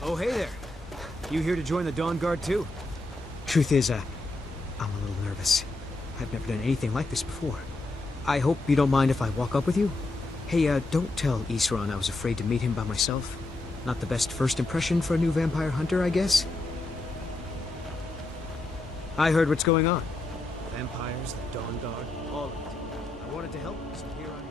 Oh, hey there. You here to join the Dawnguard too? Truth is, I'm a little nervous. I've never done anything like this before. I hope you don't mind if I walk up with you? Hey, don't tell Isran I was afraid to meet him by myself. Not the best first impression for a new vampire hunter, I guess? I heard what's going on. Vampires, the Dawnguard, all of it. I wanted to help, so here I am.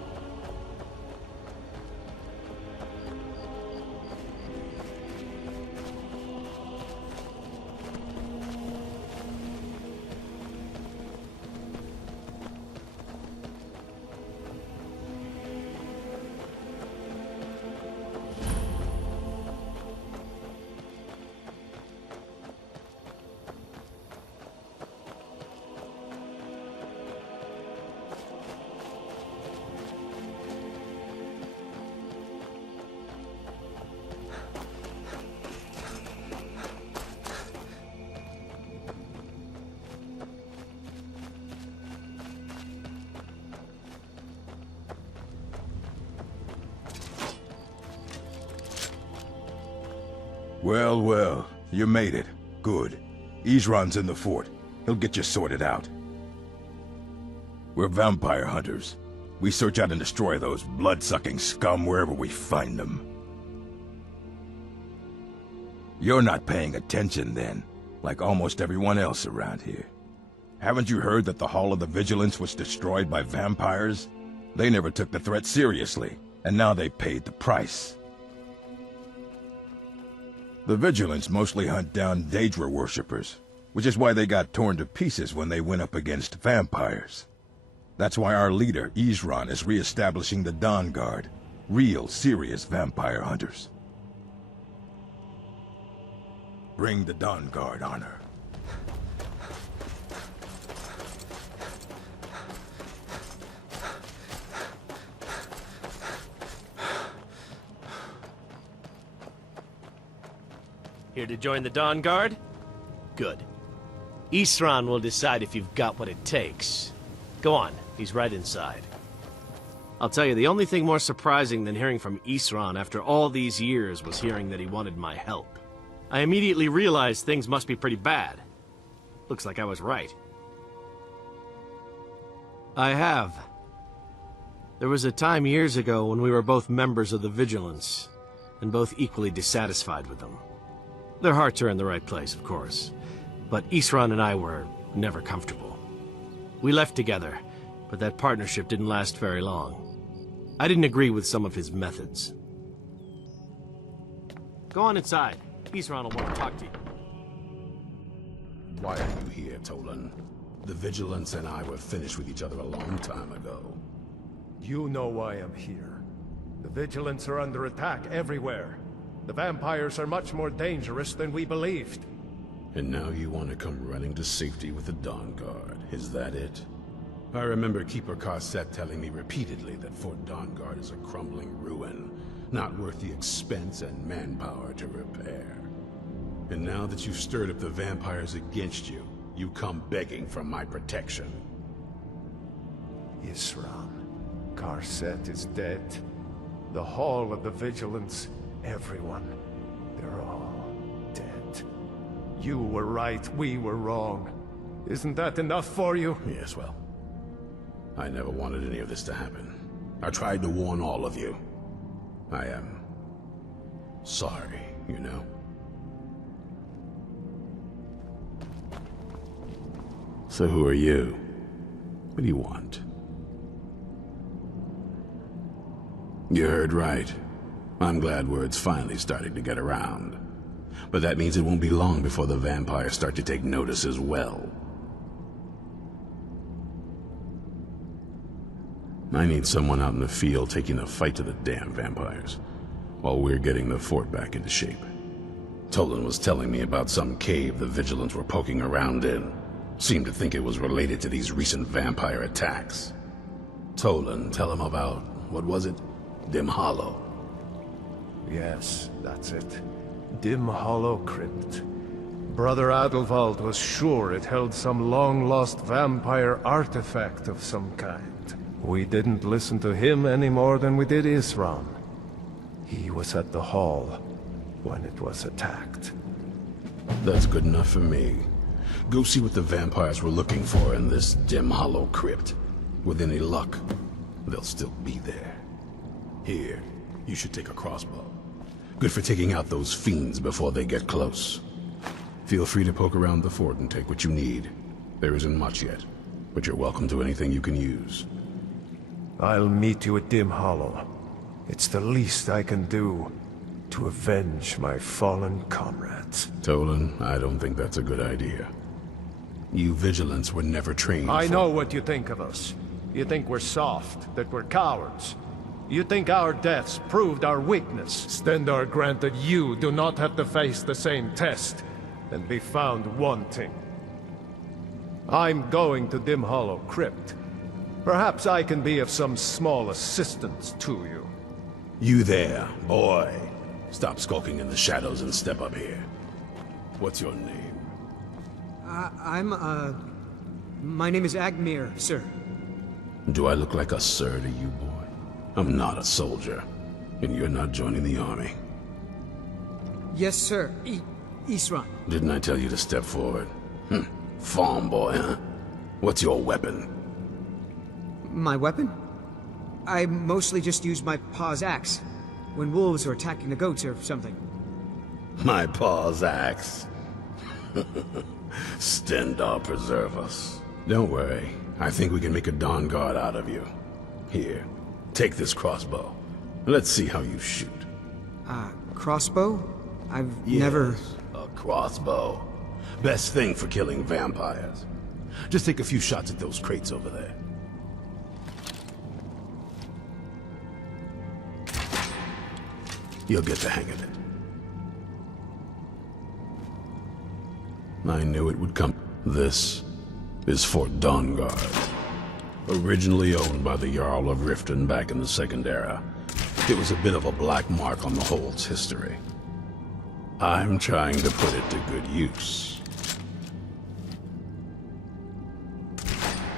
Well, well, you made it. Good. Isran's in the fort. He'll get you sorted out. We're vampire hunters. We search out and destroy those blood-sucking scum wherever we find them. You're not paying attention then, like almost everyone else around here. Haven't you heard that the Hall of the Vigilance was destroyed by vampires? They never took the threat seriously, and now they paid the price. The Vigilance mostly hunt down Daedra worshippers, which is why they got torn to pieces when they went up against vampires. That's why our leader, Isran, is re-establishing the Dawnguard, real, serious vampire hunters. Bring the Dawnguard honor. Here to join the Dawnguard? Good. Isran will decide if you've got what it takes. Go on, he's right inside. I'll tell you, the only thing more surprising than hearing from Isran after all these years was hearing that he wanted my help. I immediately realized things must be pretty bad. Looks like I was right. I have. There was a time years ago when we were both members of the Vigilance, and both equally dissatisfied with them. Their hearts are in the right place, of course, but Isran and I were never comfortable. We left together, but that partnership didn't last very long. I didn't agree with some of his methods. Go on inside. Isran will want to talk to you. Why are you here, Tolan? The Vigilance and I were finished with each other a long time ago. You know why I'm here. The Vigilance are under attack everywhere. The vampires are much more dangerous than we believed. And now you want to come running to safety with the Dawnguard, is that it? I remember Keeper Carset telling me repeatedly that Fort Dawnguard is a crumbling ruin, not worth the expense and manpower to repair. And now that you've stirred up the vampires against you, you come begging for my protection. Isran, Carset is dead. The Hall of the Vigilance, everyone, they're all dead. You were right, we were wrong. Isn't that enough for you? Yes, well, I never wanted any of this to happen. I tried to warn all of you. I am sorry, you know. So who are you? What do you want? You heard right. I'm glad word's finally starting to get around. But that means it won't be long before the vampires start to take notice as well. I need someone out in the field taking the fight to the damn vampires, while we're getting the fort back into shape. Tolan was telling me about some cave the Vigilance were poking around in. Seemed to think it was related to these recent vampire attacks. Tolan, tell him about, what was it? Dim Hollow. Yes, that's it. Dim Hollow Crypt. Brother Adelwald was sure it held some long-lost vampire artifact of some kind. We didn't listen to him any more than we did Isran. He was at the hall, when it was attacked. That's good enough for me. Go see what the vampires were looking for in this dim hollow crypt. With any luck, they'll still be there. Here, you should take a crossbow. Good for taking out those fiends before they get close. Feel free to poke around the fort and take what you need. There isn't much yet, but you're welcome to anything you can use. I'll meet you at Dim Hollow. It's the least I can do to avenge my fallen comrades. Tolan, I don't think that's a good idea. You vigilants were never trained I for... know what you think of us. You think we're soft, that we're cowards. You think our deaths proved our weakness. Stendarr granted you do not have to face the same test and be found wanting. I'm going to Dim Hollow Crypt. Perhaps I can be of some small assistance to you. You there, boy. Stop skulking in the shadows and step up here. What's your name? My name is Agmir, sir. Do I look like a sir to you, boy? I'm not a soldier, and you're not joining the army. Yes, sir. Isran. Didn't I tell you to step forward? Farm boy, huh? What's your weapon? My weapon? I mostly just use my paw's axe when wolves are attacking the goats or something. My paw's axe. Stendarr preserve us. Don't worry. I think we can make a Dawnguard out of you. Here, take this crossbow. Let's see how you shoot. Crossbow? I've never... a crossbow. Best thing for killing vampires. Just take a few shots at those crates over there. You'll get the hang of it. I knew it would come. This is Fort Dawnguard. Originally owned by the Jarl of Riften back in the Second Era, it was a bit of a black mark on the Hold's history. I'm trying to put it to good use.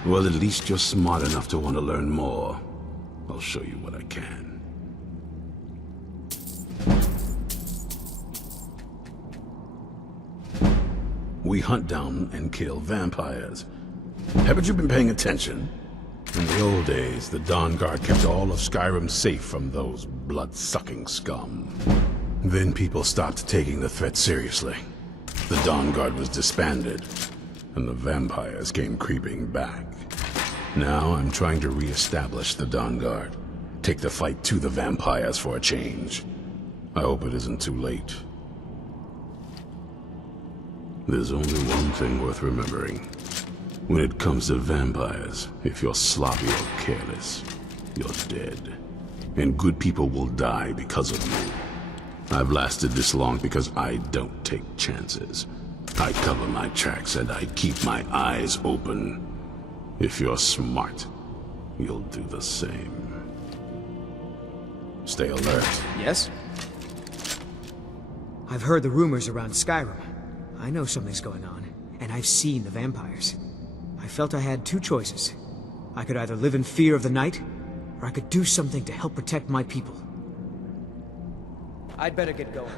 Well, at least you're smart enough to want to learn more. I'll show you what I can. We hunt down and kill vampires. Haven't you been paying attention? In the old days, the Dawnguard kept all of Skyrim safe from those blood-sucking scum. Then people stopped taking the threat seriously. The Dawnguard was disbanded, and the vampires came creeping back. Now I'm trying to re-establish the Dawnguard. Take the fight to the vampires for a change. I hope it isn't too late. There's only one thing worth remembering. When it comes to vampires, if you're sloppy or careless, you're dead. And good people will die because of you. I've lasted this long because I don't take chances. I cover my tracks and I keep my eyes open. If you're smart, you'll do the same. Stay alert. Yes? I've heard the rumors around Skyrim. I know something's going on, and I've seen the vampires. I felt I had two choices. I could either live in fear of the night, or I could do something to help protect my people. I'd better get going.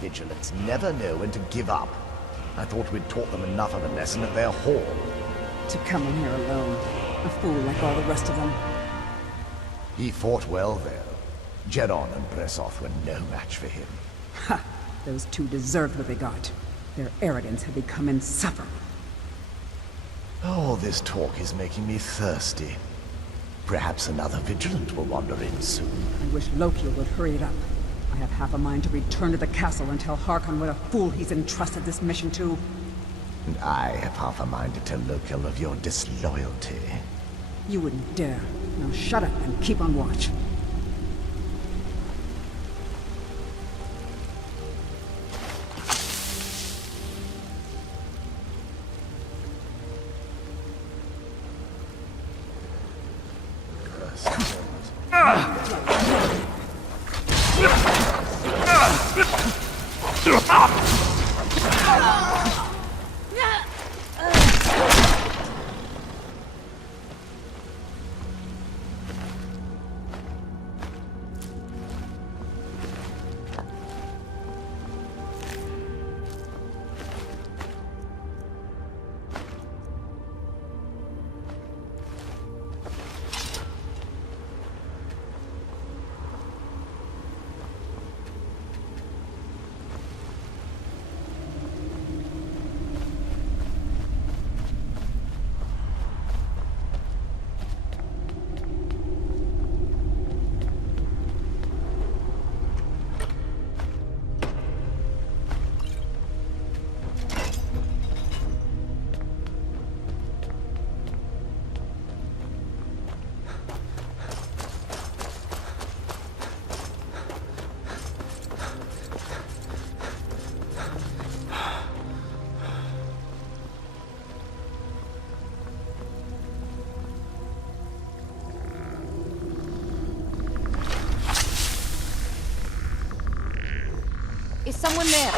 Vigilants never know when to give up. I thought we'd taught them enough of a lesson at their hall. To come in here alone, a fool like all the rest of them. He fought well there. Jedon and Bressoth were no match for him. Ha! Those two deserved what they got. Their arrogance had become insufferable. All this talk is making me thirsty. Perhaps another Vigilant will wander in soon. I wish Lokiel would hurry it up. I have half a mind to return to the castle and tell Harkon what a fool he's entrusted this mission to. And I have half a mind to tell Lokiel of your disloyalty. You wouldn't dare. Now shut up and keep on watch. Is someone there?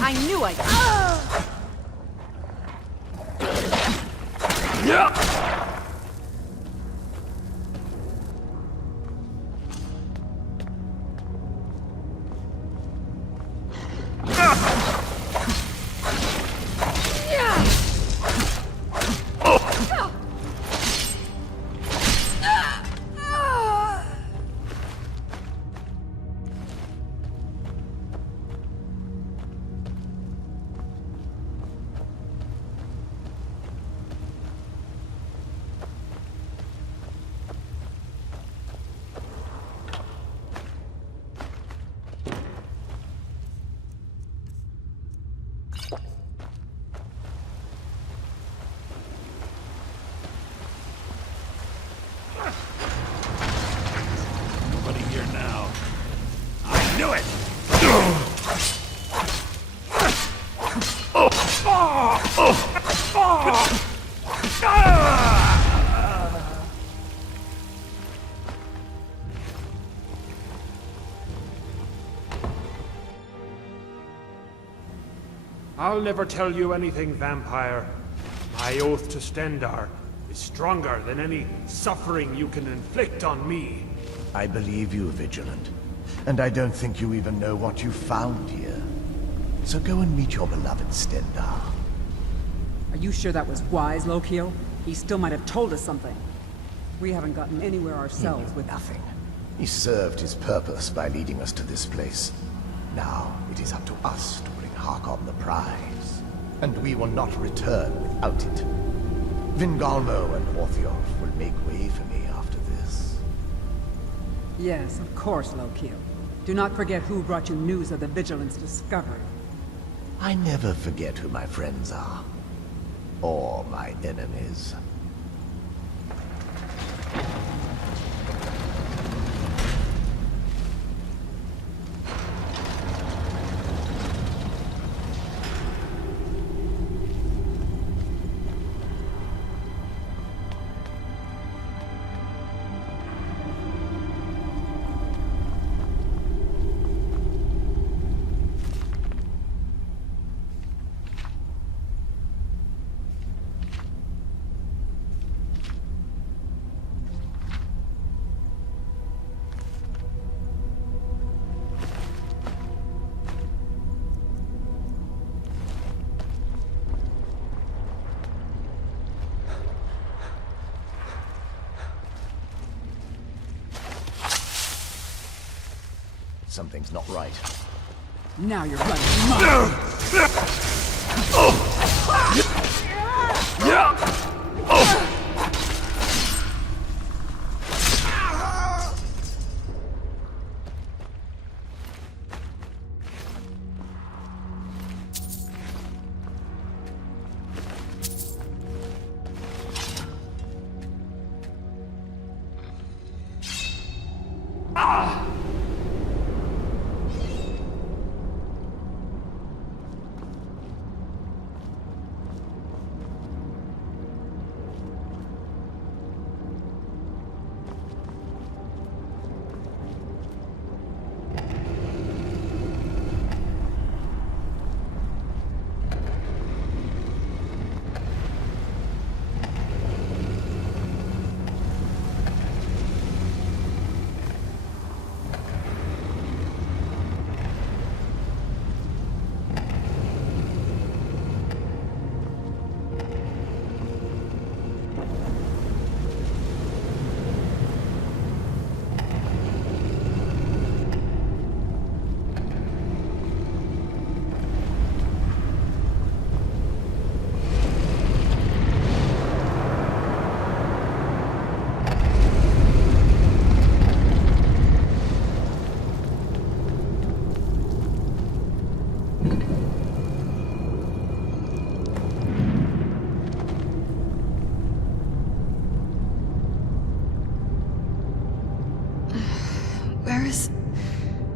I knew I could. I'll never tell you anything, vampire. My oath to Stendar is stronger than any suffering you can inflict on me. I believe you, Vigilant. And I don't think you even know what you found here. So go and meet your beloved Stendarr. Are you sure that was wise, Lokio? He still might have told us something. We haven't gotten anywhere ourselves with nothing. He served his purpose by leading us to this place. Now it is up to us to bring Harkon the prize. And we will not return without it. Vingalmo and Orthiolf will make way for me after this. Yes, of course, Lokio. Do not forget who brought you news of the Vigilance discovery. I never forget who my friends are. Or my enemies. Something's not right. Now you're running amok.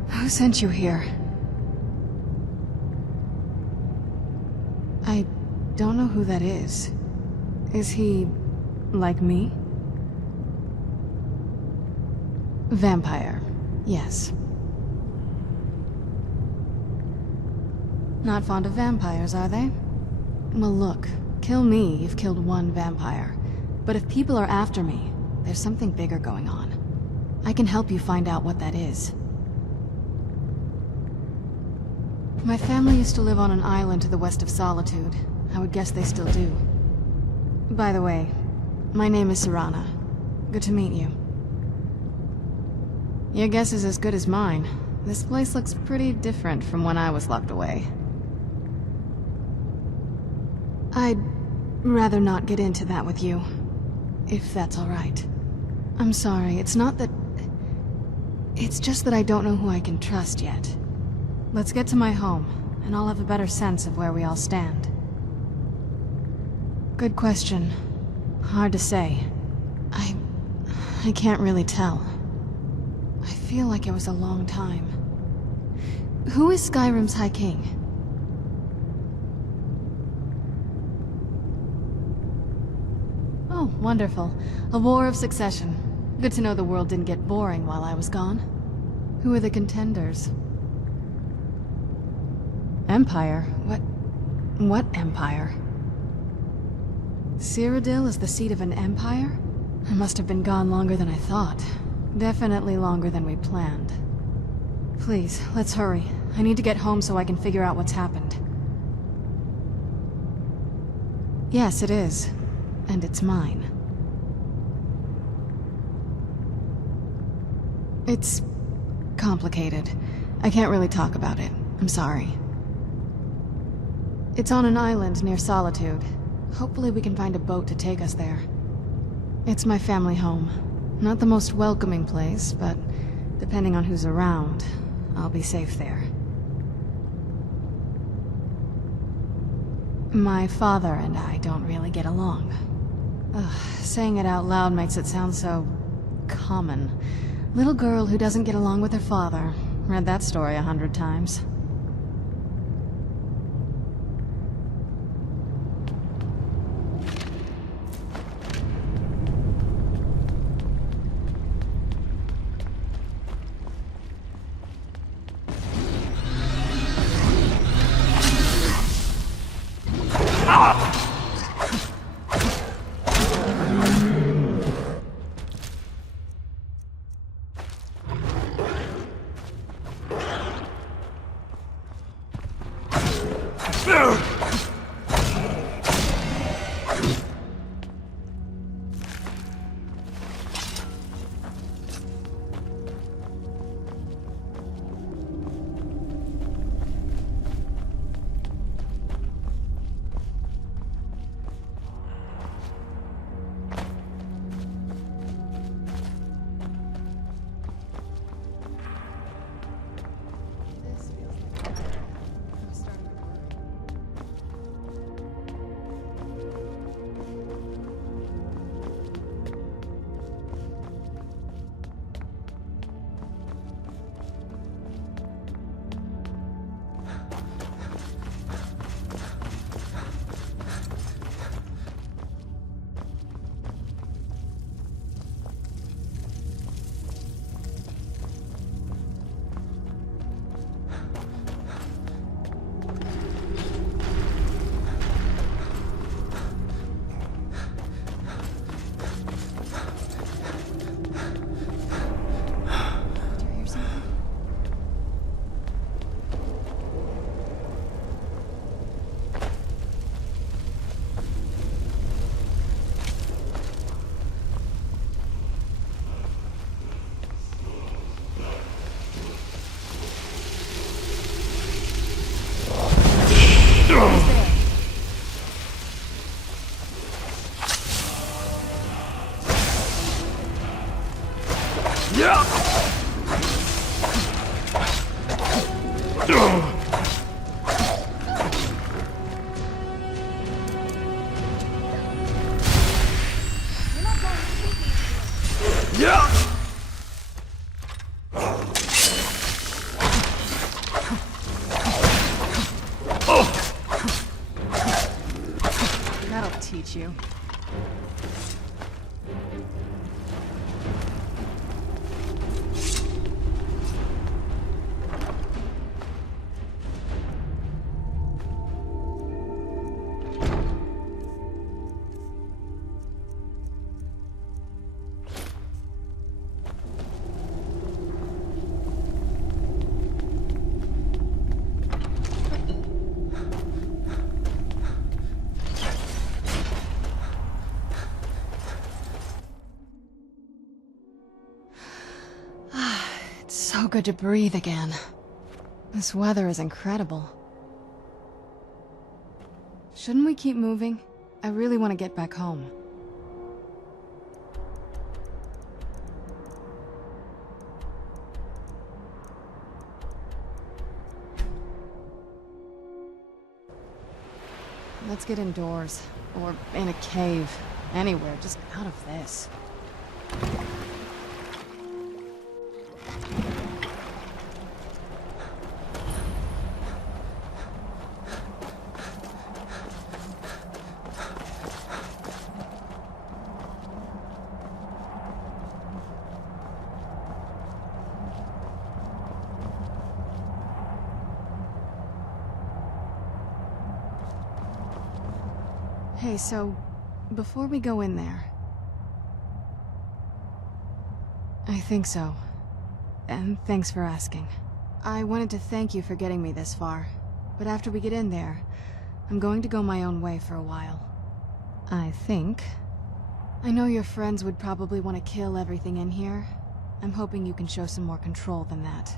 Who sent you here? I don't know who that is. Is he... like me? Vampire. Yes. Not fond of vampires, are they? Well, look. Kill me, you've killed one vampire. But if people are after me, there's something bigger going on. I can help you find out what that is. My family used to live on an island to the west of Solitude. I would guess they still do. By the way, my name is Serana. Good to meet you. Your guess is as good as mine. This place looks pretty different from when I was locked away. I'd rather not get into that with you, if that's all right. I'm sorry, it's not that... It's just that I don't know who I can trust yet. Let's get to my home, and I'll have a better sense of where we all stand. Good question. Hard to say. I can't really tell. I feel like it was a long time. Who is Skyrim's High King? Oh, wonderful. A war of succession. Good to know the world didn't get boring while I was gone. Who are the contenders? Empire? What empire? Cyrodiil is the seat of an empire? I must have been gone longer than I thought. Definitely longer than we planned. Please, let's hurry. I need to get home so I can figure out what's happened. Yes, it is. And it's mine. It's complicated. I can't really talk about it. I'm sorry. It's on an island near Solitude. Hopefully we can find a boat to take us there. It's my family home. Not the most welcoming place, but depending on who's around, I'll be safe there. My father and I don't really get along. Ugh, saying it out loud makes it sound so common. Little girl who doesn't get along with her father. Read that story 100 times. That'll teach you. So good to breathe again. This weather is incredible. Shouldn't we keep moving? I really want to get back home. Let's get indoors. Or in a cave. Anywhere, just out of this. Hey, so, before we go in there, I think so. And thanks for asking. I wanted to thank you for getting me this far, but after we get in there, I'm going to go my own way for a while. I think. I know your friends would probably want to kill everything in here. I'm hoping you can show some more control than that.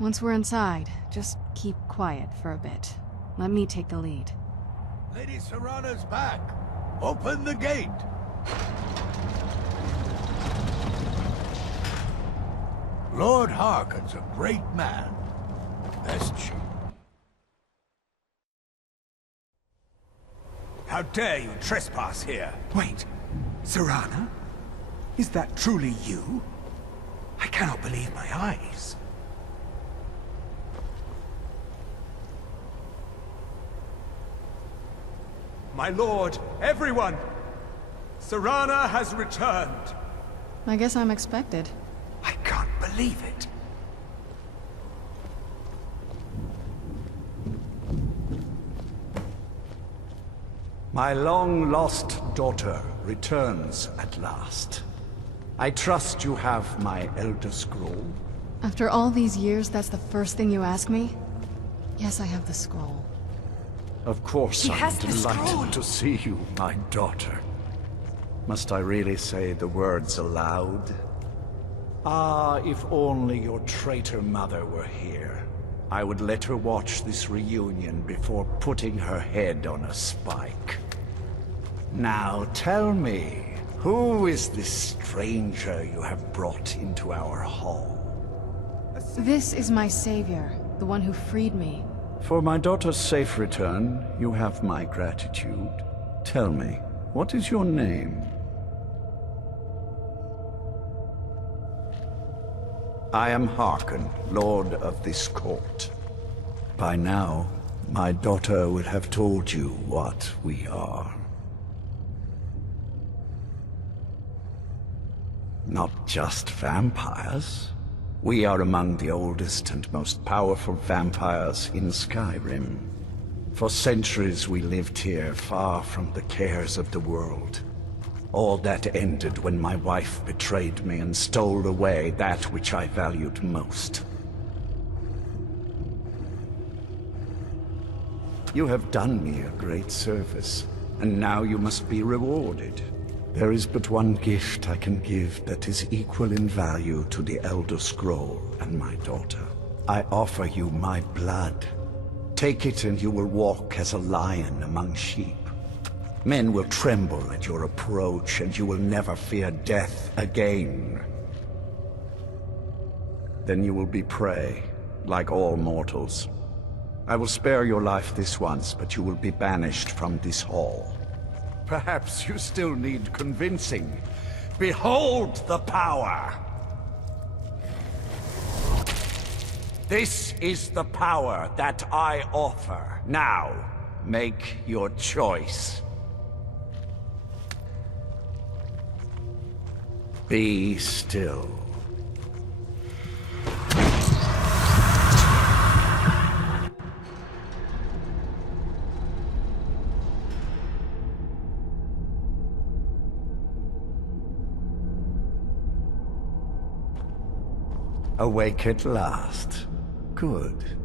Once we're inside, just keep quiet for a bit. Let me take the lead. Lady Serana's back. Open the gate. Lord Harkon's a great man. Best she. How dare you trespass here? Wait, Serana? Is that truly you? I cannot believe my eyes. My lord, everyone! Serana has returned! I guess I'm expected. I can't believe it. My long-lost daughter returns at last. I trust you have my Elder Scroll. After all these years, that's the first thing you ask me? Yes, I have the scroll. Of course, He I'm has the scroll. delighted to see you, my daughter. Must I really say the words aloud? Ah, if only your traitor mother were here. I would let her watch this reunion before putting her head on a spike. Now tell me, who is this stranger you have brought into our hall? This is my savior, the one who freed me. For my daughter's safe return, you have my gratitude. Tell me, what is your name? I am Harkon, Lord of this court. By now, my daughter would have told you what we are. Not just vampires. We are among the oldest and most powerful vampires in Skyrim. For centuries we lived here, far from the cares of the world. All that ended when my wife betrayed me and stole away that which I valued most. You have done me a great service, and now you must be rewarded. There is but one gift I can give that is equal in value to the Elder Scroll and my daughter. I offer you my blood. Take it and you will walk as a lion among sheep. Men will tremble at your approach and you will never fear death again. Then you will be prey, like all mortals. I will spare your life this once, but you will be banished from this hall. Perhaps you still need convincing. Behold the power! This is the power that I offer. Now, make your choice. Be still. Awake at last. Good.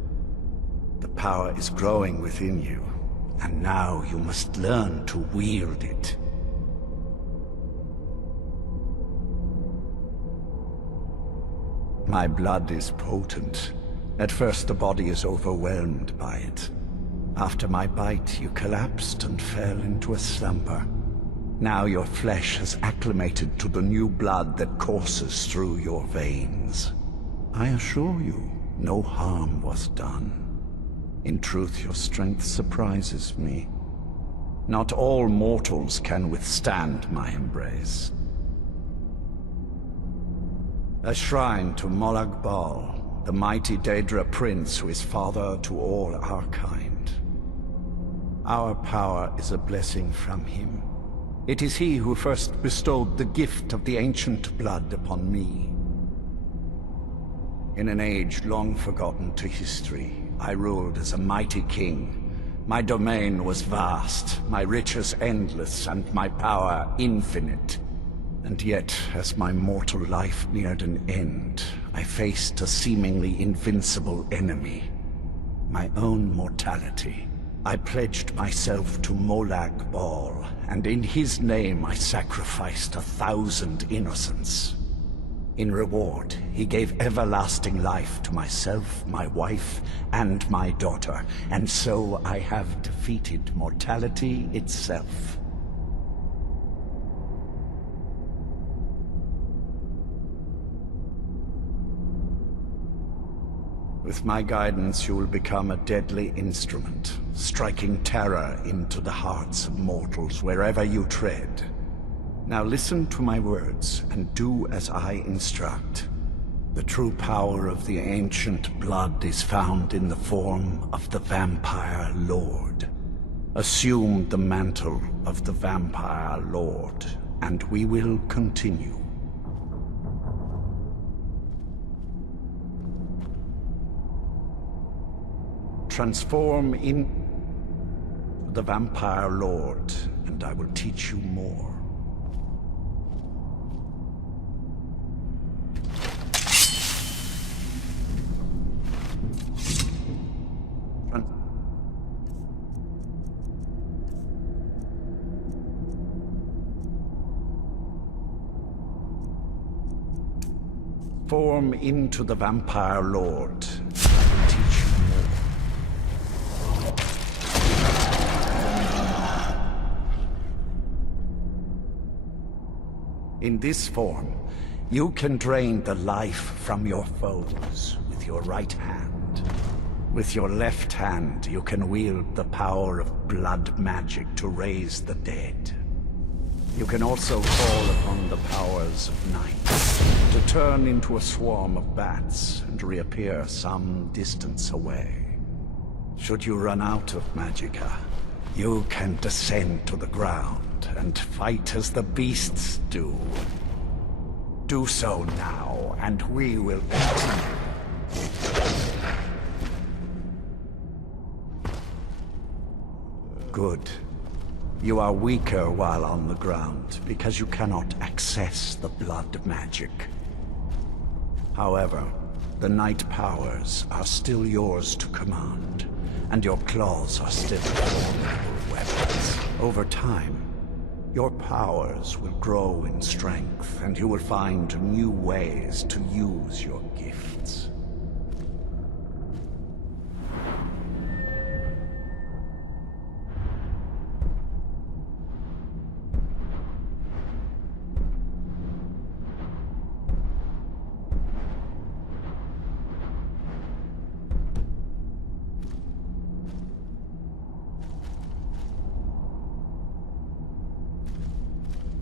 The power is growing within you, and now you must learn to wield it. My blood is potent. At first the body is overwhelmed by it. After my bite, you collapsed and fell into a slumber. Now your flesh has acclimated to the new blood that courses through your veins. I assure you, no harm was done. In truth, your strength surprises me. Not all mortals can withstand my embrace. A shrine to Molag Bal, the mighty Daedric Prince who is father to all our kind. Our power is a blessing from him. It is he who first bestowed the gift of the ancient blood upon me. In an age long forgotten to history, I ruled as a mighty king. My domain was vast, my riches endless, and my power infinite. And yet, as my mortal life neared an end, I faced a seemingly invincible enemy. My own mortality. I pledged myself to Molag Bal, and in his name I sacrificed 1,000 innocents. In reward, he gave everlasting life to myself, my wife, and my daughter, and so I have defeated mortality itself. With my guidance, you will become a deadly instrument, striking terror into the hearts of mortals wherever you tread. Now listen to my words, and do as I instruct. The true power of the ancient blood is found in the form of the Vampire Lord. Assume the mantle of the Vampire Lord, and we will continue. Transform in the Vampire Lord, and I will teach you more. Transform into the Vampire Lord. In this form, you can drain the life from your foes with your right hand. With your left hand, you can wield the power of blood magic to raise the dead. You can also call upon the powers of night to turn into a swarm of bats and reappear some distance away. Should you run out of magicka, you can descend to the ground and fight as the beasts do. Do so now, and we will continue. Good. You are weaker while on the ground, because you cannot access the blood magic. However, the night powers are still yours to command, and your claws are still formidable weapons. Over time, your powers will grow in strength, and you will find new ways to use your gifts.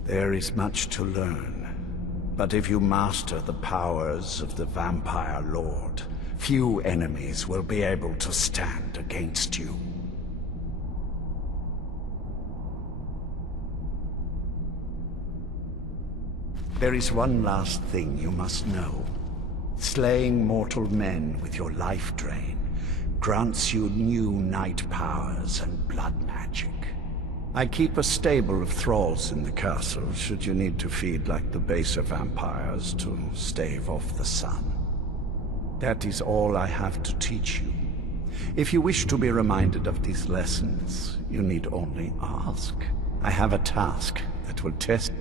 There is much to learn, but if you master the powers of the Vampire Lord, few enemies will be able to stand against you. There is one last thing you must know. Slaying mortal men with your life drain grants you new night powers and blood magic. I keep a stable of thralls in the castle, should you need to feed like the baser vampires to stave off the sun. That is all I have to teach you. If you wish to be reminded of these lessons, you need only ask. I have a task that will test.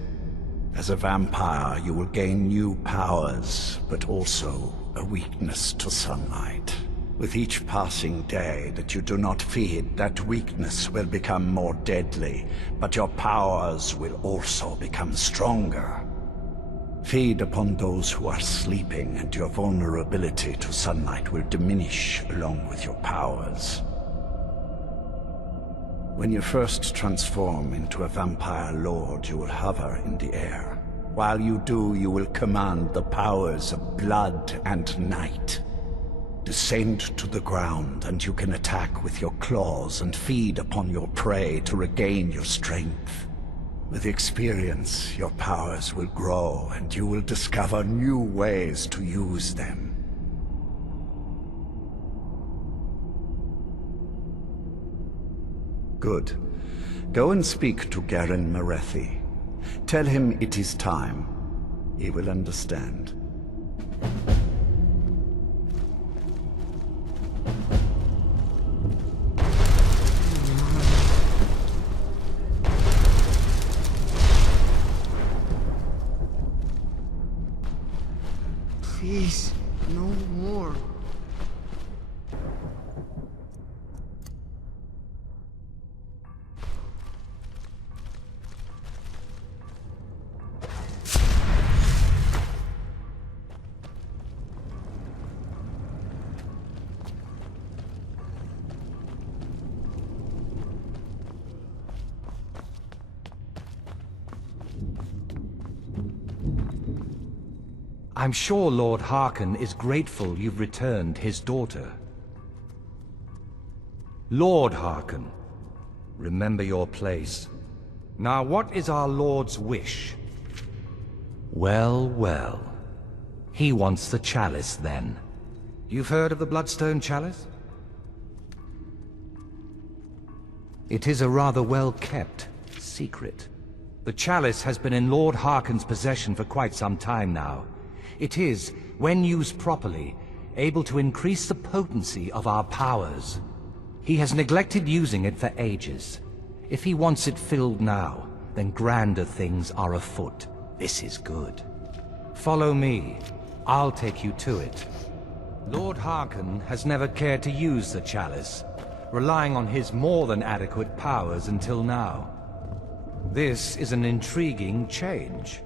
As a vampire, you will gain new powers, but also a weakness to sunlight. With each passing day that you do not feed, that weakness will become more deadly, but your powers will also become stronger. Feed upon those who are sleeping, and your vulnerability to sunlight will diminish along with your powers. When you first transform into a Vampire Lord, you will hover in the air. While you do, you will command the powers of blood and night. Descend to the ground, and you can attack with your claws and feed upon your prey to regain your strength. With experience, your powers will grow, and you will discover new ways to use them. Good. Go and speak to Garen Marethi. Tell him it is time. He will understand. Please, no more. I'm sure Lord Harkon is grateful you've returned his daughter. Lord Harkon, remember your place. Now what is our Lord's wish? Well, well. He wants the chalice then. You've heard of the Bloodstone Chalice? It is a rather well-kept secret. The chalice has been in Lord Harkon's possession for quite some time now. It is, when used properly, able to increase the potency of our powers. He has neglected using it for ages. If he wants it filled now, then grander things are afoot. This is good. Follow me. I'll take you to it. Lord Harkon has never cared to use the chalice, relying on his more than adequate powers until now. This is an intriguing change.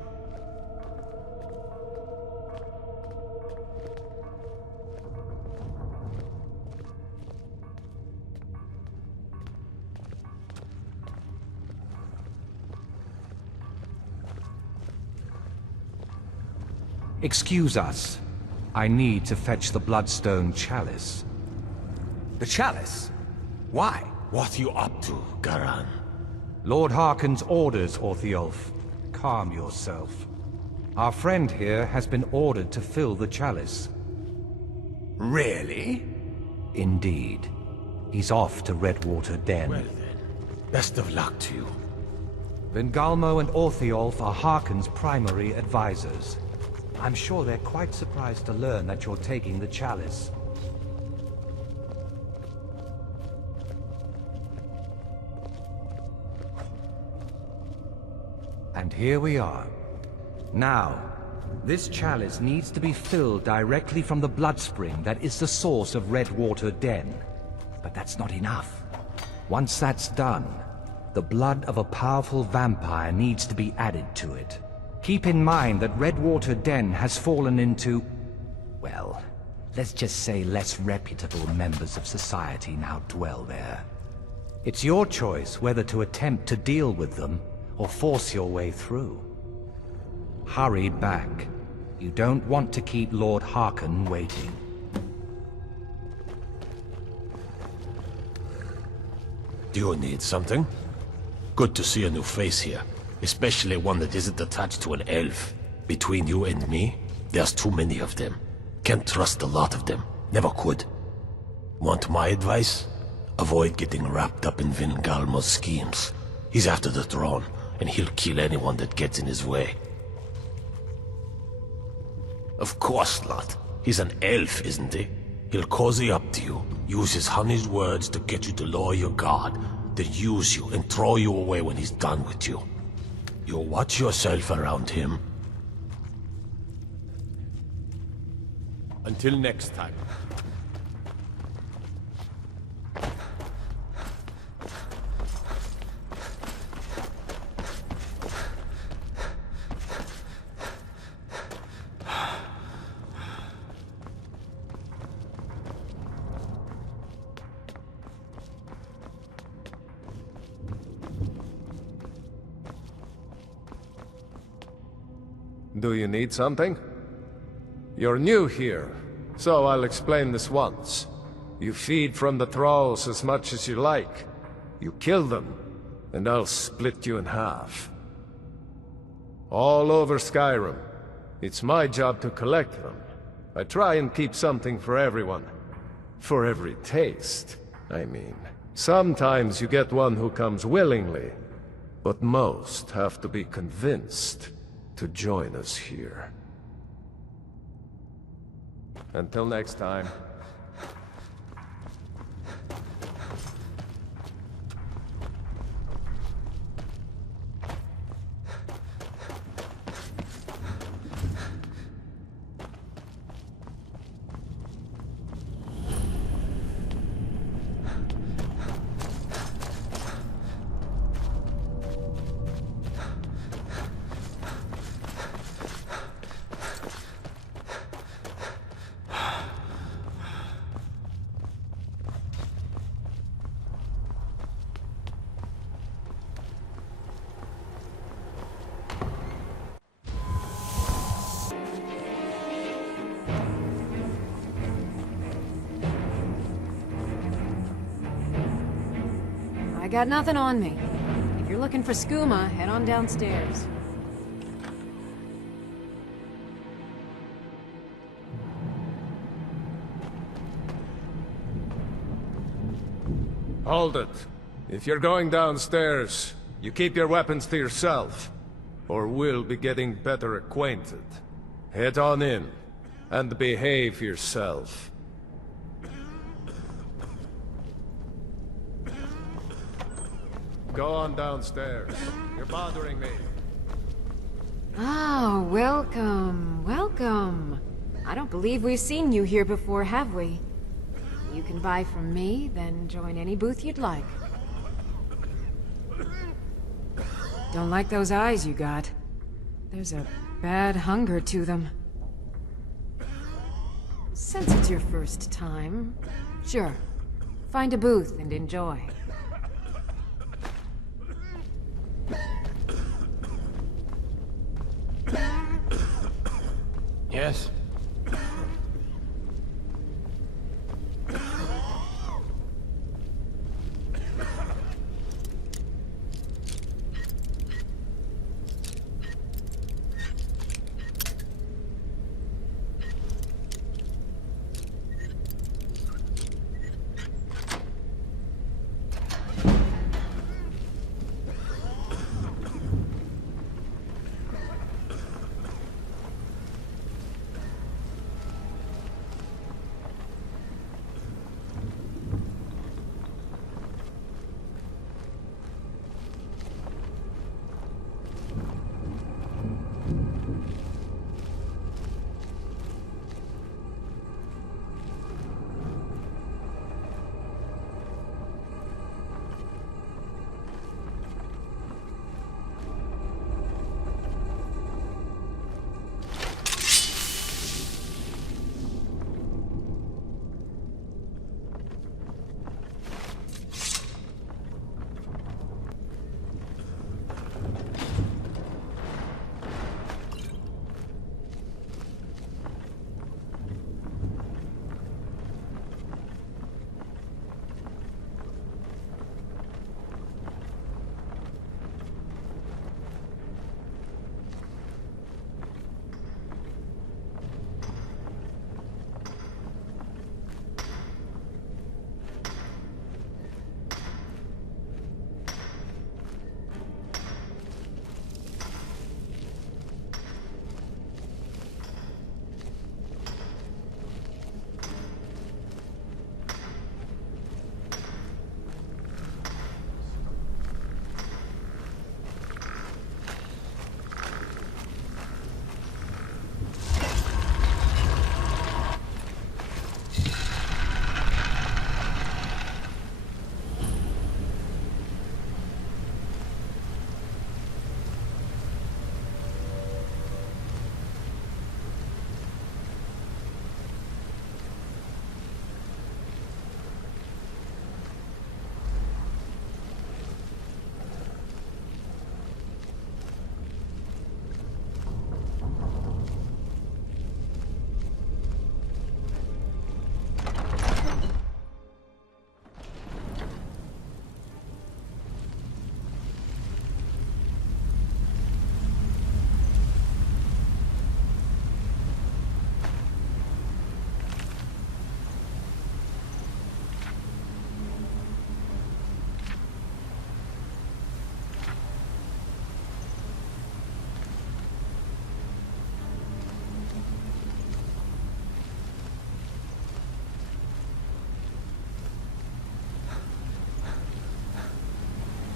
Excuse us. I need to fetch the Bloodstone Chalice. The chalice? Why? What you up to, Garan? Lord Harkon's orders, Orthiolf. Calm yourself. Our friend here has been ordered to fill the chalice. Really? Indeed. He's off to Redwater Den. Well then, best of luck to you. Vengalmo and Orthiolf are Harkon's primary advisors. I'm sure they're quite surprised to learn that you're taking the chalice. And here we are. Now, this chalice needs to be filled directly from the bloodspring that is the source of Redwater Den. But that's not enough. Once that's done, the blood of a powerful vampire needs to be added to it. Keep in mind that Redwater Den has fallen into, well, let's just say less reputable members of society now dwell there. It's your choice whether to attempt to deal with them or force your way through. Hurry back. You don't want to keep Lord Harkon waiting. Do you need something? Good to see a new face here. Especially one that isn't attached to an elf. Between you and me, there's too many of them. Can't trust a lot of them. Never could. Want my advice? Avoid getting wrapped up in Vengalmo's schemes. He's after the throne, and he'll kill anyone that gets in his way. Of course not. He's an elf, isn't he? He'll cozy up to you, use his honey's words to get you to lower your guard, then use you and throw you away when he's done with you. You watch yourself around him. Until next time. Do you need something? You're new here, so I'll explain this once. You feed from the thralls as much as you like. You kill them, and I'll split you in half. All over Skyrim. It's my job to collect them. I try and keep something for everyone. For every taste, I mean. Sometimes you get one who comes willingly, But most have to be convinced to join us here. Until next time. I got nothing on me. If you're looking for skooma, head on downstairs. Hold it. If you're going downstairs, you keep your weapons to yourself, or we'll be getting better acquainted. Head on in, and behave yourself. Go on downstairs. You're bothering me. Ah, welcome, welcome. I don't believe we've seen you here before, have we? You can buy from me, then join any booth you'd like. Don't like those eyes you got. There's a bad hunger to them. Since it's your first time, sure. Find a booth and enjoy. Yes?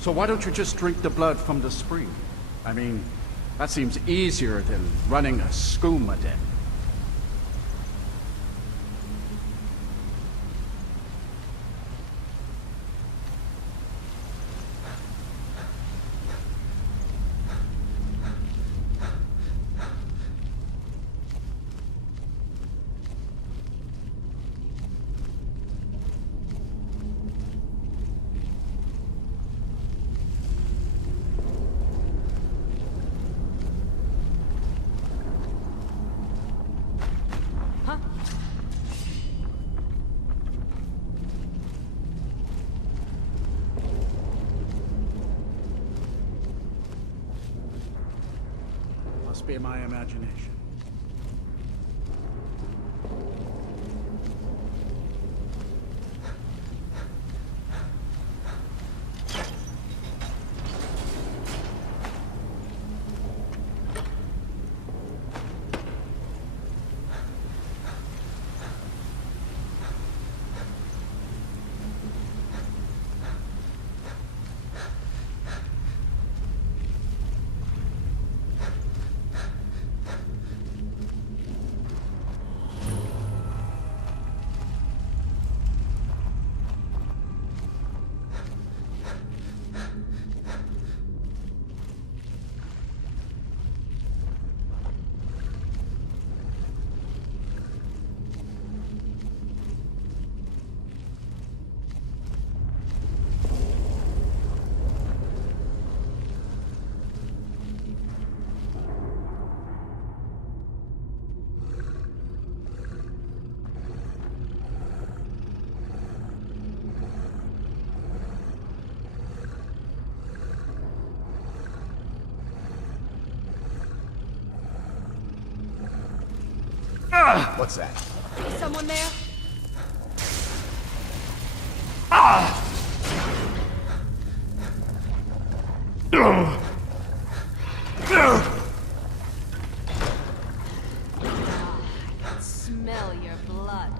So why don't you just drink the blood from the spring? I mean, that seems easier than running a skooma den. Must be my imagination. What's that? Is someone there? I can smell your blood.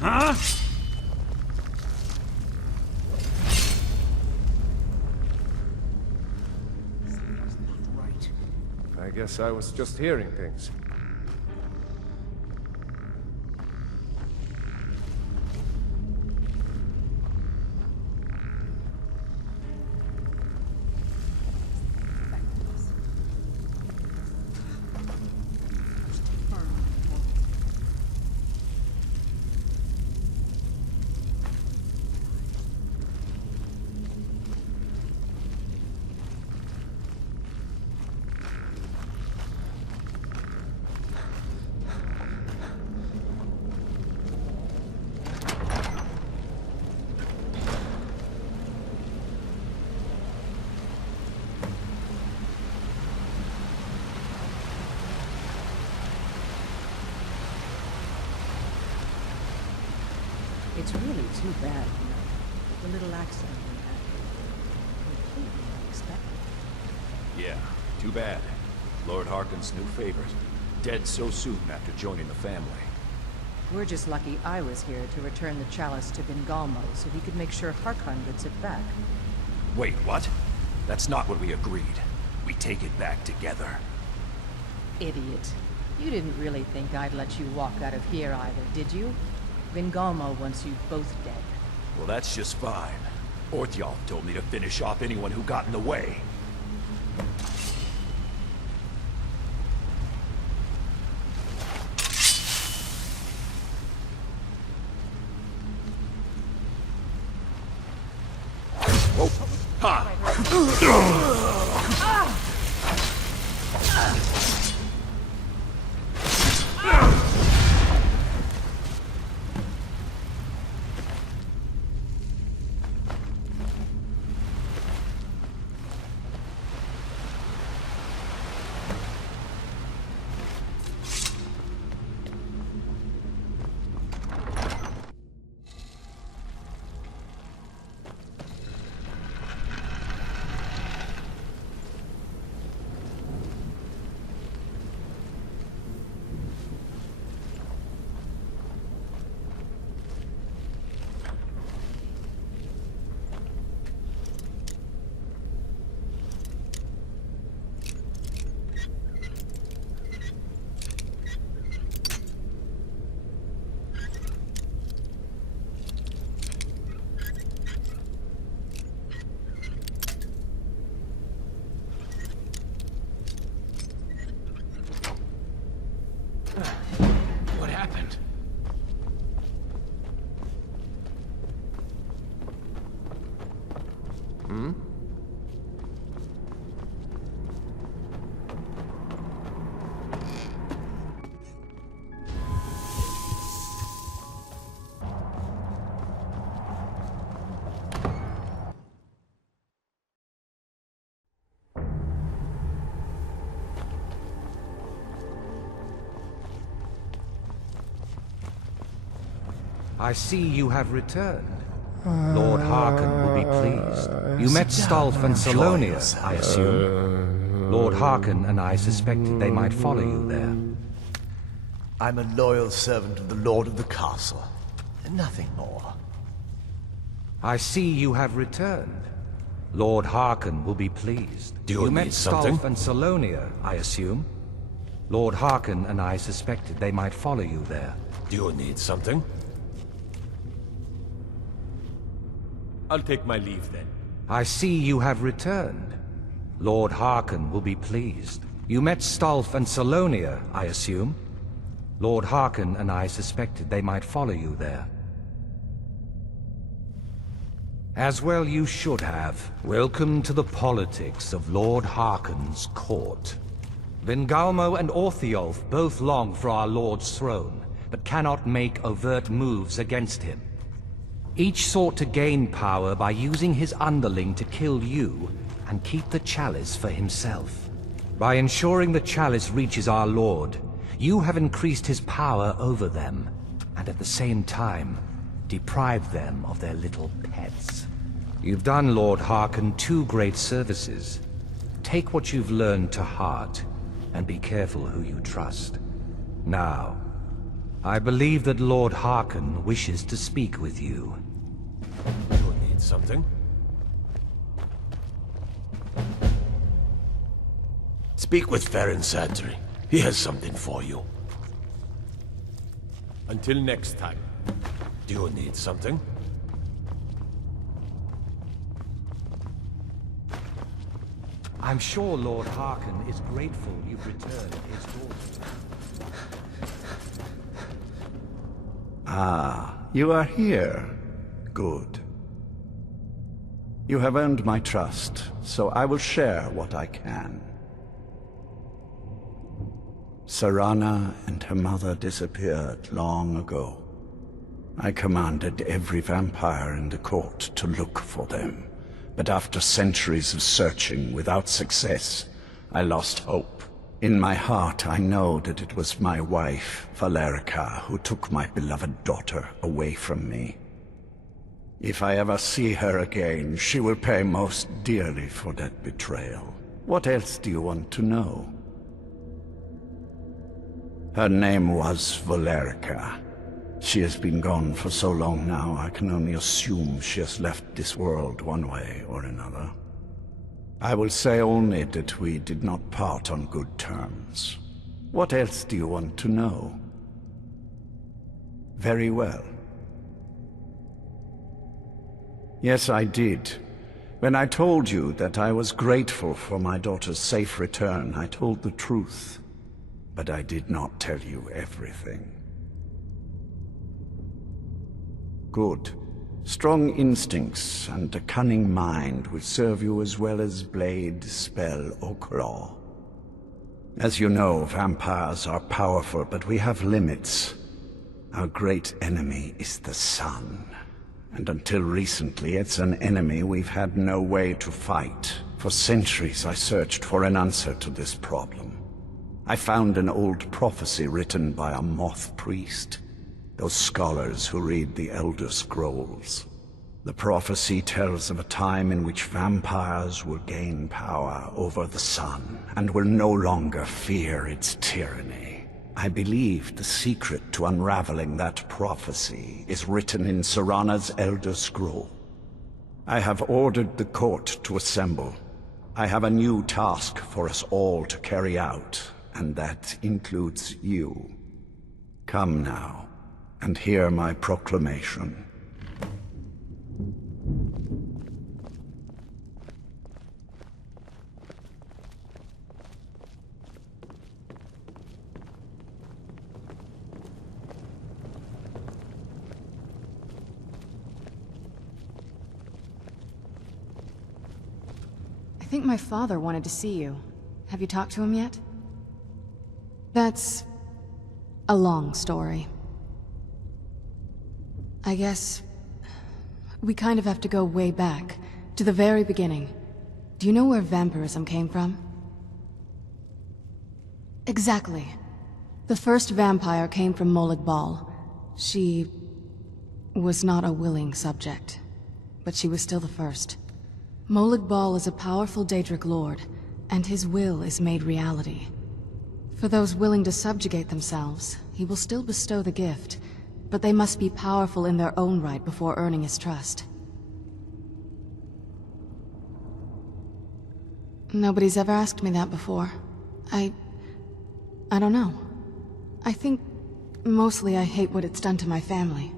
Huh? I guess I was just hearing things. It's really too bad, you know. The little accident we had. Completely unexpected. Yeah, too bad. Lord Harkon's new favorite. Dead so soon after joining the family. We're just lucky I was here to return the chalice to Vingalmo so he could make sure Harkon gets it back. Wait, what? That's not what we agreed. We take it back together. Idiot. You didn't really think I'd let you walk out of here either, did you? Vingalmo wants you both dead. Well, that's just fine. Orthyal told me to finish off anyone who got in the way. What happened? Hmm? I see you have returned. Lord Harkon will be pleased. You met Stolf and Salonia, I assume. Lord Harkon and I suspected they might follow you there. I'm a loyal servant of the Lord of the Castle. Nothing more. I see you have returned. Lord Harkon will be pleased. Do you met need something? Stolf and Salonia, I assume. Lord Harkon and I suspected they might follow you there. Do you need something? I'll take my leave then. I see you have returned. Lord Harkon will be pleased. You met Stolf and Salonia, I assume. Lord Harkon and I suspected they might follow you there. As well you should have. Welcome to the politics of Lord Harkon's court. Vingalmo and Orthiolf both long for our Lord's throne, but cannot make overt moves against him. Each sought to gain power by using his underling to kill you and keep the chalice for himself. By ensuring the chalice reaches our Lord, you have increased his power over them, and at the same time, deprived them of their little pets. You've done Lord Harkon 2 great services. Take what you've learned to heart, and be careful who you trust. Now, I believe that Lord Harkon wishes to speak with you. You need something? Speak with Farron Santry. He has something for you. Until next time. Do you need something? I'm sure Lord Harkon is grateful you've returned his daughter. Ah, you are here. Good. You have earned my trust, so I will share what I can. Serana and her mother disappeared long ago. I commanded every vampire in the court to look for them, but after centuries of searching without success, I lost hope. In my heart, I know that it was my wife, Valerica, who took my beloved daughter away from me. If I ever see her again, she will pay most dearly for that betrayal. What else do you want to know? Her name was Valerica. She has been gone for so long now, I can only assume she has left this world one way or another. I will say only that we did not part on good terms. What else do you want to know? Very well. Yes, I did. When I told you that I was grateful for my daughter's safe return, I told the truth. But I did not tell you everything. Good. Strong instincts and a cunning mind will serve you as well as blade, spell, or claw. As you know, vampires are powerful, but we have limits. Our great enemy is the sun. And until recently, it's an enemy we've had no way to fight. For centuries, I searched for an answer to this problem. I found an old prophecy written by a moth priest. Those scholars who read the Elder Scrolls. The prophecy tells of a time in which vampires will gain power over the sun and will no longer fear its tyranny. I believe the secret to unraveling that prophecy is written in Serana's Elder Scroll. I have ordered the court to assemble. I have a new task for us all to carry out, and that includes you. Come now. And hear my proclamation. I think my father wanted to see you. Have you talked to him yet? That's a long story. I guess we kind of have to go way back, to the very beginning. Do you know where vampirism came from? Exactly. The first vampire came from Molag Bal. She was not a willing subject, but she was still the first. Molag Bal is a powerful Daedric lord, and his will is made reality. For those willing to subjugate themselves, he will still bestow the gift, but they must be powerful in their own right before earning his trust. Nobody's ever asked me that before. I don't know. I think mostly I hate what it's done to my family.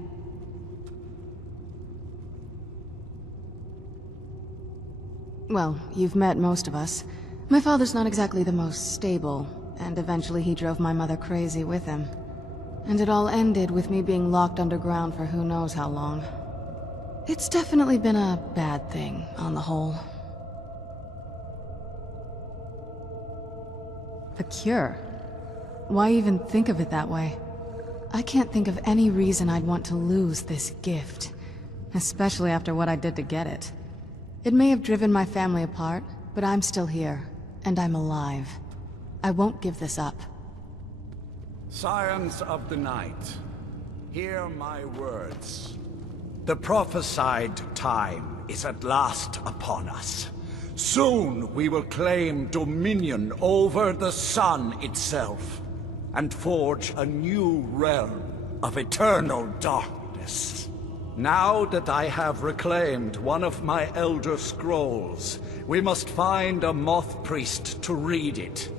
Well, you've met most of us. My father's not exactly the most stable, and eventually he drove my mother crazy with him. And it all ended with me being locked underground for who knows how long. It's definitely been a bad thing, on the whole. The cure? Why even think of it that way? I can't think of any reason I'd want to lose this gift. Especially after what I did to get it. It may have driven my family apart, but I'm still here, and I'm alive. I won't give this up. Scions of the Night, hear my words. The prophesied time is at last upon us. Soon we will claim dominion over the sun itself, and forge a new realm of eternal darkness. Now that I have reclaimed one of my Elder Scrolls, we must find a moth priest to read it.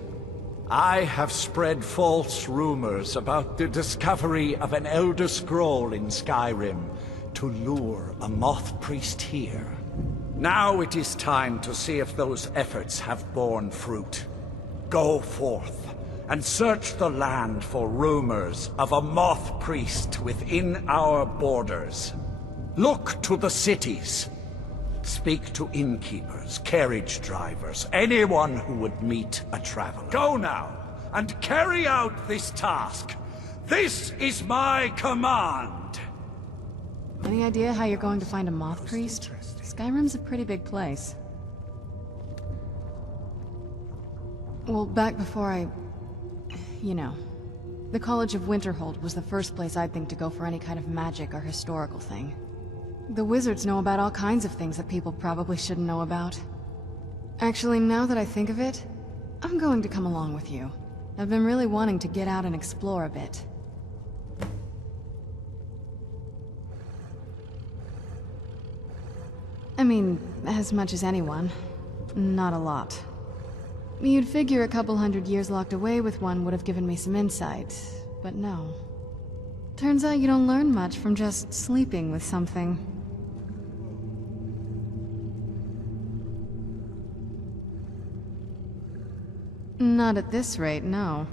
I have spread false rumors about the discovery of an Elder Scroll in Skyrim to lure a moth priest here. Now it is time to see if those efforts have borne fruit. Go forth and search the land for rumors of a moth priest within our borders. Look to the cities. Speak to innkeepers, carriage drivers, anyone who would meet a traveler. Go now, and carry out this task. This is my command! Any idea how you're going to find a moth priest? Skyrim's a pretty big place. Well, back before you know. The College of Winterhold was the first place I'd think to go for any kind of magic or historical thing. The wizards know about all kinds of things that people probably shouldn't know about. Actually, now that I think of it, I'm going to come along with you. I've been really wanting to get out and explore a bit. I mean, as much as anyone. Not a lot. You'd figure a couple hundred years locked away with one would have given me some insight, but no. Turns out you don't learn much from just sleeping with something. Not at this rate, no.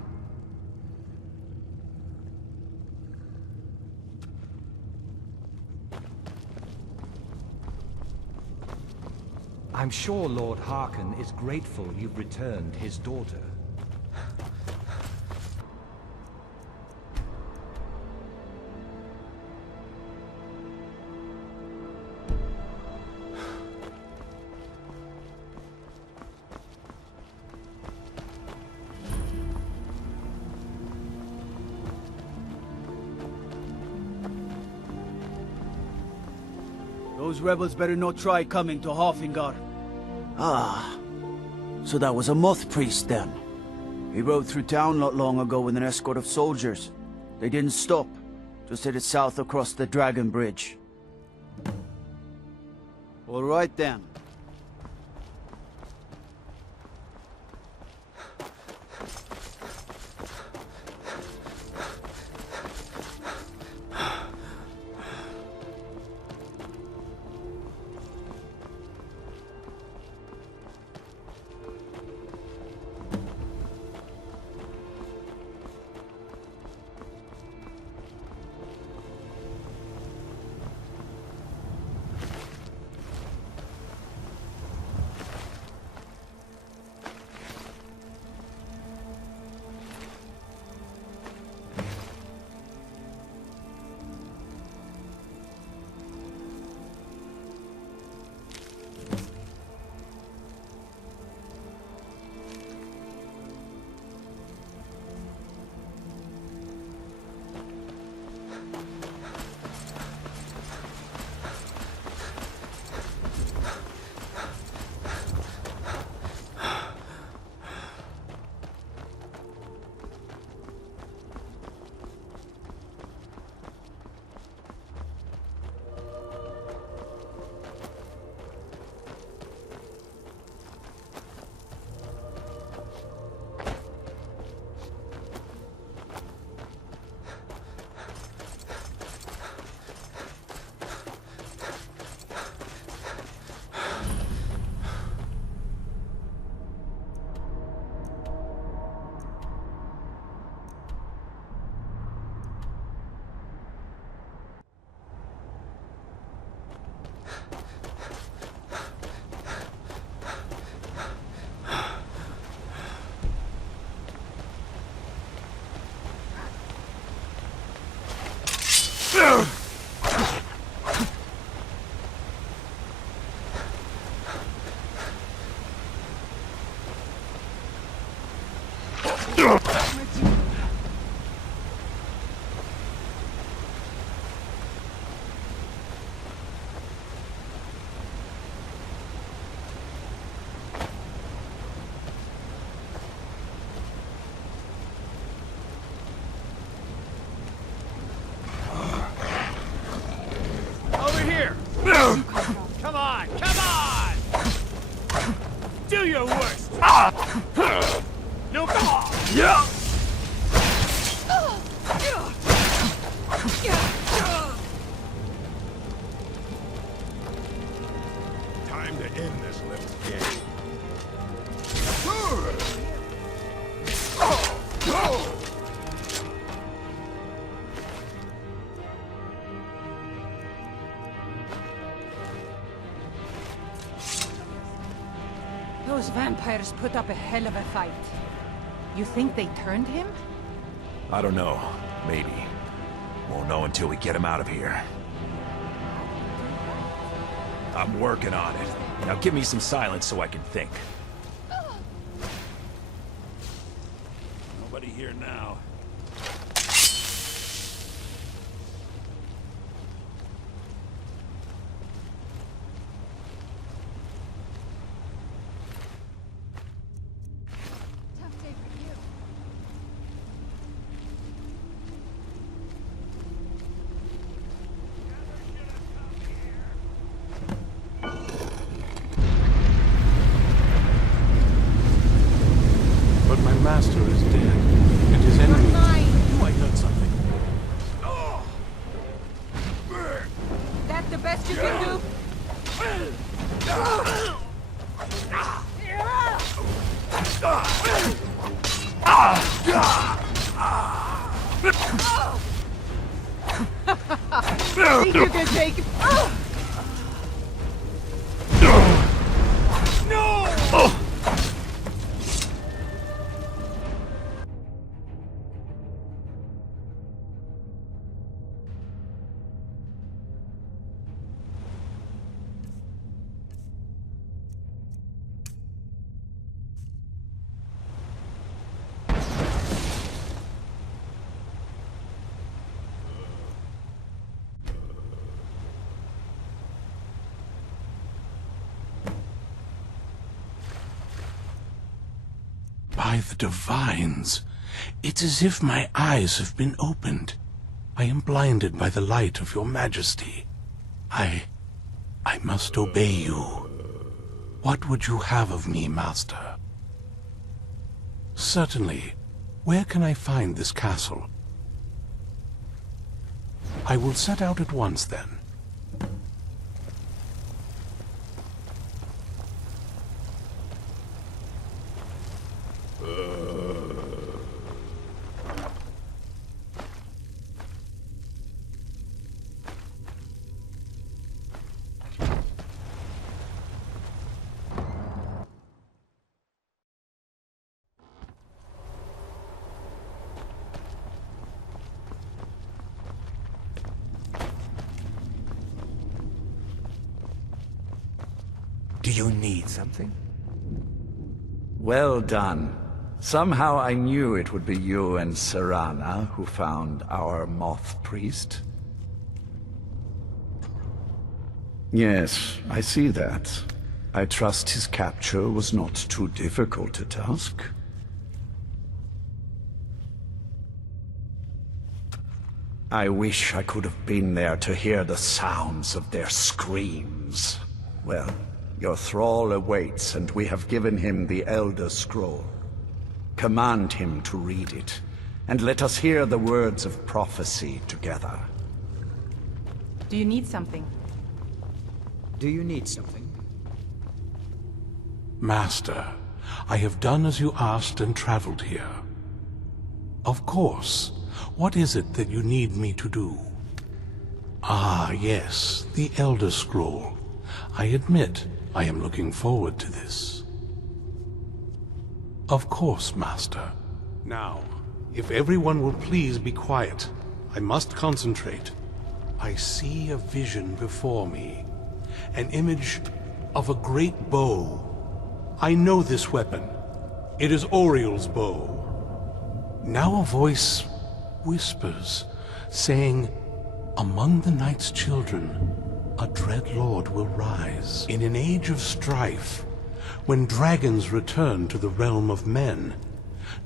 I'm sure Lord Harkon is grateful you've returned his daughter. Those rebels better not try coming to Harbinger. Ah, so that was a moth priest then. He rode through town not long ago with an escort of soldiers. They didn't stop, just headed south across the Dragon Bridge. All right then. Come on! Come on! Do your worst! No! Yeah! Time to end this little game. Those vampires put up a hell of a fight. You think they turned him? I don't know. Maybe. Won't know until we get him out of here. I'm working on it. Now give me some silence so I can think. Nobody here now. master is dead, and his enemy... You might know something. That the best you can do? Think you can take... By the divines, it's as if my eyes have been opened. I am blinded by the light of your majesty. I must obey you. What would you have of me, master? Certainly. Where can I find this castle? I will set out at once, then. Do you need something? Well done. Somehow I knew it would be you and Serana who found our moth priest. Yes, I see that. I trust his capture was not too difficult a task. I wish I could have been there to hear the sounds of their screams. Well, your thrall awaits, and we have given him the Elder Scroll. Command him to read it, and let us hear the words of prophecy together. Do you need something? Do you need something? Master, I have done as you asked and traveled here. Of course. What is it that you need me to do? Ah, yes, the Elder Scroll. I admit, I am looking forward to this. Of course, Master. Now, if everyone will please be quiet, I must concentrate. I see a vision before me. An image of a great bow. I know this weapon. It is Oriel's bow. Now a voice whispers, saying, "Among the night's children, a dread lord will rise. In an age of strife, when dragons return to the realm of men,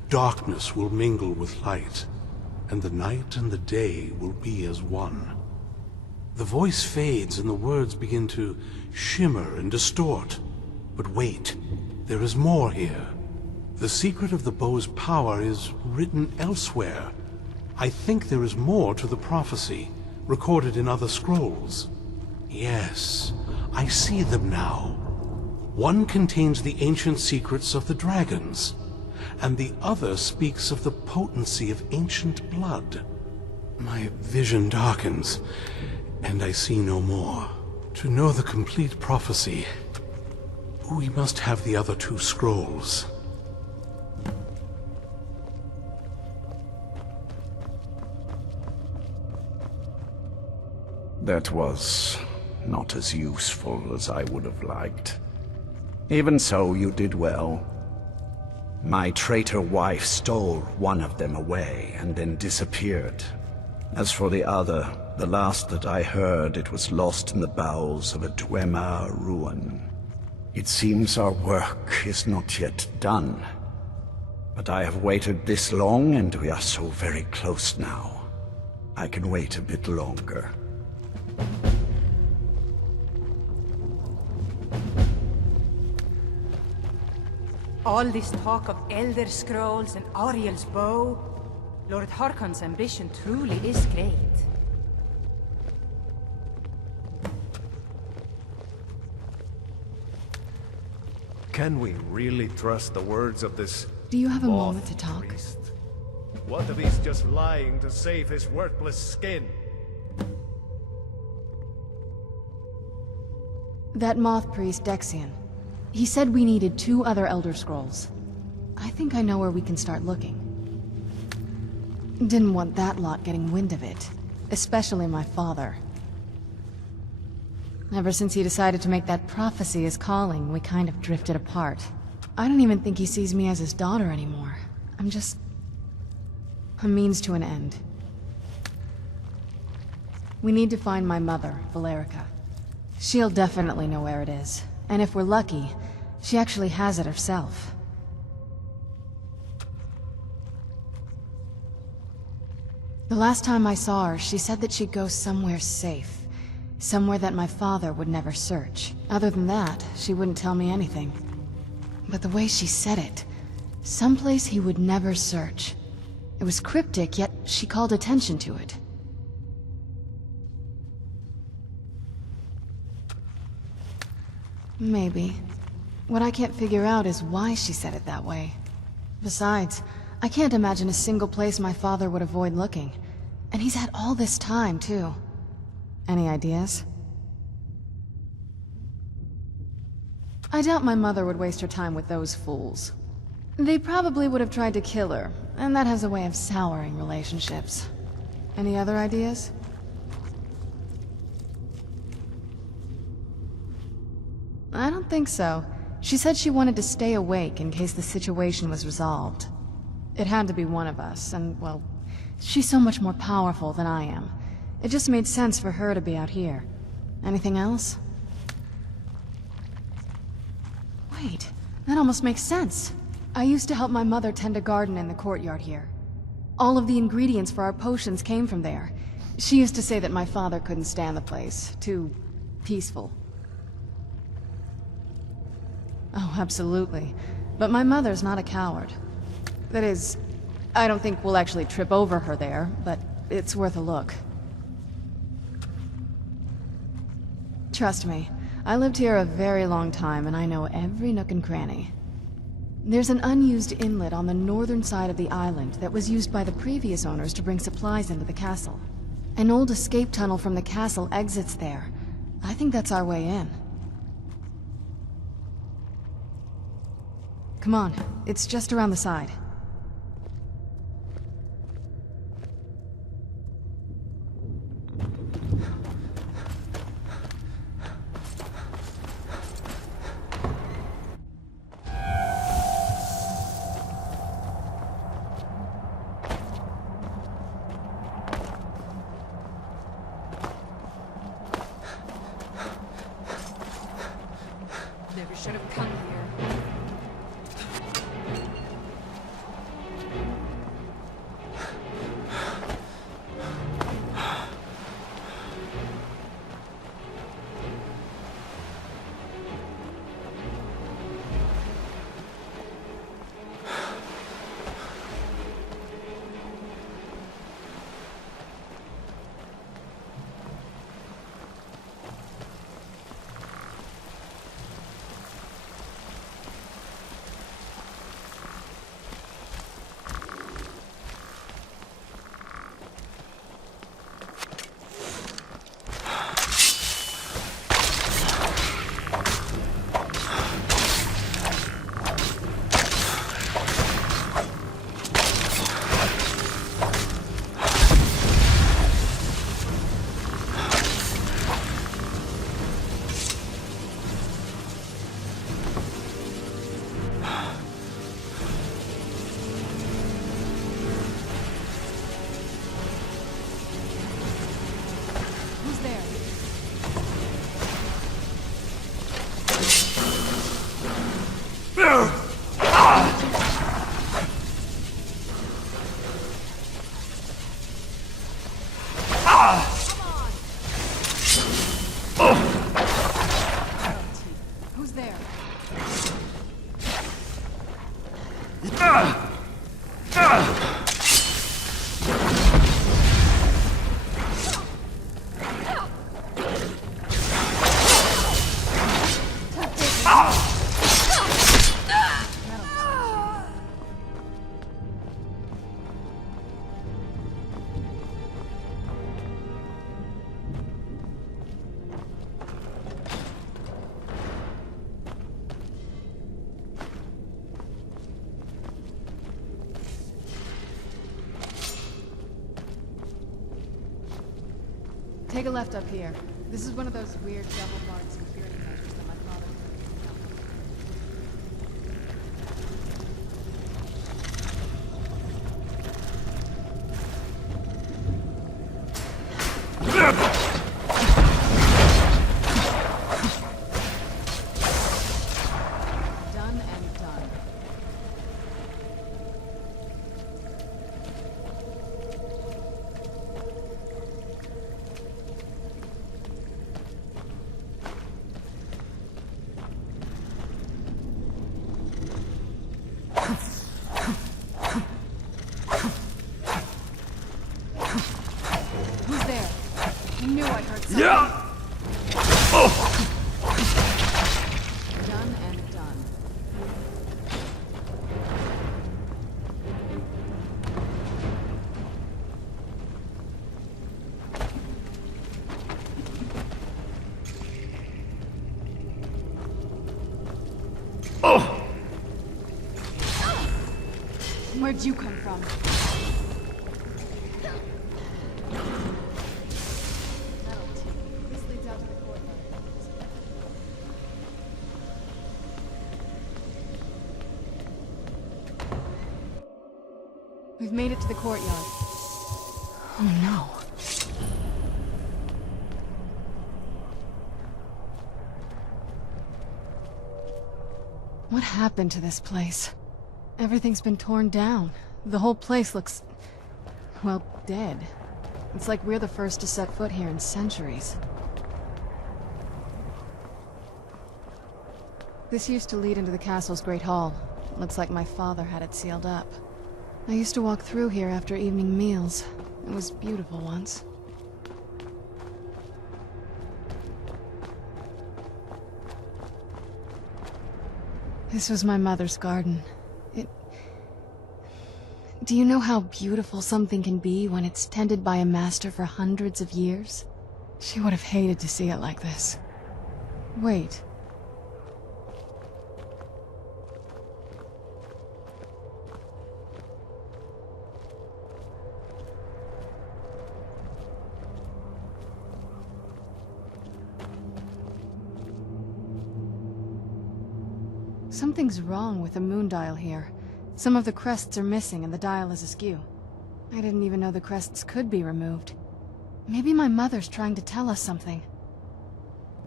darkness will mingle with light, and the night and the day will be as one." The voice fades and the words begin to shimmer and distort. But wait, there is more here. The secret of the bow's power is written elsewhere. I think there is more to the prophecy, recorded in other scrolls. Yes, I see them now. One contains the ancient secrets of the dragons, and the other speaks of the potency of ancient blood. My vision darkens, and I see no more. To know the complete prophecy, we must have the other two scrolls. That was not as useful as I would have liked. Even so, you did well. My traitor wife stole one of them away and then disappeared. As for the other, the last that I heard, it was lost in the bowels of a Dwemer ruin. It seems our work is not yet done. But I have waited this long, and we are so very close now. I can wait a bit longer. All this talk of Elder Scrolls and Oriel's bow, Lord Harkon's ambition truly is great. Can we really trust the words of this? Do you have a moth moment to talk? priest? What if he's just lying to save his worthless skin? That moth priest, Dexion. He said we needed 2 other Elder Scrolls. I think I know where we can start looking. Didn't want that lot getting wind of it. Especially my father. Ever since he decided to make that prophecy his calling, we kind of drifted apart. I don't even think he sees me as his daughter anymore. I'm just a means to an end. We need to find my mother, Valerica. She'll definitely know where it is. And if we're lucky, she actually has it herself. The last time I saw her, she said that she'd go somewhere safe. Somewhere that my father would never search. Other than that, she wouldn't tell me anything. But the way she said it, someplace he would never search. It was cryptic, yet she called attention to it. Maybe. What I can't figure out is why she said it that way. Besides, I can't imagine a single place my father would avoid looking. And he's had all this time, too. Any ideas? I doubt my mother would waste her time with those fools. They probably would have tried to kill her, and that has a way of souring relationships. Any other ideas? I don't think so. She said she wanted to stay awake in case the situation was resolved. It had to be one of us, and, well, she's so much more powerful than I am. It just made sense for her to be out here. Anything else? Wait, that almost makes sense. I used to help my mother tend a garden in the courtyard here. All of the ingredients for our potions came from there. She used to say that my father couldn't stand the place. Too peaceful. Oh, absolutely. But my mother's not a coward. That is, I don't think we'll actually trip over her there, but it's worth a look. Trust me, I lived here a very long time and I know every nook and cranny. There's an unused inlet on the northern side of the island that was used by the previous owners to bring supplies into the castle. An old escape tunnel from the castle exits there. I think that's our way in. Come on, it's just around the side. Never should have come here. Who's there? Take a left up here. This is one of those weird double-barred security measures that my father Done and done. Where'd you come from? This leads out to the courtyard. We've made it to the courtyard. Oh no. What happened to this place? Everything's been torn down. The whole place looks, well, dead. It's like we're the first to set foot here in centuries. This used to lead into the castle's great hall. Looks like my father had it sealed up. I used to walk through here after evening meals. It was beautiful once. This was my mother's garden. Do you know how beautiful something can be when it's tended by a master for hundreds of years? She would have hated to see it like this. Wait. Something's wrong with the moon dial here. Some of the crests are missing and the dial is askew. I didn't even know the crests could be removed. Maybe my mother's trying to tell us something.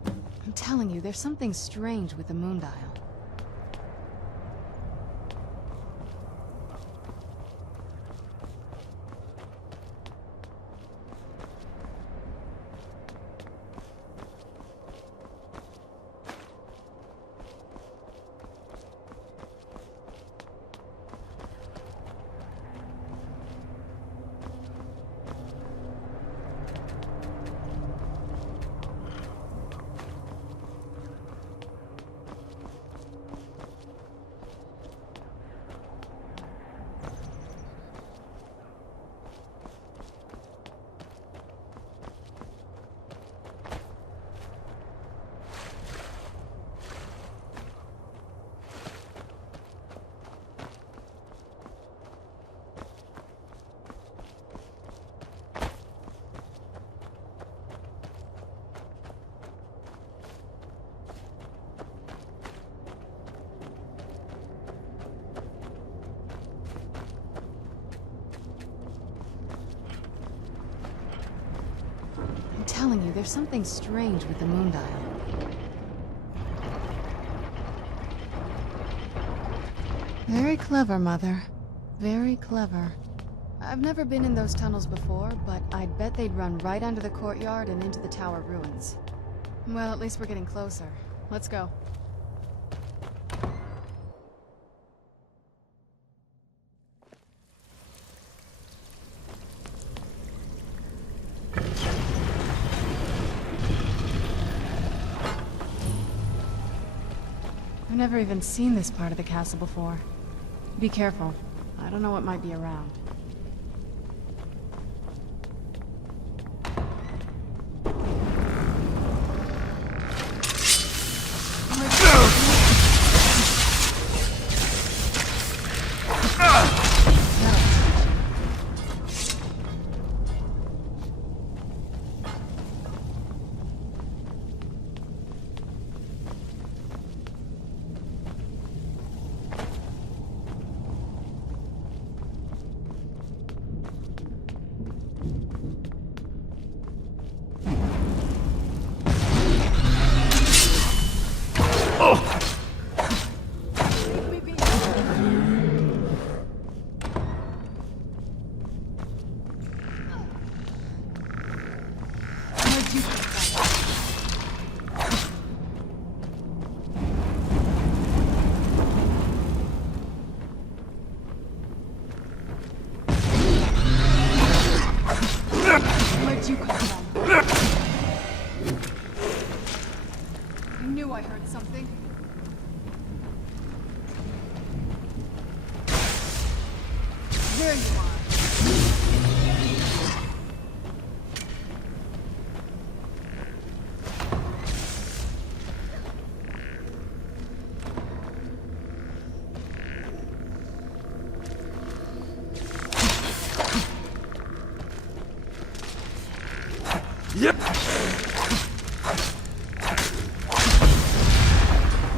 I'm telling you, there's something strange with the moon dial. I'm telling you, there's something strange with the moon dial. Very clever, Mother. Very clever. I've never been in those tunnels before, but I'd bet they'd run right under the courtyard and into the tower ruins. Well, at least we're getting closer. Let's go. I've never even seen this part of the castle before. Be careful. I don't know what might be around.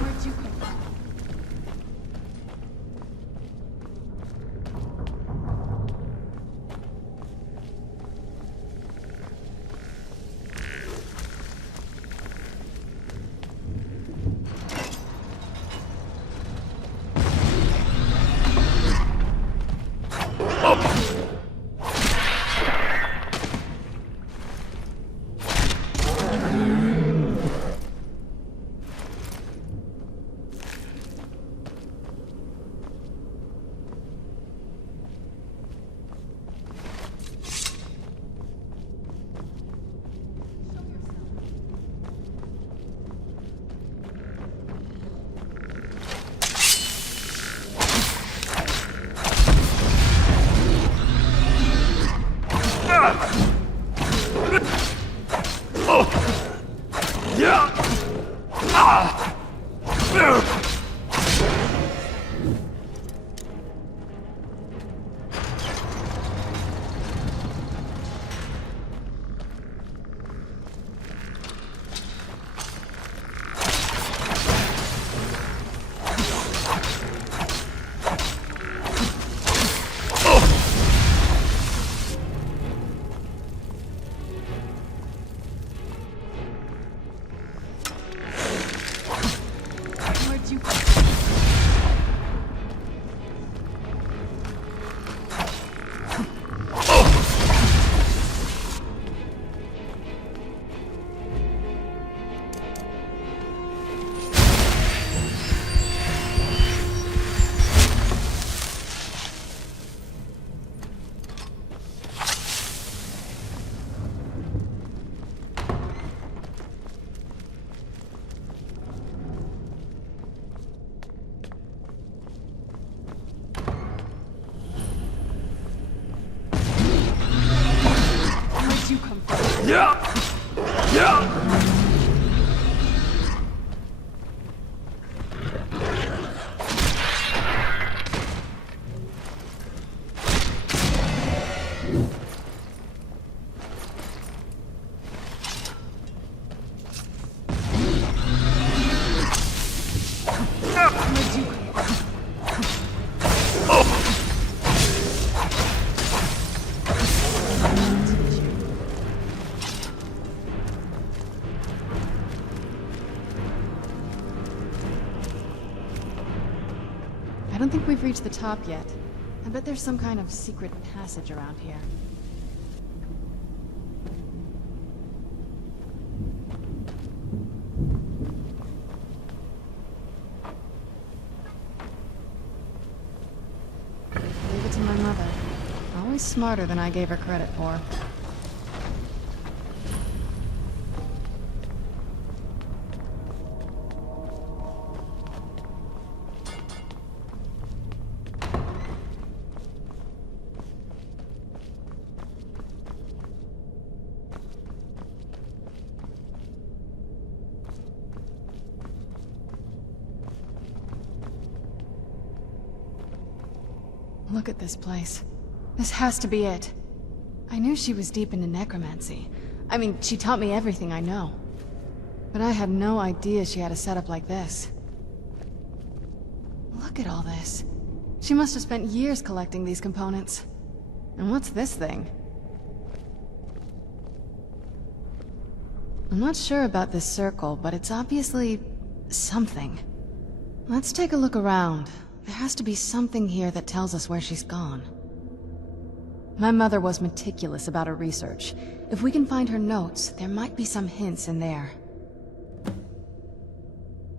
Where'd you come from? I don't think we've reached the top yet. I bet there's some kind of secret passage around here. Leave it to my mother. Always smarter than I gave her credit for. Look at this place. This has to be it. I knew she was deep into necromancy. I mean, she taught me everything I know. But I had no idea she had a setup like this. Look at all this. She must have spent years collecting these components. And what's this thing? I'm not sure about this circle, but it's obviously something. Let's take a look around. There has to be something here that tells us where she's gone. My mother was meticulous about her research. If we can find her notes, there might be some hints in there.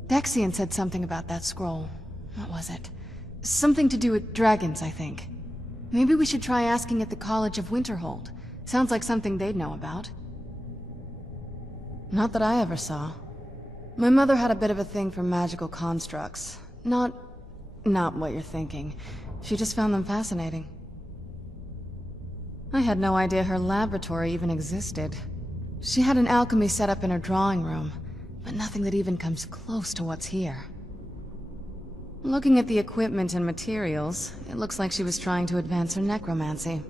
Dexian said something about that scroll. What was it? Something to do with dragons, I think. Maybe we should try asking at the College of Winterhold. Sounds like something they'd know about. Not that I ever saw. My mother had a bit of a thing for magical constructs. Not what you're thinking. She just found them fascinating. I had no idea her laboratory even existed. She had an alchemy set up in her drawing room, but nothing that even comes close to what's here. Looking at the equipment and materials, it looks like she was trying to advance her necromancy.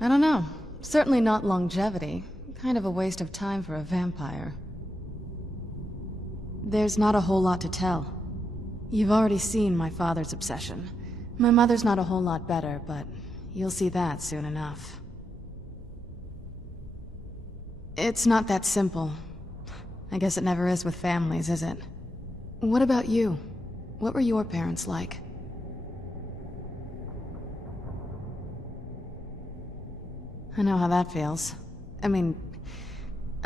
I don't know. Certainly not longevity. kind of a waste of time for a vampire. There's not a whole lot to tell. You've already seen my father's obsession. My mother's not a whole lot better, but you'll see that soon enough. It's not that simple. I guess it never is with families, is it? What about you? What were your parents like? I know how that feels. I mean,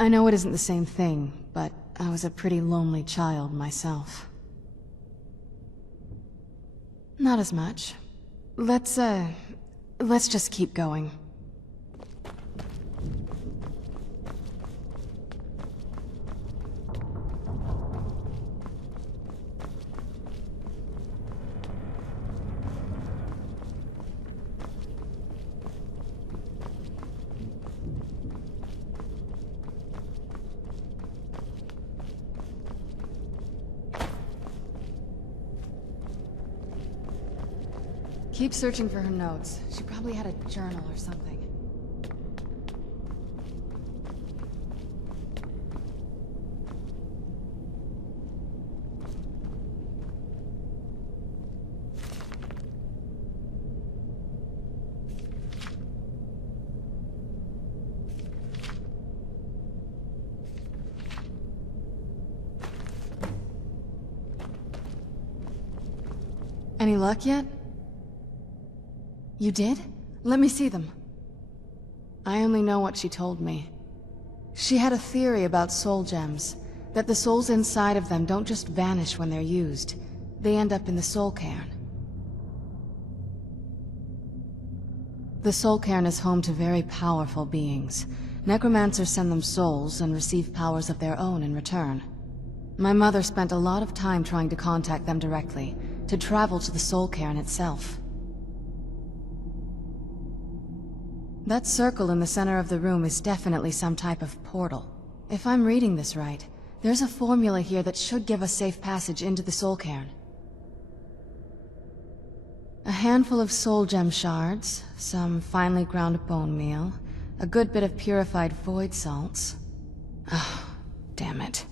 I know it isn't the same thing, but I was a pretty lonely child myself. Not as much. Let's just keep going. Keep searching for her notes. She probably had a journal or something. Any luck yet? You did? Let me see them. I only know what she told me. She had a theory about soul gems, that the souls inside of them don't just vanish when they're used. They end up in the soul cairn. The soul cairn is home to very powerful beings. Necromancers send them souls and receive powers of their own in return. My mother spent a lot of time trying to contact them directly, to travel to the soul cairn itself. That circle in the center of the room is definitely some type of portal. If I'm reading this right, there's a formula here that should give us safe passage into the soul cairn. A handful of soul gem shards, some finely ground bone meal, a good bit of purified void salts. Oh, damn it.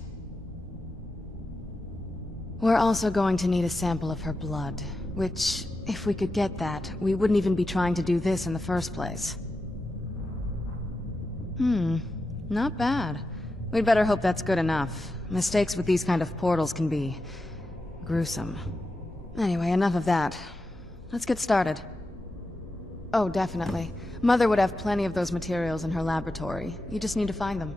We're also going to need a sample of her blood, which, if we could get that, we wouldn't even be trying to do this in the first place. Not bad. We'd better hope that's good enough. Mistakes with these kind of portals can be gruesome. Anyway, enough of that. Let's get started. Oh, definitely. Mother would have plenty of those materials in her laboratory. You just need to find them.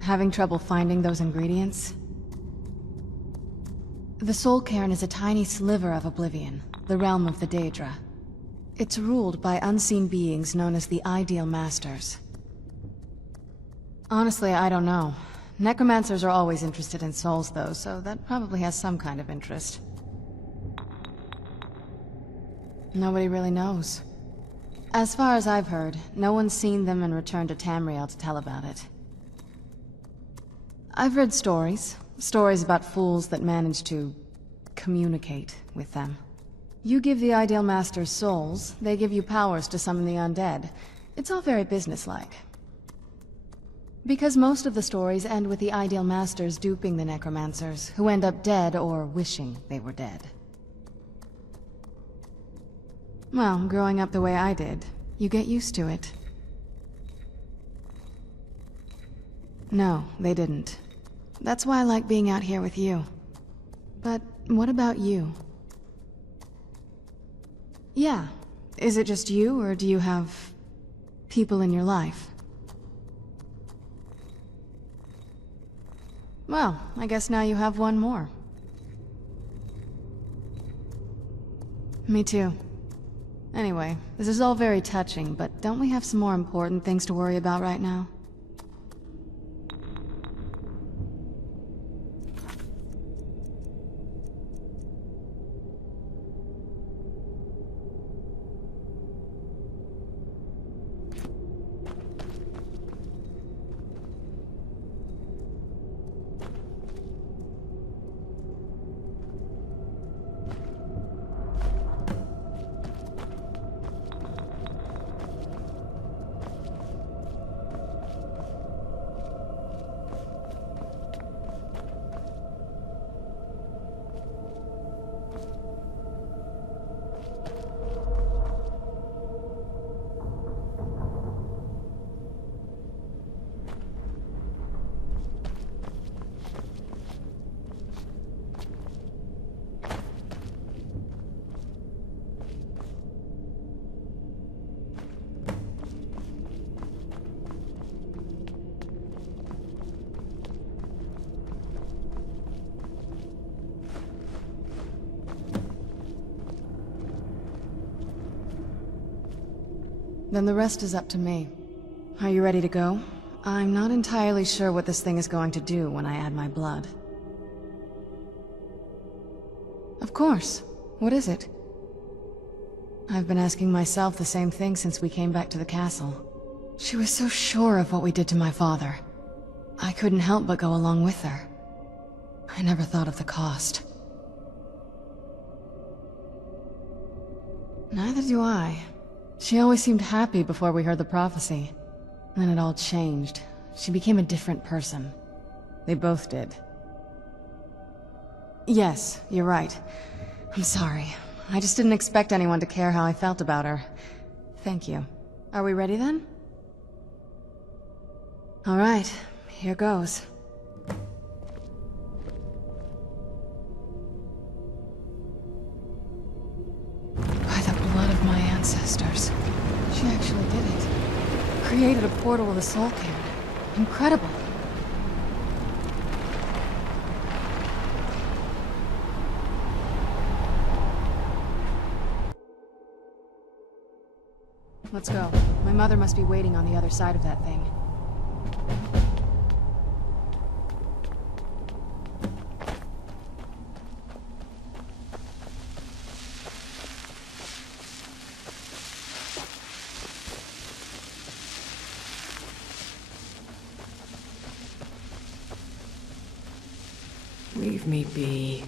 Having trouble finding those ingredients? The Soul Cairn is a tiny sliver of Oblivion, the realm of the Daedra. It's ruled by unseen beings known as the Ideal Masters. Honestly, I don't know. Necromancers are always interested in souls, though, so that probably has some kind of interest. Nobody really knows. As far as I've heard, no one's seen them and returned to Tamriel to tell about it. I've read stories about fools that manage to communicate with them. You give the Ideal Masters souls, they give you powers to summon the undead. It's all very businesslike. Because most of the stories end with the Ideal Masters duping the necromancers, who end up dead or wishing they were dead. Well, growing up the way I did, you get used to it. No, they didn't. That's why I like being out here with you. But what about you? Yeah, Is it just you, or do you have people in your life? Well, I guess now you have one more. Me too. Anyway, this is all very touching, but don't we have some more important things to worry about right now? Then the rest is up to me. Are you ready to go? I'm not entirely sure what this thing is going to do when I add my blood. Of course. What is it? I've been asking myself the same thing since we came back to the castle. She was so sure of what we did to my father. I couldn't help but go along with her. I never thought of the cost. Neither do I. She always seemed happy before we heard the prophecy. Then it all changed. She became a different person. They both did. Yes, you're right. I'm sorry. I just didn't expect anyone to care how I felt about her. Thank you. Are we ready then? All right, here goes. By the blood of my ancestors. She actually did it. Created a portal with a soul cairn. Incredible. Let's go. My mother must be waiting on the other side of that thing. Leave me be.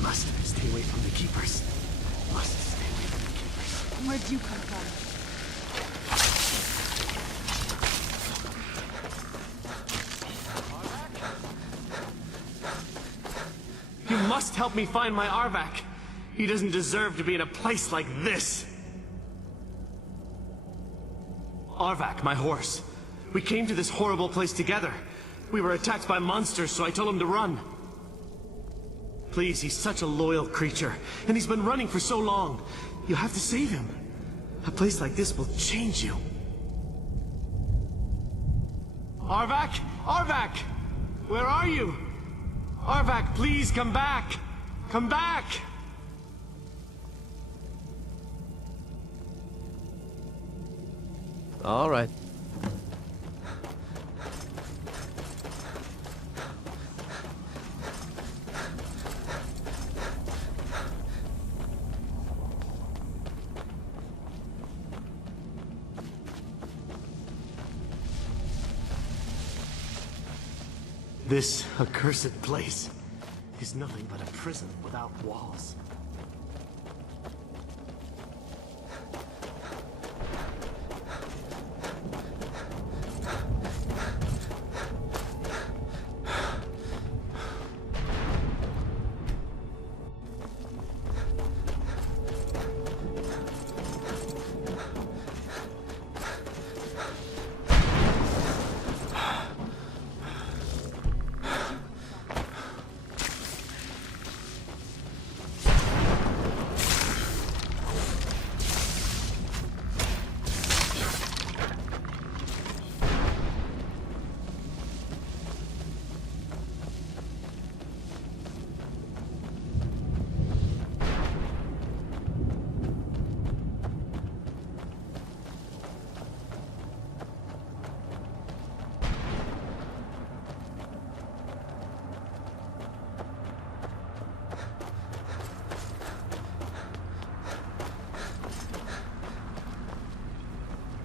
Must stay away from the keepers. Must stay away from the keepers. Where'd you come from? You must help me find my Arvak. He doesn't deserve to be in a place like this. Arvak, my horse. We came to this horrible place together. We were attacked by monsters, so I told him to run. Please, he's such a loyal creature, and he's been running for so long. You have to save him. A place like this will change you. Arvak? Arvak! Where are you? Arvak, please come back! Come back! All right. This accursed place is nothing but a prison without walls.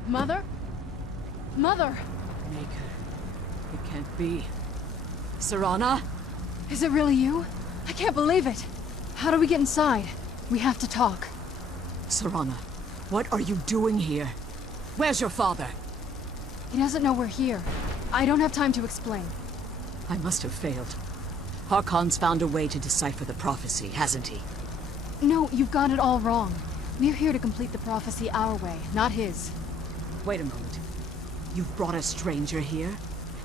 Mother? Mother! Maker. It can't be. Serana? Is it really you? I can't believe it. How do we get inside? We have to talk. Serana, what are you doing here? Where's your father? He doesn't know we're here. I don't have time to explain. I must have failed. Harkon's found a way to decipher the prophecy, hasn't he? No, you've got it all wrong. We're here to complete the prophecy our way, not his. Wait a moment. You've brought a stranger here?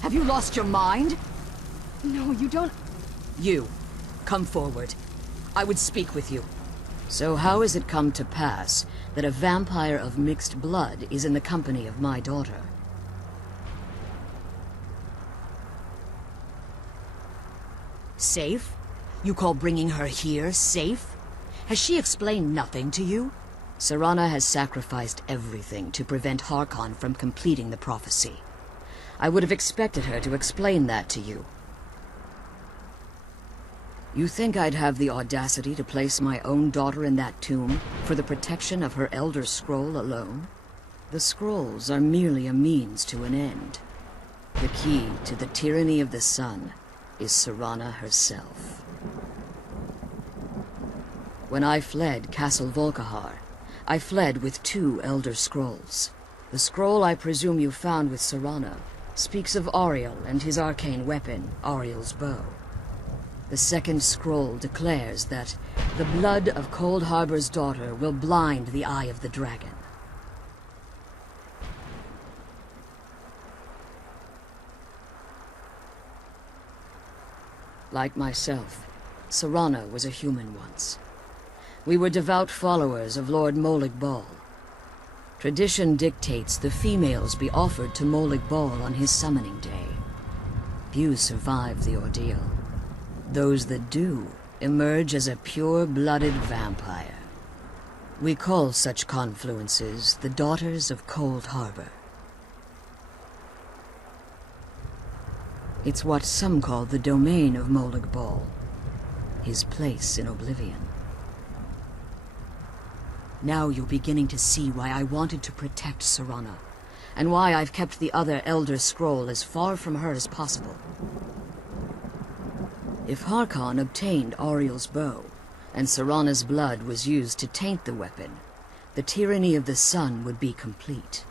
Have you lost your mind? No, you don't... You, come forward. I would speak with you. So how has it come to pass that a vampire of mixed blood is in the company of my daughter? Safe? You call bringing her here safe? Has she explained nothing to you? Serana has sacrificed everything to prevent Harkon from completing the prophecy. I would have expected her to explain that to you. You think I'd have the audacity to place my own daughter in that tomb for the protection of her Elder Scroll alone? The scrolls are merely a means to an end. The key to the tyranny of the sun is Serana herself. When I fled Castle Volkihar, I fled with 2 Elder Scrolls. The scroll I presume you found with Serana speaks of Auriel and his arcane weapon, Auriel's bow. The second scroll declares that the blood of Cold Harbor's daughter will blind the eye of the dragon. Like myself, Serana was a human once. We were devout followers of Lord Molig Bal. Tradition dictates the females be offered to Molig Bal on his summoning day. Few survive the ordeal. Those that do emerge as a pure-blooded vampire. We call such confluences the Daughters of Cold Harbor. It's what some call the domain of Molig Bal, his place in Oblivion. Now you're beginning to see why I wanted to protect Serana, and why I've kept the other Elder Scroll as far from her as possible. If Harkon obtained Auriel's bow, and Serana's blood was used to taint the weapon, the tyranny of the sun would be complete.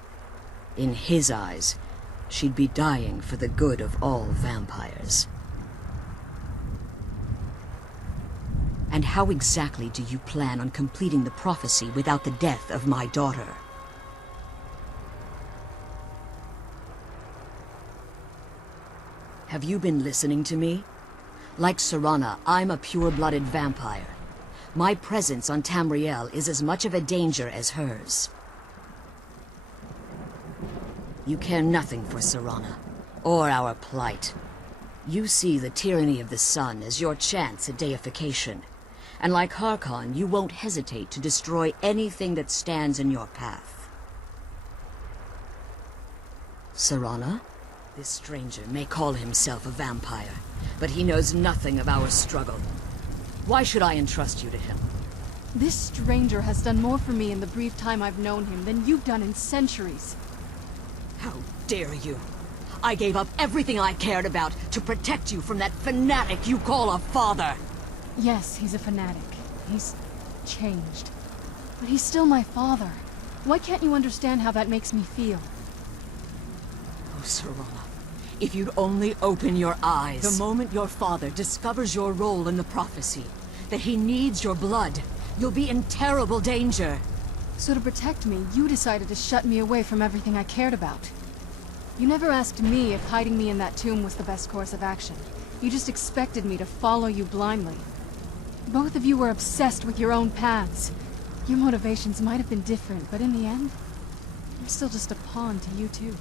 In his eyes, she'd be dying for the good of all vampires. And how exactly do you plan on completing the prophecy without the death of my daughter? Have you been listening to me? Like Serana, I'm a pure-blooded vampire. My presence on Tamriel is as much of a danger as hers. You care nothing for Serana, or our plight. You see the tyranny of the sun as your chance at deification. And like Harkon, you won't hesitate to destroy anything that stands in your path. Serana? This stranger may call himself a vampire, but he knows nothing of our struggle. Why should I entrust you to him? This stranger has done more for me in the brief time I've known him than you've done in centuries. How dare you! I gave up everything I cared about to protect you from that fanatic you call a father! Yes, he's a fanatic. He's changed. But he's still my father. Why can't you understand how that makes me feel? Oh, Serana, if you'd only open your eyes. The moment your father discovers your role in the prophecy, that he needs your blood, you'll be in terrible danger. So to protect me, you decided to shut me away from everything I cared about. You never asked me if hiding me in that tomb was the best course of action. You just expected me to follow you blindly. Both of you were obsessed with your own paths. Your motivations might have been different, but in the end, I'm still just a pawn to you too.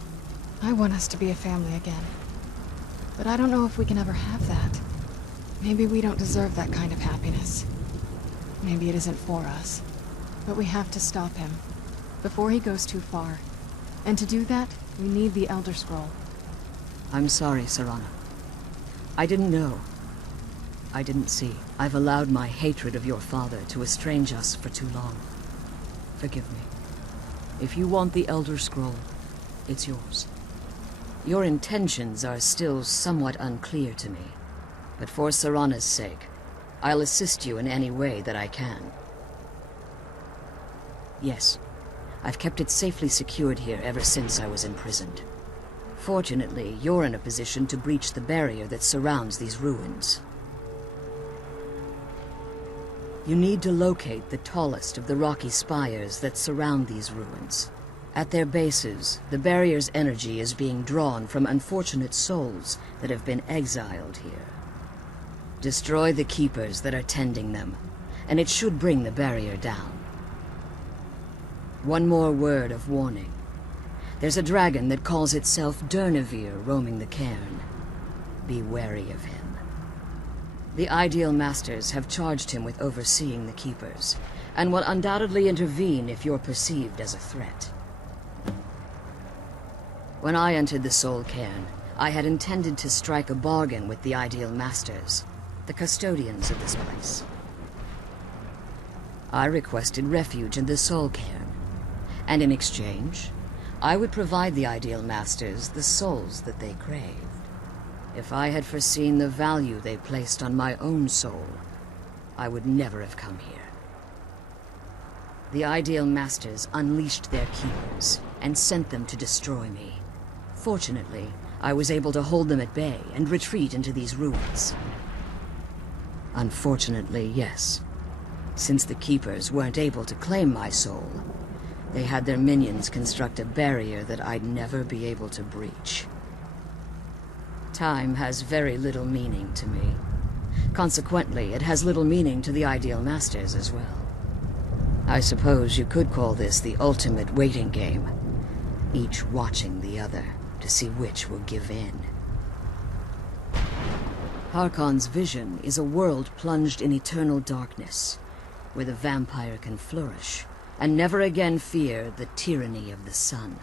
I want us to be a family again. But I don't know if we can ever have that. Maybe we don't deserve that kind of happiness. Maybe it isn't for us. But we have to stop him, before he goes too far. And to do that, we need the Elder Scroll. I'm sorry, Serana. I didn't know. I didn't see. I've allowed my hatred of your father to estrange us for too long. Forgive me. If you want the Elder Scroll, it's yours. Your intentions are still somewhat unclear to me, but for Serana's sake, I'll assist you in any way that I can. Yes, I've kept it safely secured here ever since I was imprisoned. Fortunately, you're in a position to breach the barrier that surrounds these ruins. You need to locate the tallest of the rocky spires that surround these ruins. At their bases, the barrier's energy is being drawn from unfortunate souls that have been exiled here. Destroy the keepers that are tending them, and it should bring the barrier down. One more word of warning. There's a dragon that calls itself Durnevere roaming the cairn. Be wary of him. The Ideal Masters have charged him with overseeing the keepers, and will undoubtedly intervene if you're perceived as a threat. When I entered the Soul Cairn, I had intended to strike a bargain with the Ideal Masters, the custodians of this place. I requested refuge in the Soul Cairn, and in exchange, I would provide the Ideal Masters the souls that they craved. If I had foreseen the value they placed on my own soul, I would never have come here. The Ideal Masters unleashed their keepers and sent them to destroy me. Fortunately, I was able to hold them at bay and retreat into these ruins. Unfortunately, yes. Since the keepers weren't able to claim my soul, they had their minions construct a barrier that I'd never be able to breach. Time has very little meaning to me. Consequently, it has little meaning to the Ideal Masters as well. I suppose you could call this the ultimate waiting game, each watching the other to see which will give in. Harkon's vision is a world plunged in eternal darkness, where the vampire can flourish and never again fear the tyranny of the sun.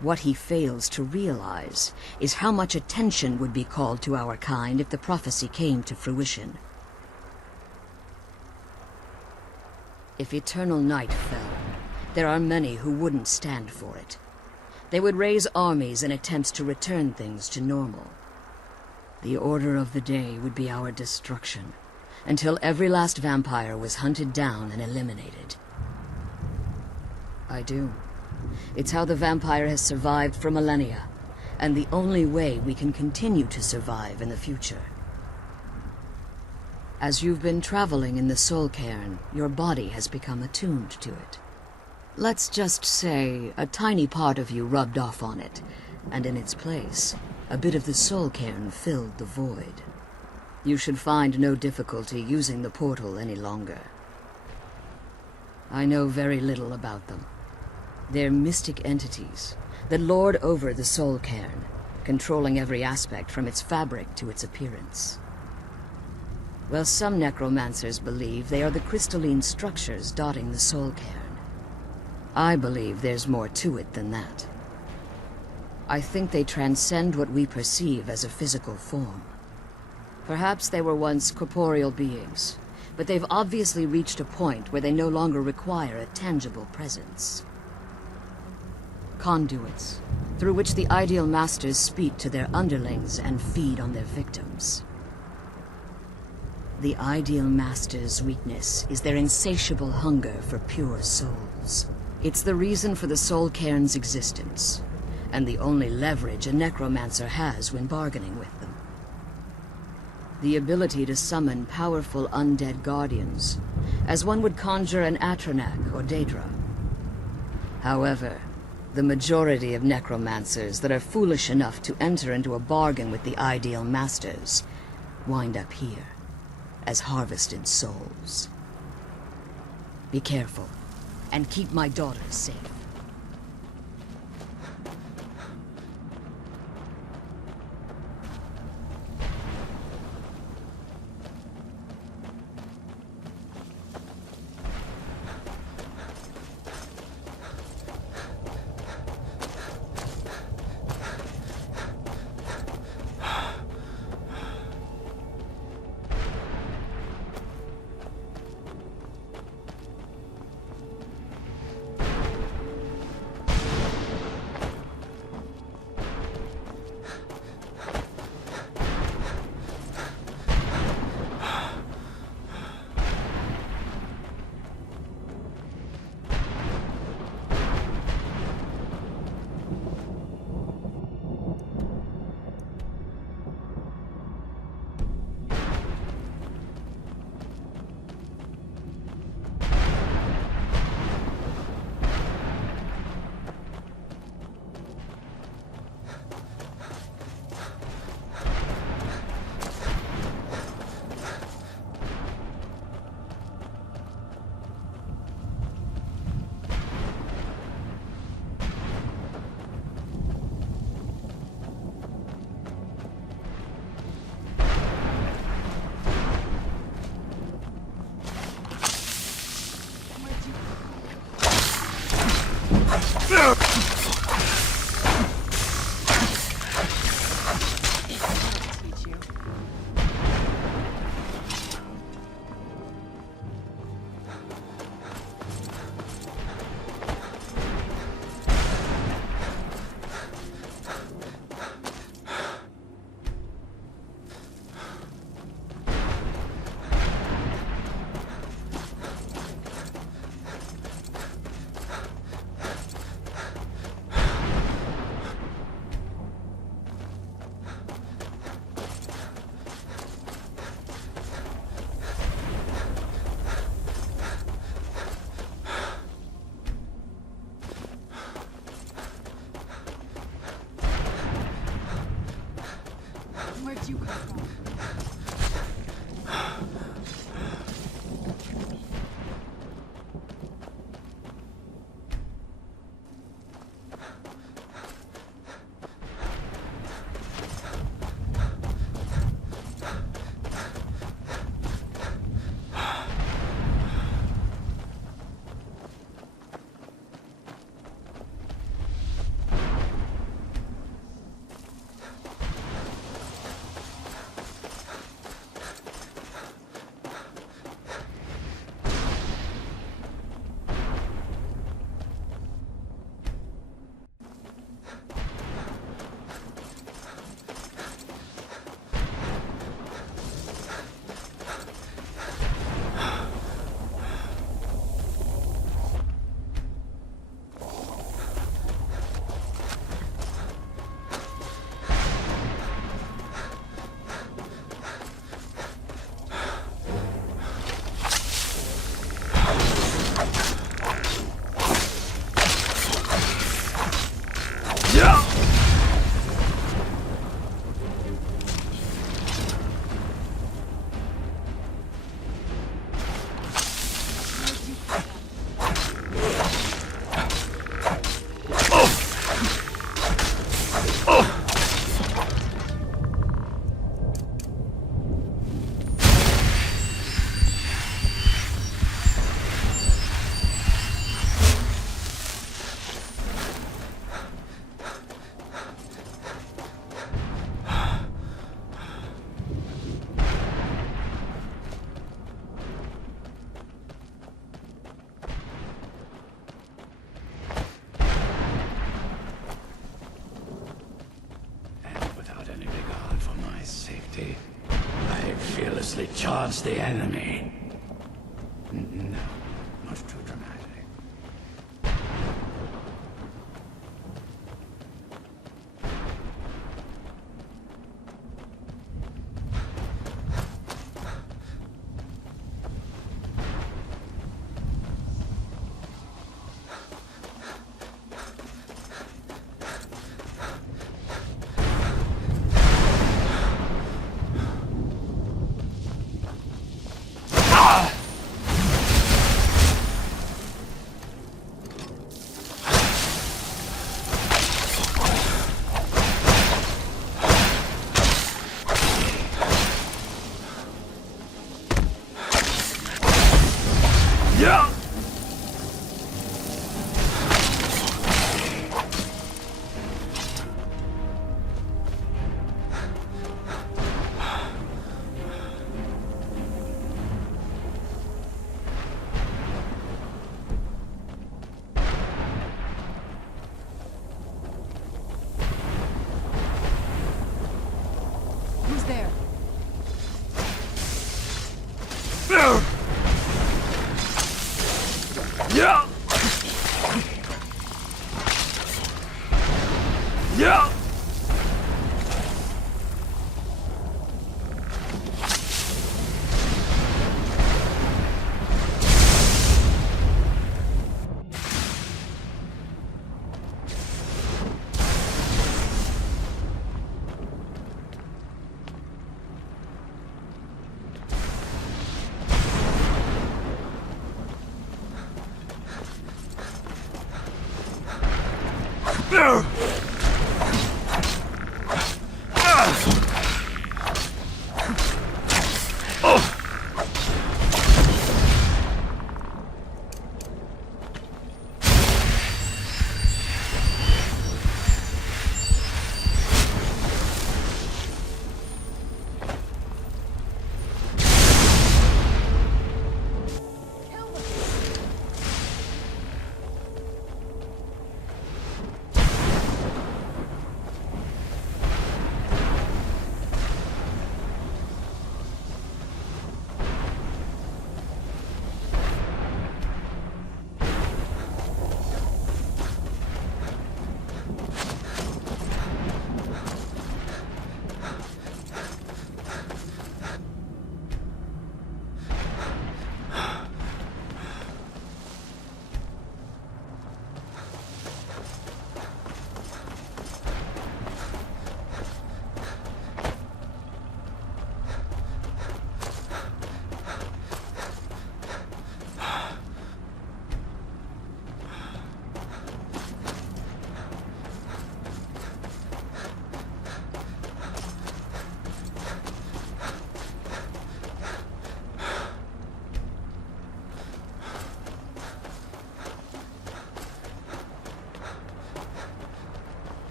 What he fails to realize is how much attention would be called to our kind if the prophecy came to fruition. If eternal night fell, there are many who wouldn't stand for it. They would raise armies in attempts to return things to normal. The order of the day would be our destruction, until every last vampire was hunted down and eliminated. I do. It's how the vampire has survived for millennia, and the only way we can continue to survive in the future. As you've been traveling in the Soul Cairn, your body has become attuned to it. Let's just say a tiny part of you rubbed off on it, and in its place, a bit of the Soul Cairn filled the void. You should find no difficulty using the portal any longer. I know very little about them. They're mystic entities that lord over the Soul Cairn, controlling every aspect from its fabric to its appearance. Well, some necromancers believe they are the crystalline structures dotting the Soul Cairn. I believe there's more to it than that. I think they transcend what we perceive as a physical form. Perhaps they were once corporeal beings, but they've obviously reached a point where they no longer require a tangible presence. Conduits, through which the Ideal Masters speak to their underlings and feed on their victims. The Ideal Masters' weakness is their insatiable hunger for pure souls. It's the reason for the Soul Cairn's existence, and the only leverage a necromancer has when bargaining with them. The ability to summon powerful undead guardians, as one would conjure an Atronak or Daedra. However, the majority of necromancers that are foolish enough to enter into a bargain with the Ideal Masters wind up here, as harvested souls. Be careful, and keep my daughter safe. did you come from? Charge the enemy. No, not too dramatic.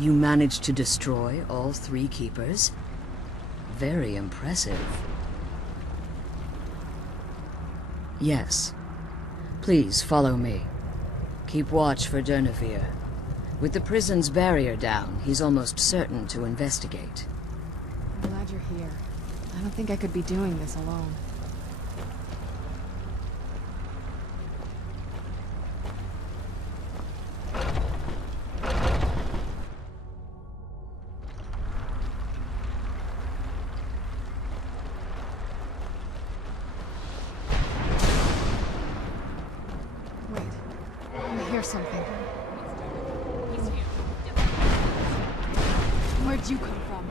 You managed to destroy all 3 keepers? Very impressive. Yes. Please follow me. Keep watch for Durnevere. With the prison's barrier down, he's almost certain to investigate. I'm glad you're here. I don't think I could be doing this alone. Something. Where'd you come from?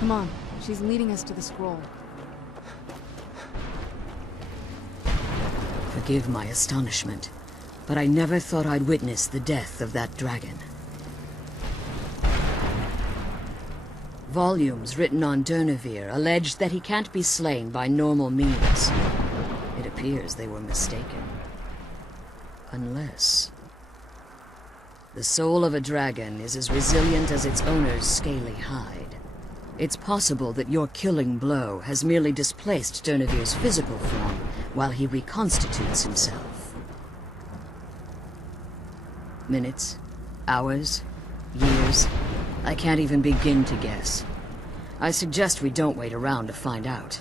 Come on, she's leading us to the scroll. Forgive my astonishment, but I never thought I'd witness the death of that dragon. Volumes written on Durnevere allege that he can't be slain by normal means. It appears they were mistaken. Unless... the soul of a dragon is as resilient as its owner's scaly hide. It's possible that your killing blow has merely displaced Durnevere's physical form while he reconstitutes himself. Minutes, hours, years, I can't even begin to guess. I suggest we don't wait around to find out.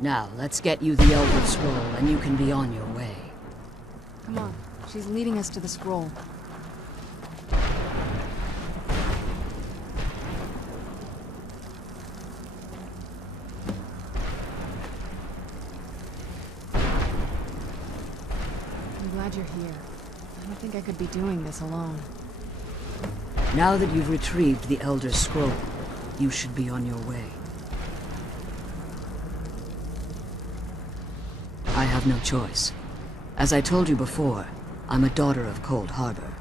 Now, let's get you the Elder Scroll and you can be on your way. Come on, she's leading us to the scroll. Glad you're here. I don't think I could be doing this alone. Now that you've retrieved the Elder Scroll, you should be on your way. I have no choice. As I told you before, I'm a daughter of Cold Harbor.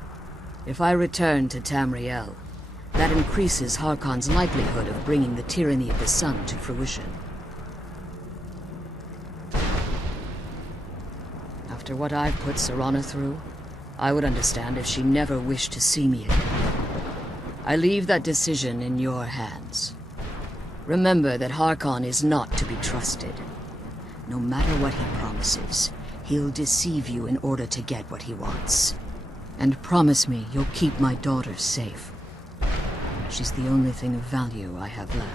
If I return to Tamriel, that increases Harkon's likelihood of bringing the tyranny of the Sun to fruition. After what I've put Serana through, I would understand if she never wished to see me again. I leave that decision in your hands. Remember that Harkon is not to be trusted. No matter what he promises, He'll deceive you in order to get what he wants. And promise me you'll keep my daughter safe. She's the only thing of value I have left.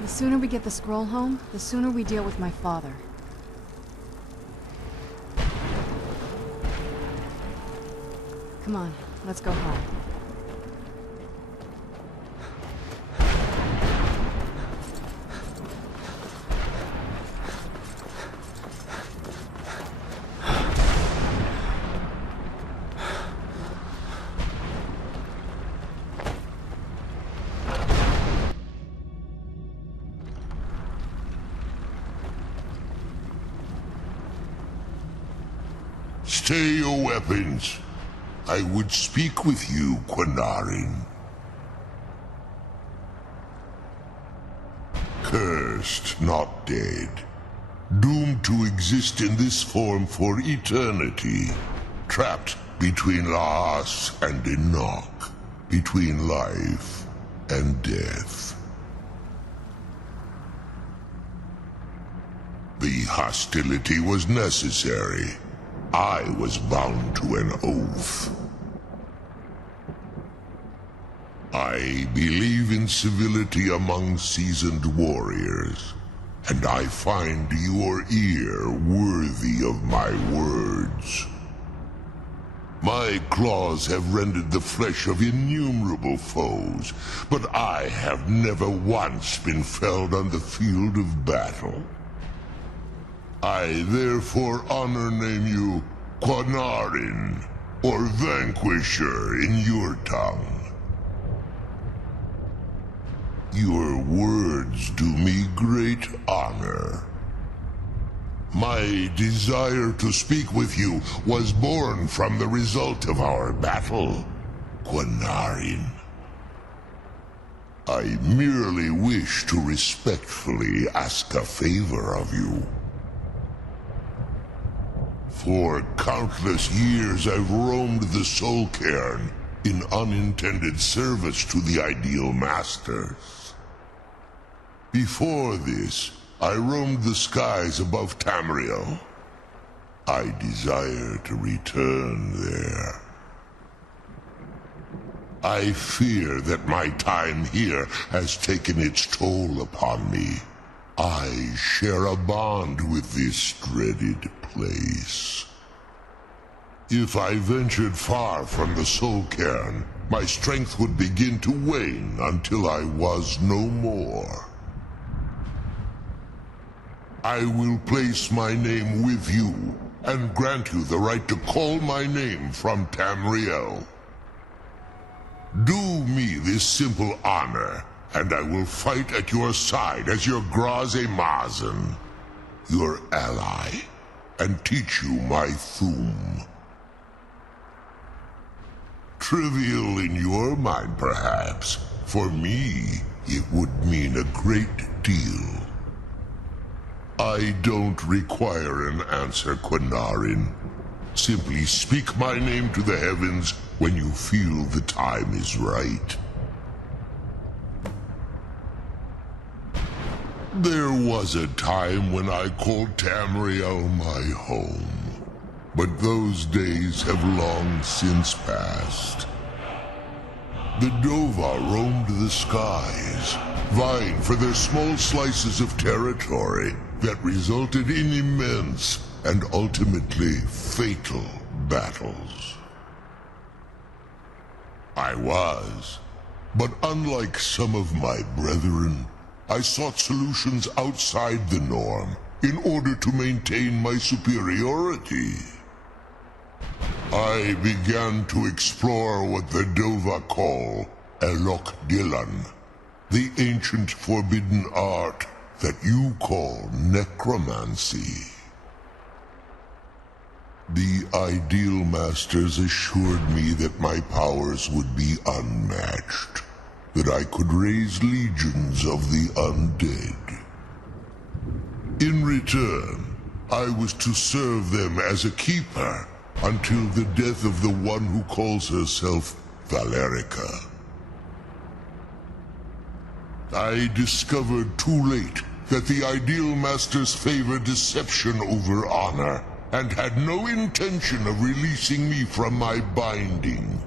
The sooner we get the scroll home, the sooner we deal with my father. Come on, let's go home. Stay your weapons. I would speak with you, Quinarin. Cursed, not dead. Doomed to exist in this form for eternity. Trapped between Laas and Enoch. Between life and death. The hostility was necessary. I was bound to an oath. I believe in civility among seasoned warriors, and I find your ear worthy of my words. My claws have rended the flesh of innumerable foes, but I have never once been felled on the field of battle. I therefore honor name you Quinarin, or Vanquisher in your tongue. Your words do me great honor. My desire to speak with you was born from the result of our battle, Quinarin. I merely wish to respectfully ask a favor of you. For countless years I've roamed the Soul Cairn in unintended service to the Ideal Masters. Before this, I roamed the skies above Tamriel. I desire to return there. I fear that my time here has taken its toll upon me. I share a bond with this dreaded place. If I ventured far from the Soul Cairn, my strength would begin to wane until I was no more. I will place my name with you, and grant you the right to call my name from Tamriel. Do me this simple honor, and I will fight at your side as your Graze Mazen, your ally, and teach you my Thu'um. Trivial in your mind, perhaps. For me, it would mean a great deal. I don't require an answer, Quinarin. Simply speak my name to the heavens when you feel the time is right. There was a time when I called Tamriel my home, but those days have long since passed. The Dova roamed the skies, vying for their small slices of territory that resulted in immense and ultimately fatal battles. I was, but unlike some of my brethren, I sought solutions outside the norm in order to maintain my superiority. I began to explore what the Dova call Elok Dilan, the ancient forbidden art that you call necromancy. The Ideal Masters assured me that my powers would be unmatched, that I could raise legions of the undead. In return, I was to serve them as a keeper until the death of the one who calls herself Valerica. I discovered too late that the Ideal Masters favor deception over honor, and had no intention of releasing me from my binding.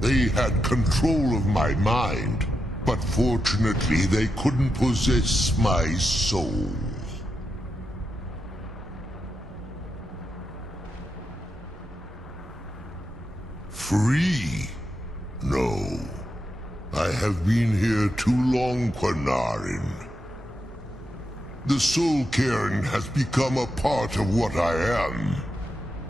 They had control of my mind, but fortunately they couldn't possess my soul. Free? No. I have been here too long, Quinarin. The Soul Cairn has become a part of what I am.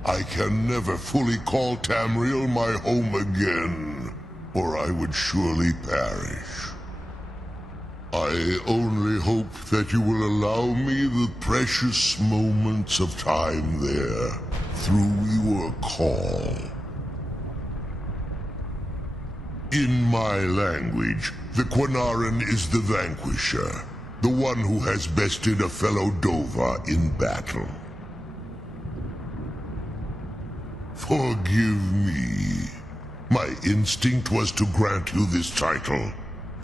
I can never fully call Tamriel my home again, or I would surely perish. I only hope that you will allow me the precious moments of time there, through your call. In my language, the Quinarin is the vanquisher, the one who has bested a fellow Dova in battle. Forgive me. My instinct was to grant you this title.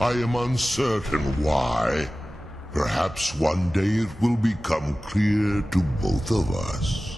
I am uncertain why. Perhaps one day it will become clear to both of us.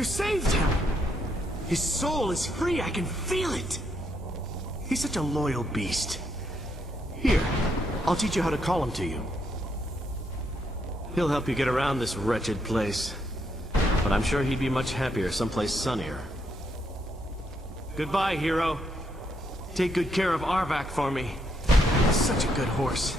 You saved him! His soul is free, I can feel it! He's such a loyal beast. Here, I'll teach you how to call him to you. He'll help you get around this wretched place. But I'm sure he'd be much happier someplace sunnier. Goodbye, hero. Take good care of Arvak for me. He's such a good horse.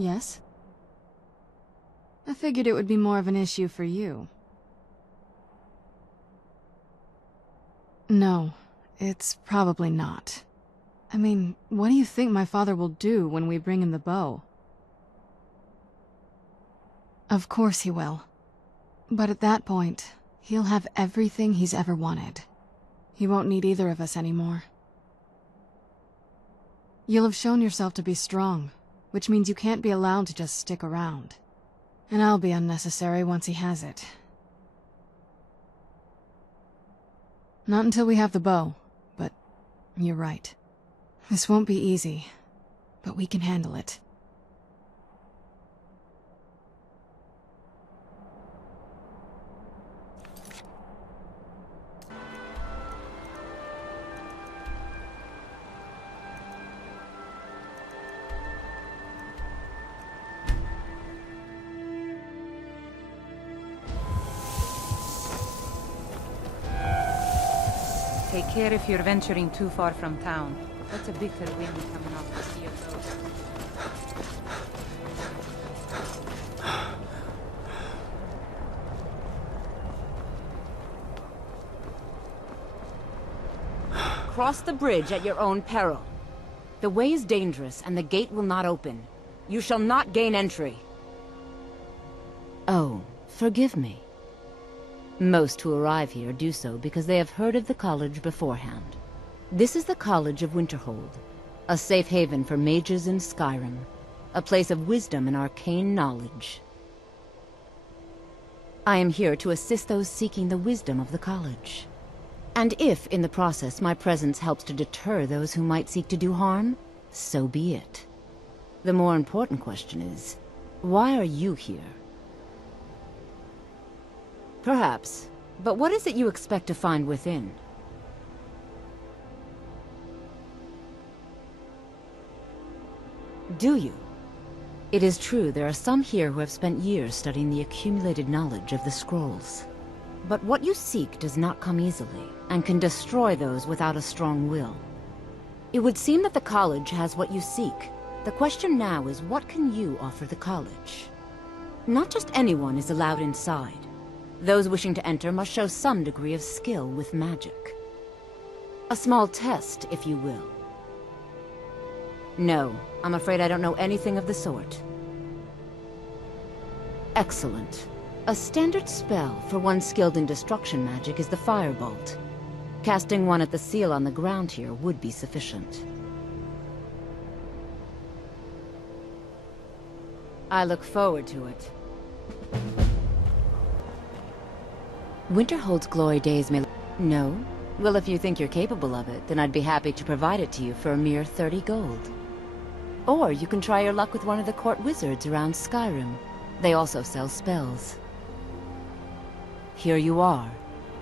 Yes? I figured it would be more of an issue for you. No, it's probably not. I mean, what do you think my father will do when we bring him the bow? Of course he will. But at that point, he'll have everything he's ever wanted. He won't need either of us anymore. You'll have shown yourself to be strong, which means you can't be allowed to just stick around. And I'll be unnecessary once he has it. Not until we have the bow, but you're right. This won't be easy, but we can handle it. Take care if you're venturing too far from town. That's a bitter wind coming off the sea of those. Cross the bridge at your own peril. The way is dangerous, and the gate will not open. You shall not gain entry. Oh, forgive me. Most who arrive here do so because they have heard of the college beforehand. This is the College of Winterhold, a safe haven for mages in Skyrim, a place of wisdom and arcane knowledge. I am here to assist those seeking the wisdom of the college. And if, in the process, my presence helps to deter those who might seek to do harm, so be it. The more important question is, why are you here? Perhaps, but what is it you expect to find within? Do you? It is true there are some here who have spent years studying the accumulated knowledge of the scrolls. But what you seek does not come easily, and can destroy those without a strong will. It would seem that the college has what you seek. The question now is, what can you offer the college? Not just anyone is allowed inside. Those wishing to enter must show some degree of skill with magic. A small test, if you will. No, I'm afraid I don't know anything of the sort. Excellent. A standard spell for one skilled in destruction magic is the Firebolt. Casting one at the seal on the ground here would be sufficient. I look forward to it. Winterhold's glory days may... No? Well, if you think you're capable of it, then I'd be happy to provide it to you for a mere 30 gold. Or you can try your luck with one of the court wizards around Skyrim. They also sell spells. Here you are.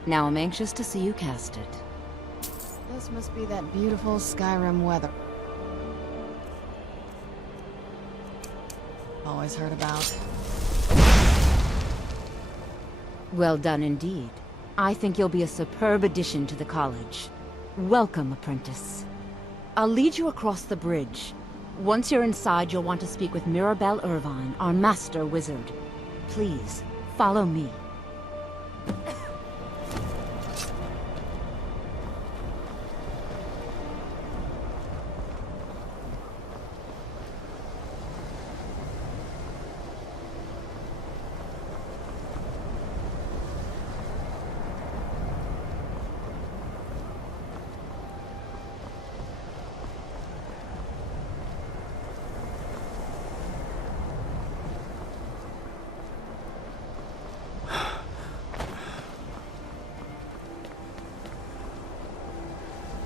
Now I'm anxious to see you cast it. This must be that beautiful Skyrim weather. Always heard about. Well done indeed. I think you'll be a superb addition to the college. Welcome, apprentice. I'll lead you across the bridge. Once you're inside, you'll want to speak with Mirabelle Irvine, our master wizard. Please, follow me.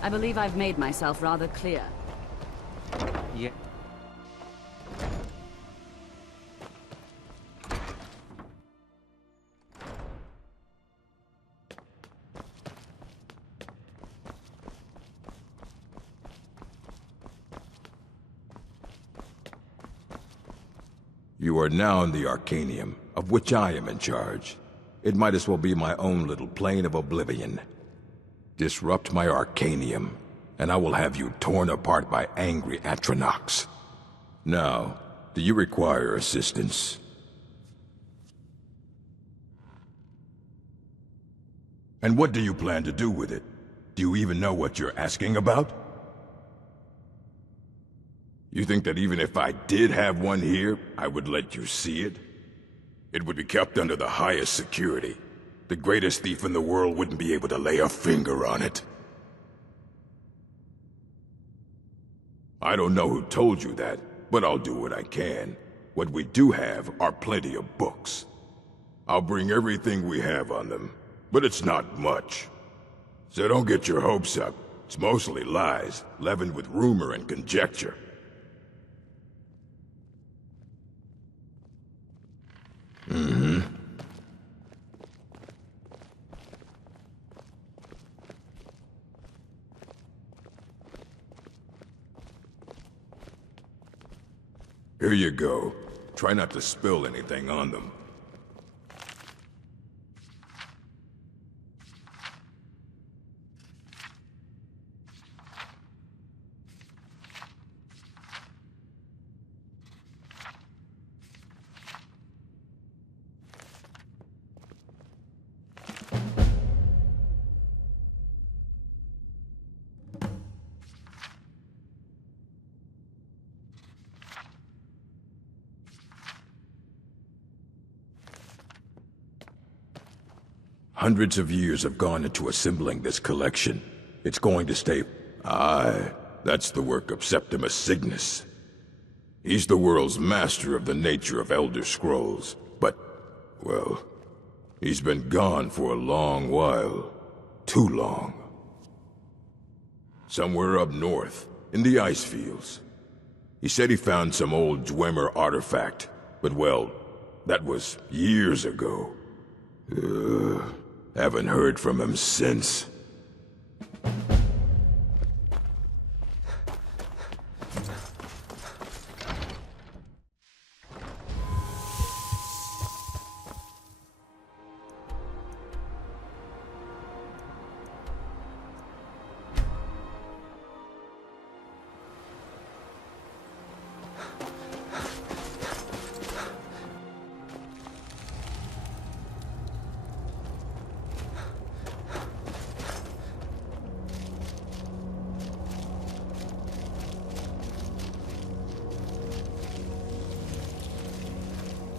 I believe I've made myself rather clear. Yeah. You are now in the Arcanium, of which I am in charge. It might as well be my own little plane of Oblivion. Disrupt my Arcanium, and I will have you torn apart by angry Atronachs. Now, Do you require assistance? And what do you plan to do with it? Do you even know what you're asking about? You think that even if I did have one here, I would let you see it? It would be kept under the highest security. The greatest thief in the world wouldn't be able to lay a finger on it. I don't know who told you that, but I'll do what I can. What we do have are plenty of books. I'll bring everything we have on them, but it's not much. So don't get your hopes up. It's mostly lies, leavened with rumor and conjecture. Here you go. Try not to spill anything on them. Hundreds of years have gone into assembling this collection. It's going to stay... Aye, that's the work of Septimus Signus. He's the world's master of the nature of Elder Scrolls, but, well, he's been gone for a long while. Too long. Somewhere up north, in the ice fields. He said he found some old Dwemer artifact, but well, that was years ago. Haven't heard from him since.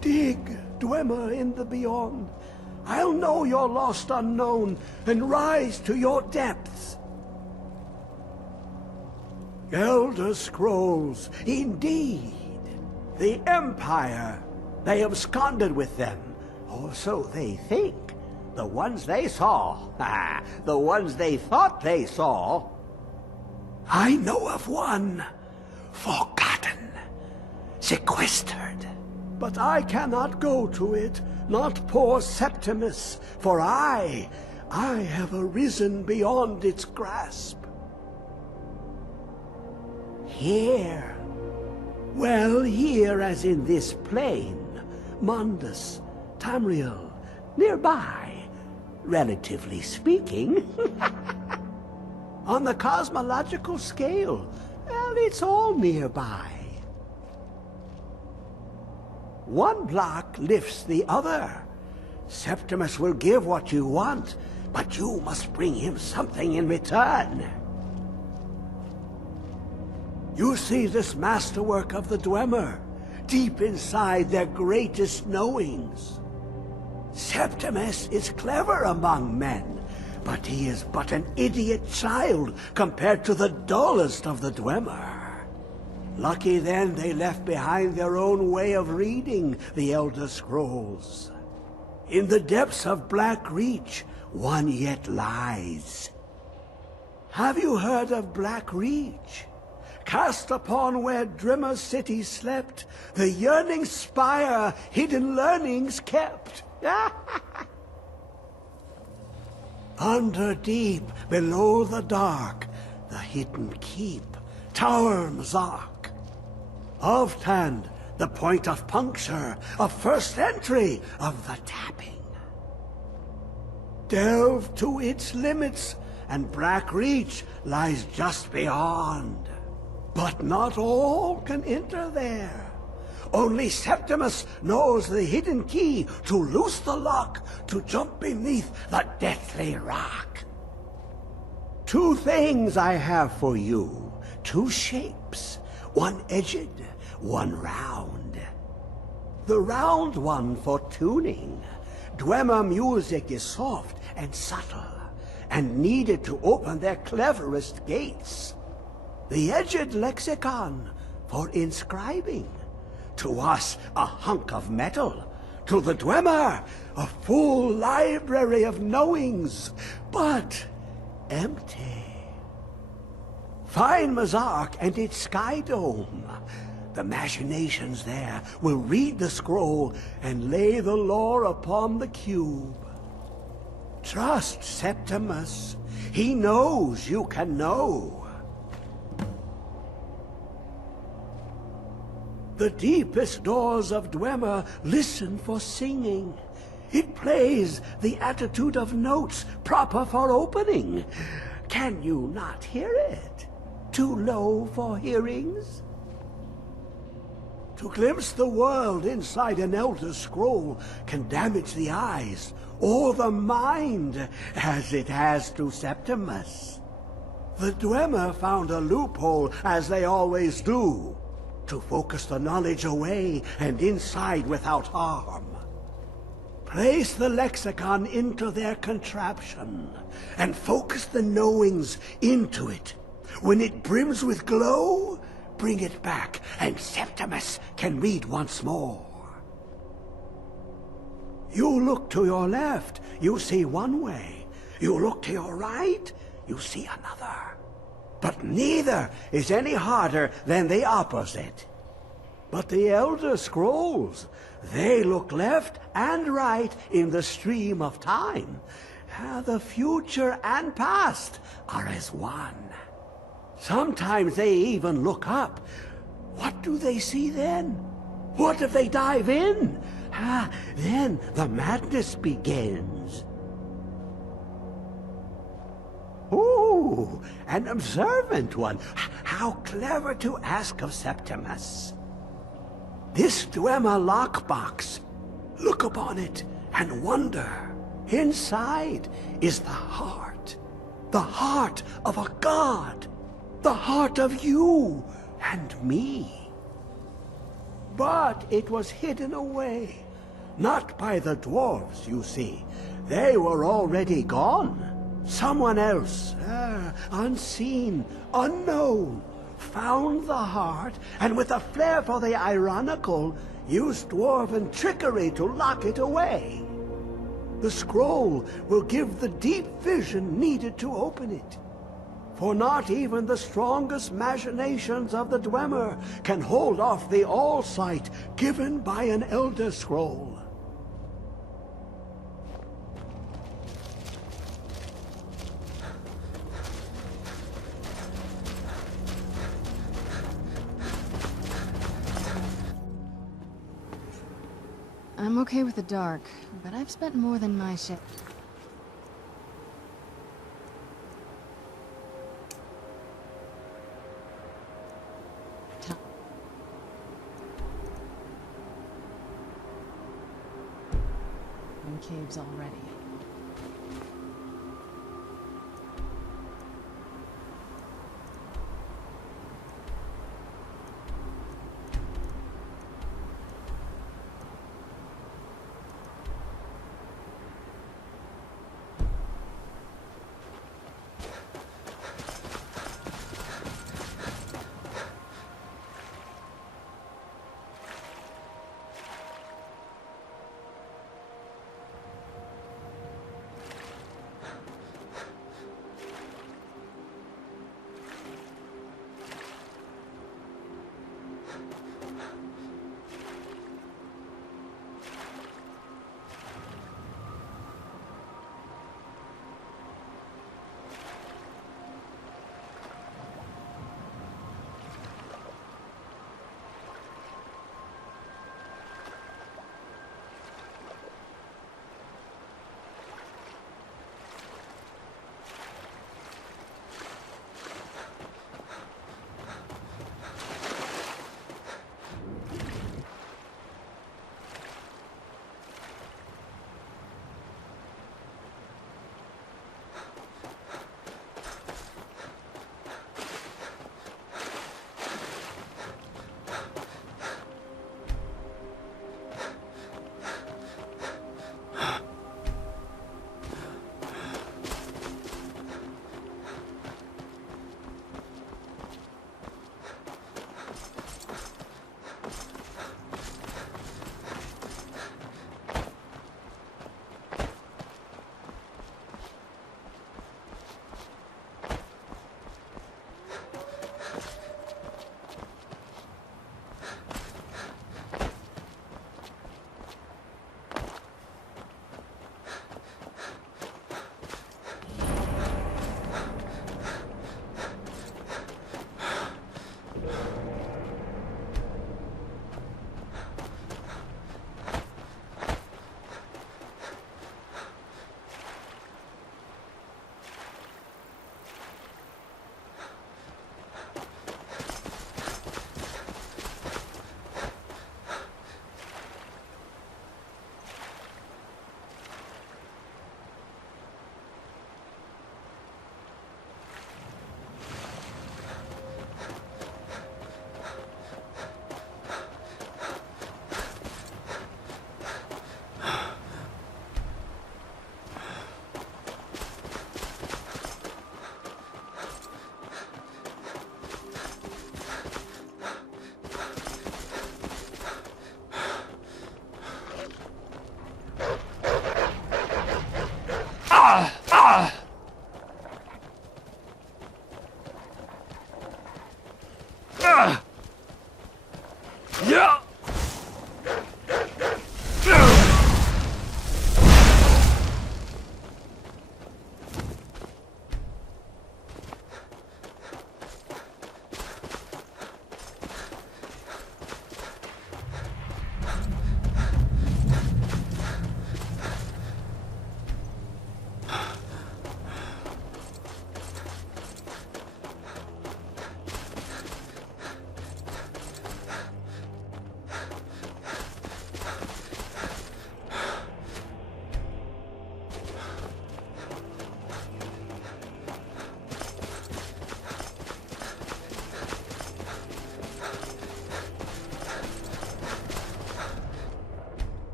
Dig, Dwemer in the beyond. I'll know your lost unknown and rise to your depths. Elder Scrolls, indeed. The Empire. They absconded with them. Or so they think. The ones they saw. The ones they thought they saw. I know of one. Forgotten. Sequestered. But I cannot go to it, not poor Septimus, for I have arisen beyond its grasp. Here. Well, here as in this plain, Mundus, Tamriel, nearby, relatively speaking. On the cosmological scale, well, it's all nearby. One block lifts the other. Septimus will give what you want, but you must bring him something in return. You see this masterwork of the Dwemer, deep inside their greatest knowings. Septimus is clever among men, but he is but an idiot child compared to the dullest of the Dwemer. Lucky then they left behind their own way of reading the Elder Scrolls. In the depths of Black Reach, one yet lies. Have you heard of Black Reach? Cast upon where Drimmer City slept, the yearning spire hidden learnings kept. Under deep, below the dark, the hidden keep, Towerm's Ark. Of Tand, the point of puncture, of first entry, of the tapping. Delve to its limits, and Black Reach lies just beyond. But not all can enter there. Only Septimus knows the hidden key to loose the lock, to jump beneath the deathly rock. 2 things I have for you. 2 shapes. One edged, one round. The round one for tuning. Dwemer music is soft and subtle, and needed to open their cleverest gates. The edged lexicon for inscribing. To us, a hunk of metal. To the Dwemer, a full library of knowings, but empty. Find Mazark and its sky dome. The machinations there will read the scroll and lay the lore upon the cube. Trust Septimus. He knows you can know. The deepest doors of Dwemer listen for singing. It plays the attitude of notes proper for opening. Can you not hear it? Too low for hearings? To glimpse the world inside an Elder Scroll can damage the eyes or the mind, as it has to Septimus. The Dwemer found a loophole, as they always do, to focus the knowledge away and inside without harm. Place the lexicon into their contraption, and focus the knowings into it. When it brims with glow, bring it back, and Septimus can read once more. You look to your left, you see one way. You look to your right, you see another. But neither is any harder than the opposite. But the Elder Scrolls, they look left and right in the stream of time. The future and past are as one. Sometimes they even look up. What do they see then? What if they dive in? Then the madness begins. Ooh, an observant one. How clever to ask of Septimus. This Dwemer lockbox. Look upon it and wonder. Inside is the heart of a god, the heart of you and me. But it was hidden away, not by the dwarves, you see. They were already gone. Someone else, unseen, unknown, found the heart, and with a flair for the ironical, used dwarven trickery to lock it away. The scroll will give the deep vision needed to open it. For not even the strongest machinations of the Dwemer can hold off the all-sight given by an Elder Scroll. I'm okay with the dark, but I've spent more than my share. In caves already. Yeah!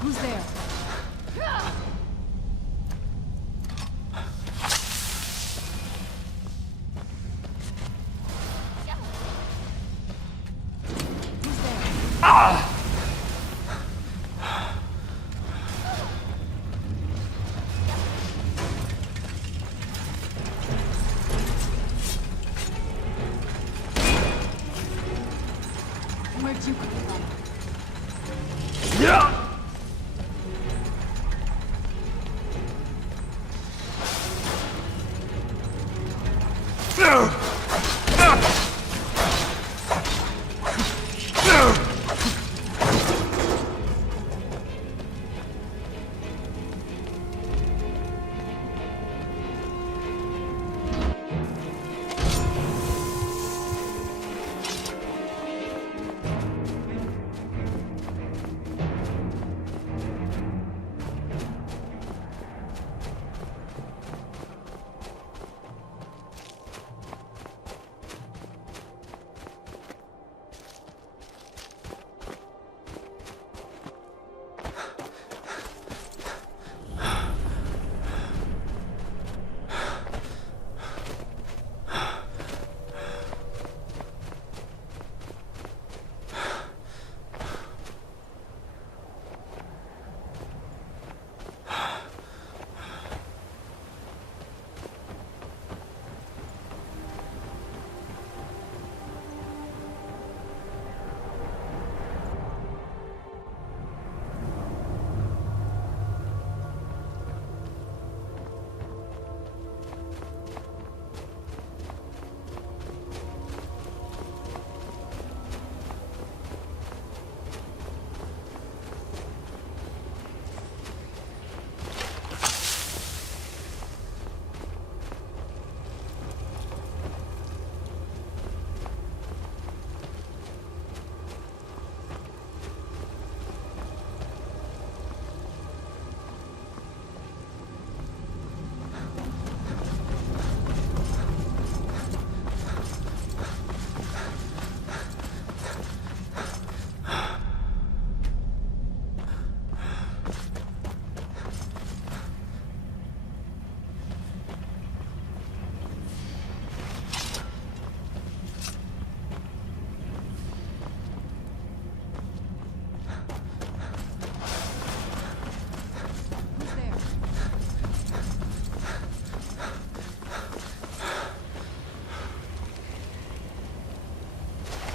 Who's there? Where'd you come from? Yeah!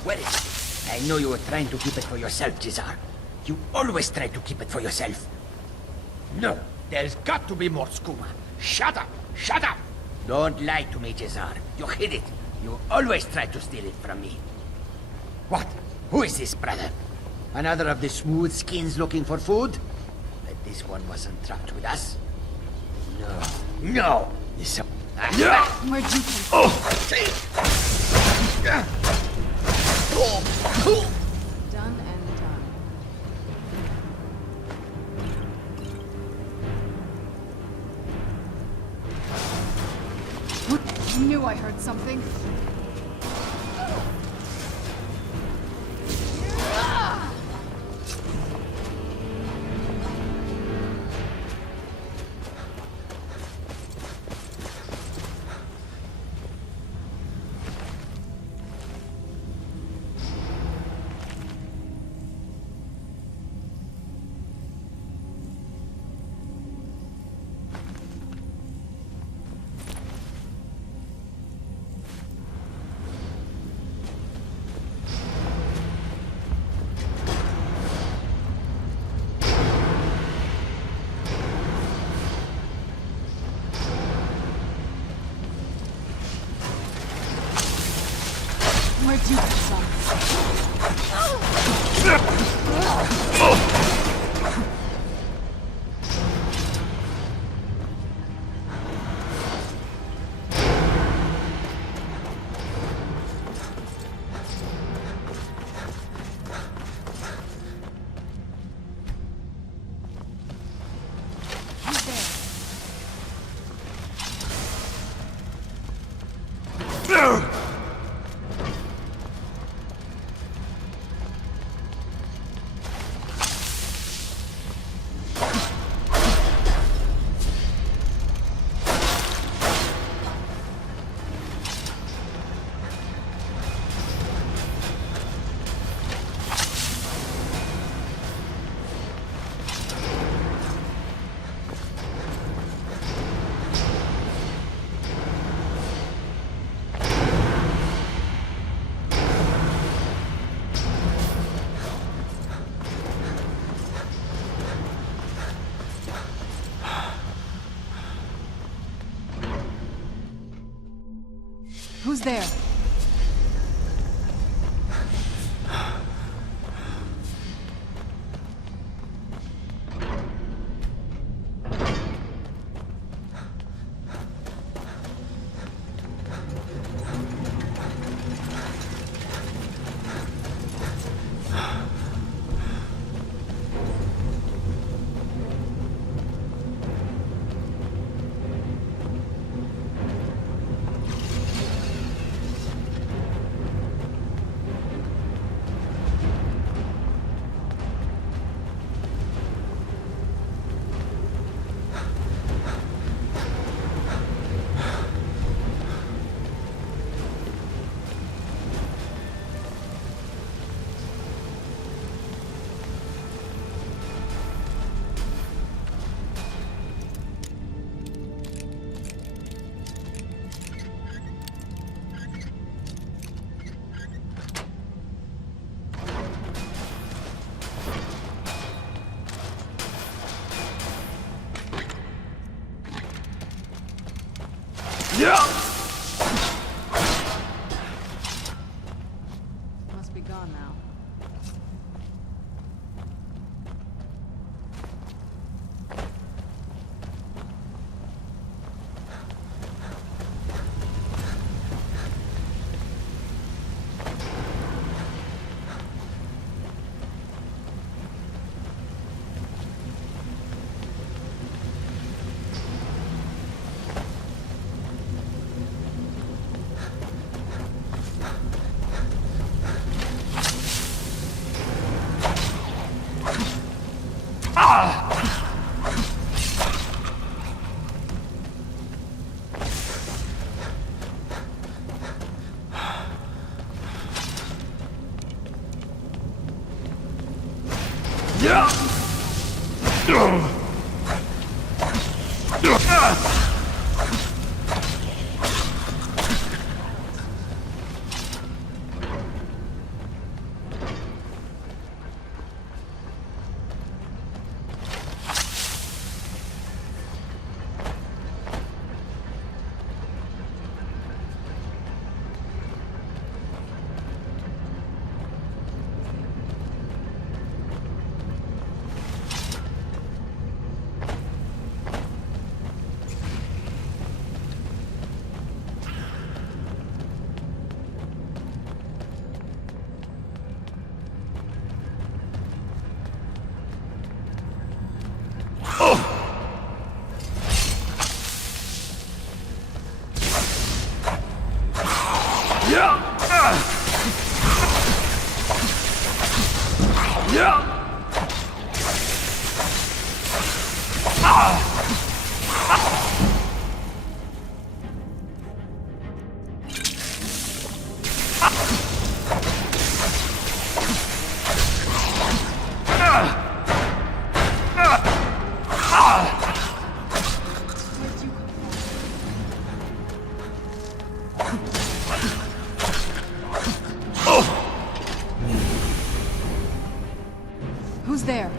Where is it? I know you were trying to keep it for yourself, Jizar. You always try to keep it for yourself. No, there's got to be more skooma. Shut up! Shut up! Don't lie to me, Jizar. You hid it. You always try to steal it from me. What? Who is this, brother? Another of the smooth skins looking for food? But this one wasn't trapped with us. No. No! This... Where'd you come from? Oh! something? Where'd you come from? Who's there? Must be gone now. Who's there?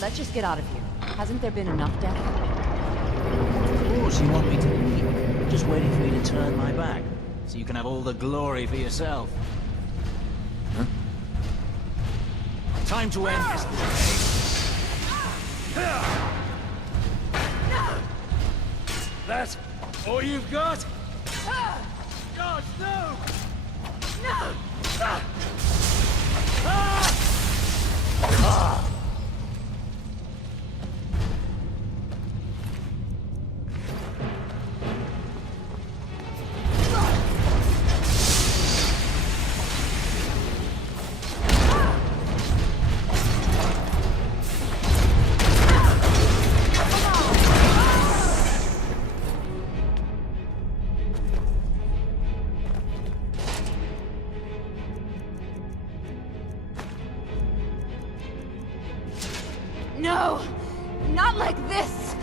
Let's just get out of here. Hasn't there been enough death? Of course you want me to leave. I'm just waiting for you to turn my back, so you can have all the glory for yourself. Huh? Time to end this day. That's all you've got? God, no! No! No! Not like this!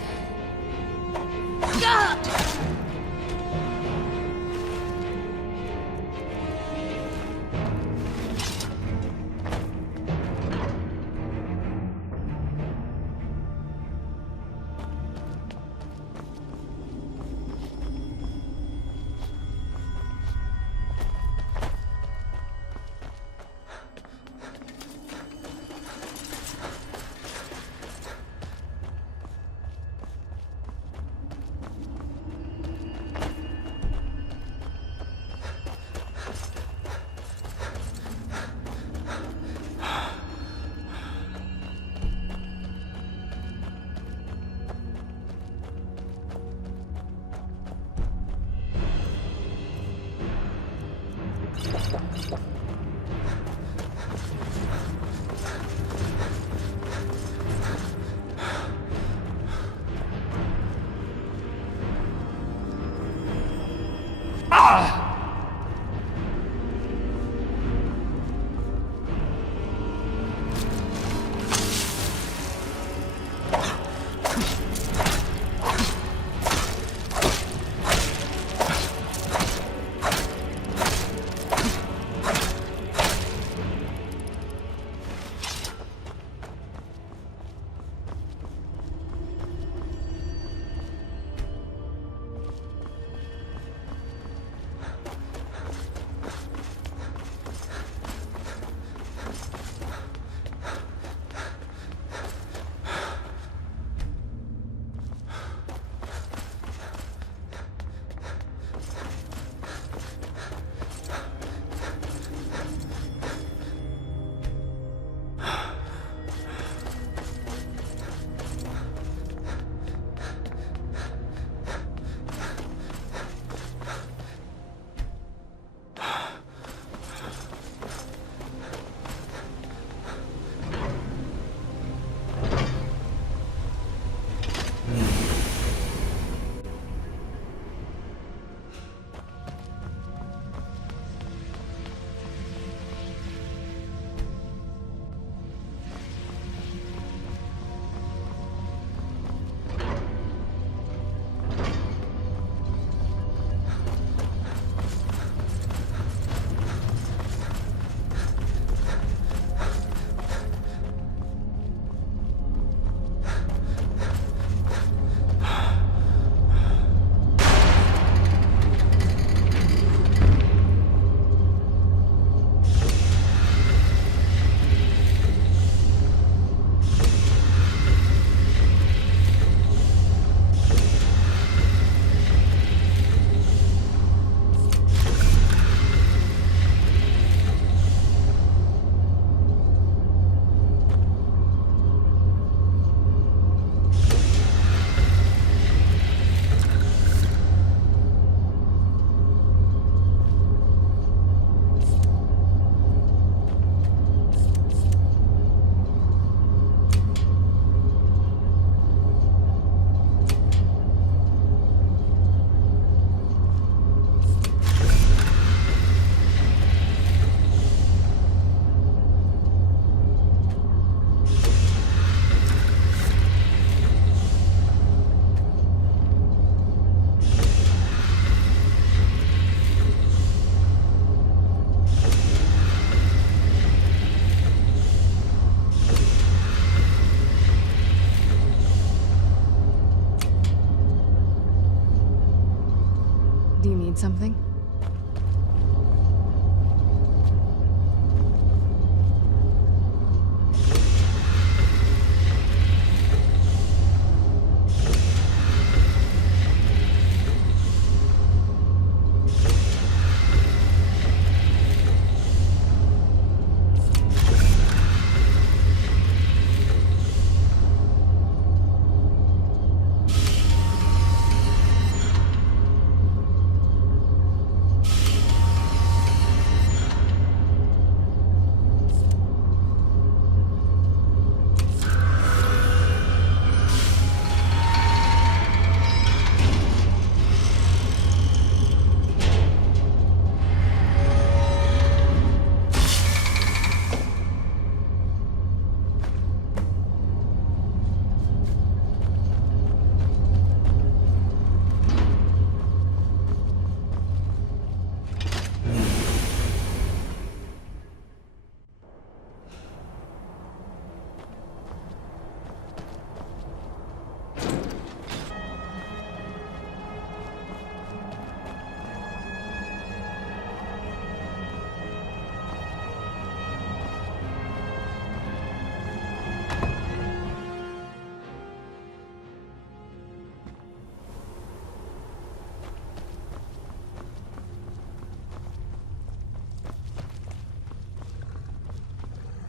need something?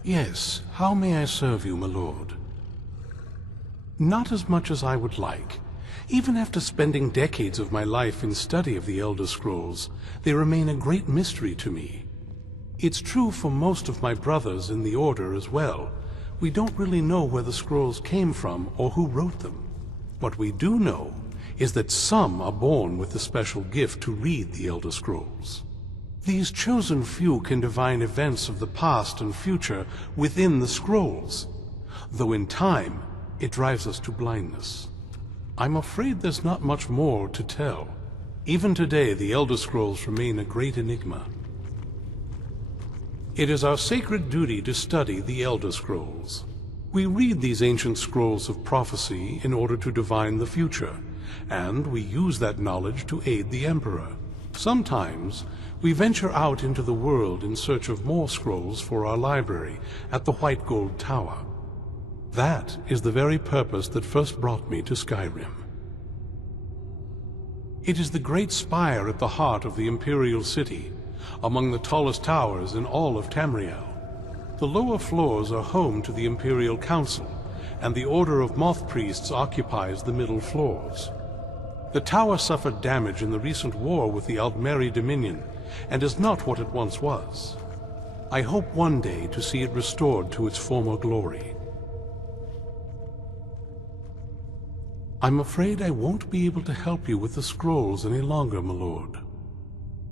Yes, how may I serve you, my lord? Not as much as I would like. Even after spending decades of my life in study of the Elder Scrolls, they remain a great mystery to me. It's true for most of my brothers in the Order as well. We don't really know where the scrolls came from or who wrote them. What we do know is that some are born with the special gift to read the Elder Scrolls. These chosen few can divine events of the past and future within the scrolls, though in time it drives us to blindness. I'm afraid there's not much more to tell. Even today, the Elder Scrolls remain a great enigma. It is our sacred duty to study the Elder Scrolls. We read these ancient scrolls of prophecy in order to divine the future, and we use that knowledge to aid the Emperor. Sometimes, we venture out into the world in search of more scrolls for our library at the White Gold Tower. That is the very purpose that first brought me to Skyrim. It is the great spire at the heart of the Imperial City, among the tallest towers in all of Tamriel. The lower floors are home to the Imperial Council, and the Order of Moth Priests occupies the middle floors. The tower suffered damage in the recent war with the Aldmeri Dominion, and is not what it once was. I hope one day to see it restored to its former glory. I'm afraid I won't be able to help you with the scrolls any longer, my lord.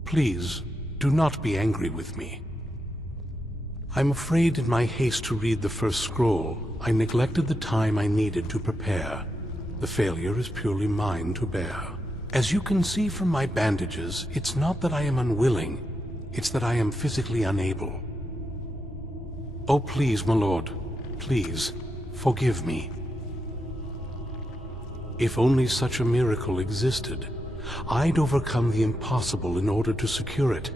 Please, do not be angry with me. I'm afraid in my haste to read the first scroll, I neglected the time I needed to prepare. The failure is purely mine to bear. As you can see from my bandages, it's not that I am unwilling, it's that I am physically unable. Oh, please, my lord, please, forgive me. If only such a miracle existed, I'd overcome the impossible in order to secure it,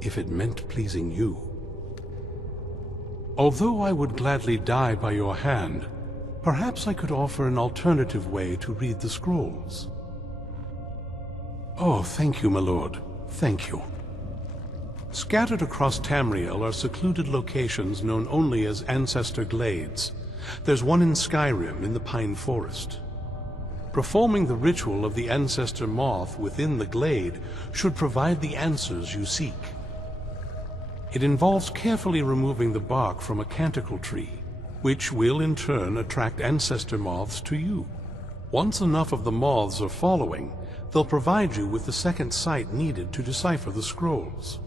if it meant pleasing you. Although I would gladly die by your hand, perhaps I could offer an alternative way to read the scrolls. Oh, thank you, my lord. Thank you. Scattered across Tamriel are secluded locations known only as Ancestor Glades. There's one in Skyrim in the Pine Forest. Performing the ritual of the Ancestor Moth within the glade should provide the answers you seek. It involves carefully removing the bark from a canticle tree, which will in turn attract ancestor moths to you. Once enough of the moths are following, they'll provide you with the second sight needed to decipher the scrolls.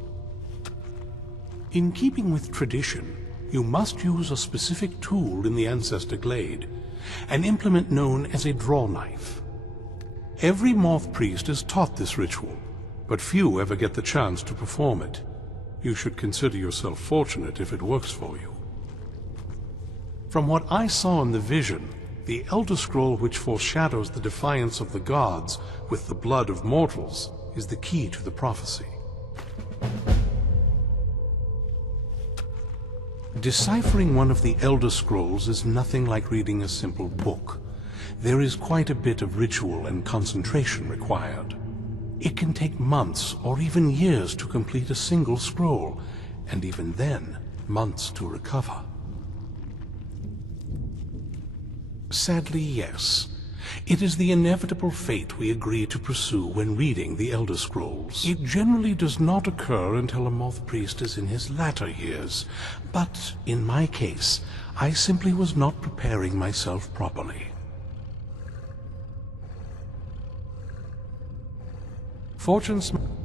In keeping with tradition, you must use a specific tool in the Ancestor Glade, an implement known as a draw knife. Every moth priest is taught this ritual, but few ever get the chance to perform it. You should consider yourself fortunate if it works for you. From what I saw in the vision, the Elder Scroll which foreshadows the defiance of the gods with the blood of mortals is the key to the prophecy. Deciphering one of the Elder Scrolls is nothing like reading a simple book. There is quite a bit of ritual and concentration required. It can take months or even years to complete a single scroll, and even then, months to recover. Sadly, yes. It is the inevitable fate we agree to pursue when reading the Elder Scrolls. It generally does not occur until a moth priest is in his latter years, but in my case, I simply was not preparing myself properly.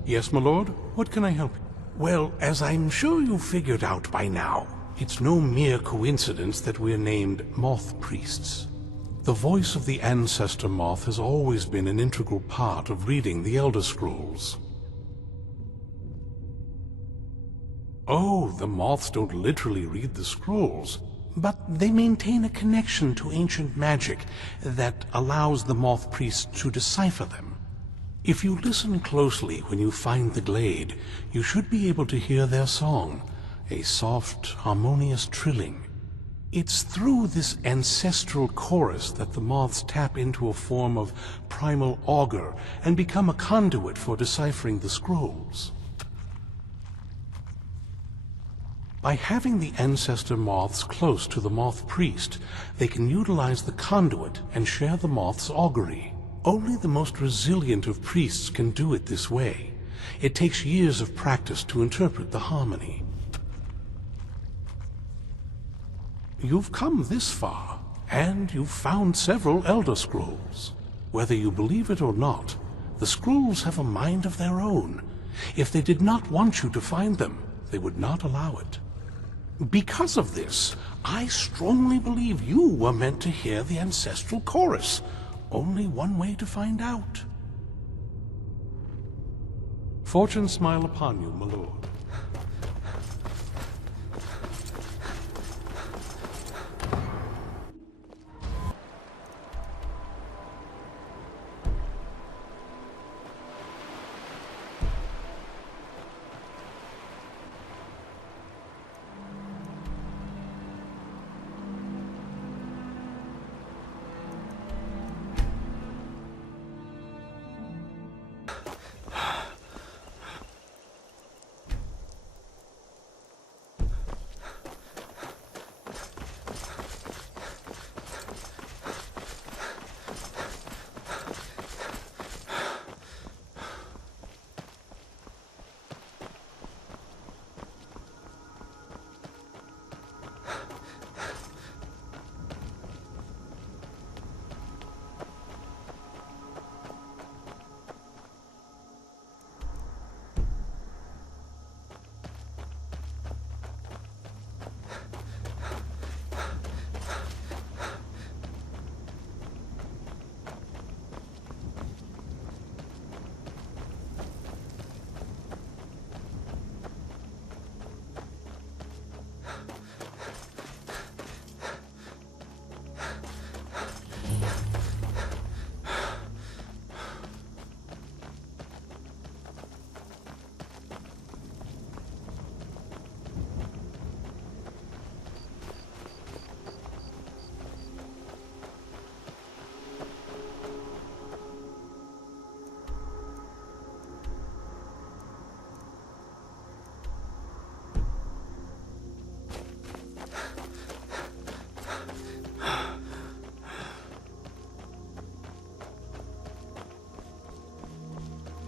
Yes, my lord? What can I help you? Well, as I'm sure you figured out by now, it's no mere coincidence that we're named Moth Priests. The voice of the Ancestor Moth has always been an integral part of reading the Elder Scrolls. Oh, the moths don't literally read the scrolls, but they maintain a connection to ancient magic that allows the Moth Priests to decipher them. If you listen closely when you find the glade, you should be able to hear their song, a soft, harmonious trilling. It's through this ancestral chorus that the moths tap into a form of primal augur and become a conduit for deciphering the scrolls. By having the ancestor moths close to the moth priest, they can utilize the conduit and share the moth's augury. Only the most resilient of priests can do it this way. It takes years of practice to interpret the harmony. You've come this far, and you've found several Elder Scrolls. Whether you believe it or not, the scrolls have a mind of their own. If they did not want you to find them, they would not allow it. Because of this, I strongly believe you were meant to hear the ancestral chorus. Only one way to find out. Fortune smile upon you, my lord.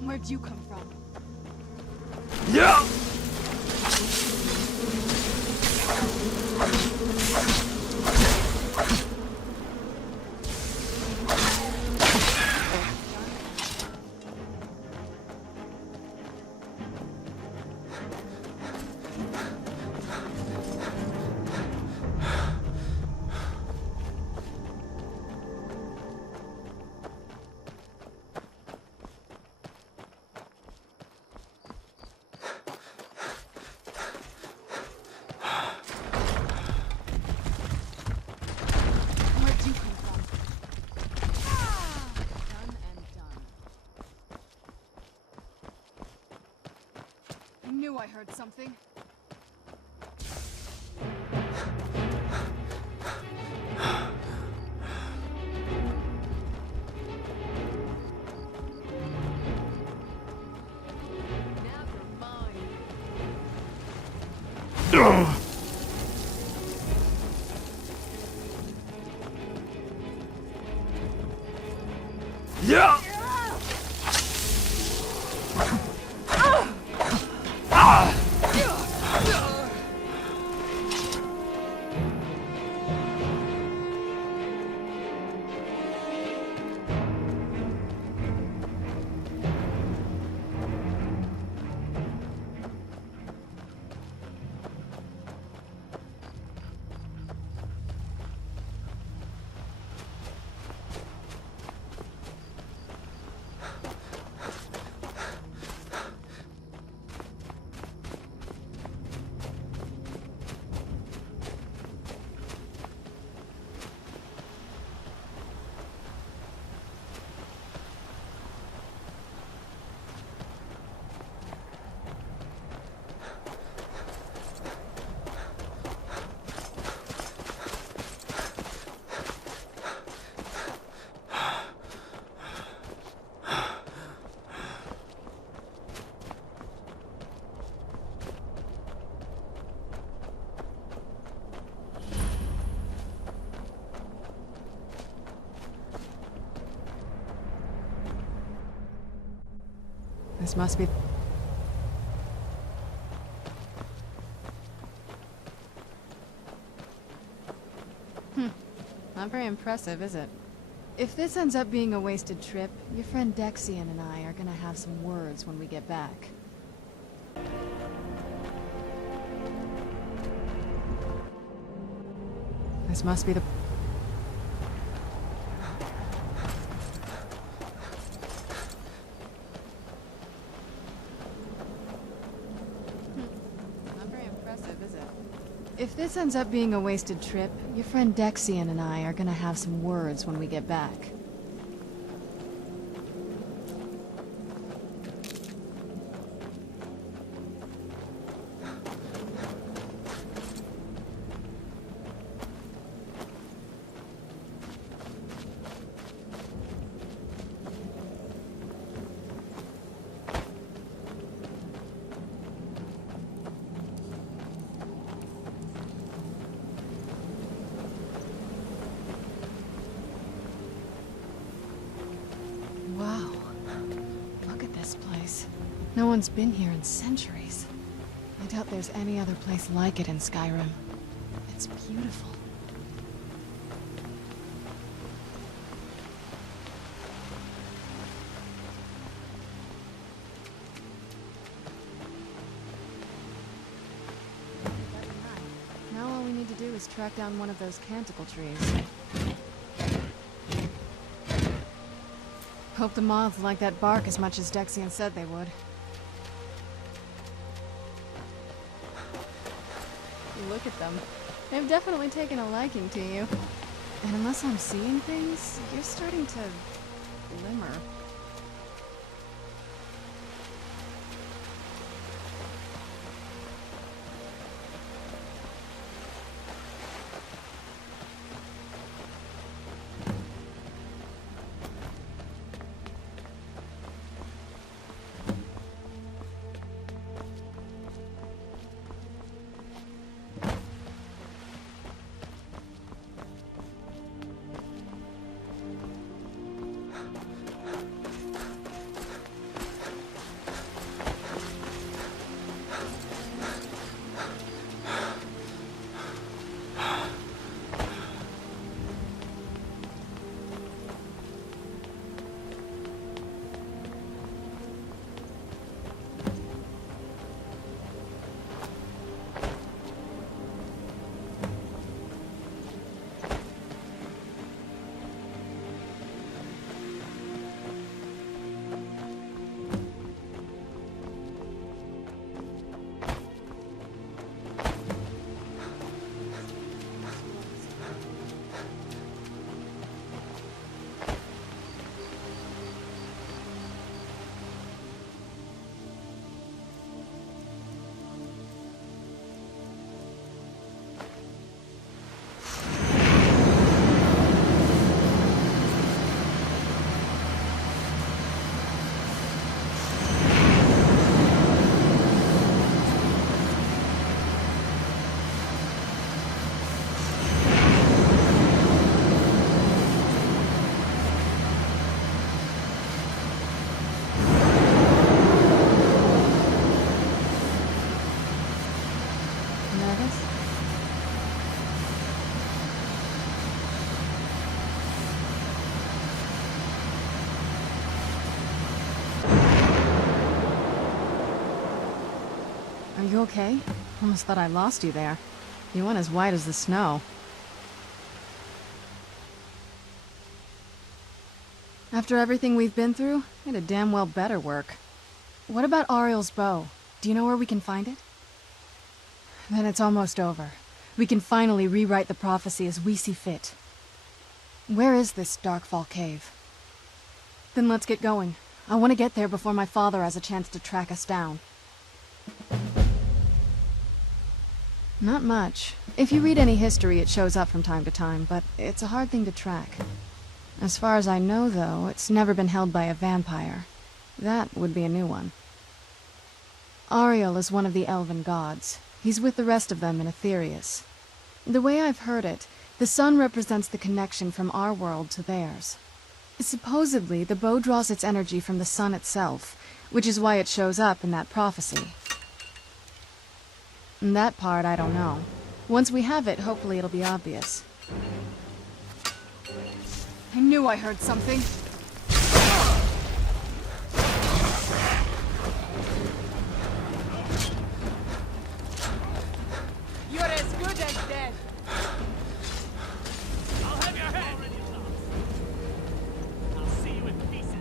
Where'd you come from? Yeah! I heard something. Yeah! This must be... Not very impressive, is it? If this ends up being a wasted trip, your friend Dexian and I are gonna have some words when we get back. This must be the... Not very impressive, is it? If this ends up being a wasted trip, your friend Dexian and I are gonna have some words when we get back. Wow. Look at this place. No one's been here in centuries. I doubt there's any other place like it in Skyrim. It's beautiful. Now all we need to do is track down one of those canticle trees. Hope the moths like that bark as much as Dexian said they would. Look at them. They've definitely taken a liking to you. And unless I'm seeing things, you're starting to glimmer. Are you okay? Almost thought I lost you there. You went as white as the snow. After everything we've been through, it'd damn well better work. What about Ariel's bow? Do you know where we can find it? Then it's almost over. We can finally rewrite the prophecy as we see fit. Where is this Darkfall cave? Then let's get going. I want to get there before my father has a chance to track us down. Not much. If you read any history, it shows up from time to time, but it's a hard thing to track. As far as I know, though, it's never been held by a vampire. That would be a new one. Ariel is one of the elven gods. He's with the rest of them in Aetherius. The way I've heard it, the sun represents the connection from our world to theirs. Supposedly, the bow draws its energy from the sun itself, which is why it shows up in that prophecy. That part I don't know. Once we have it, hopefully it'll be obvious. I knew I heard something. You're as good as dead. I'll have your head. I'll see you in pieces.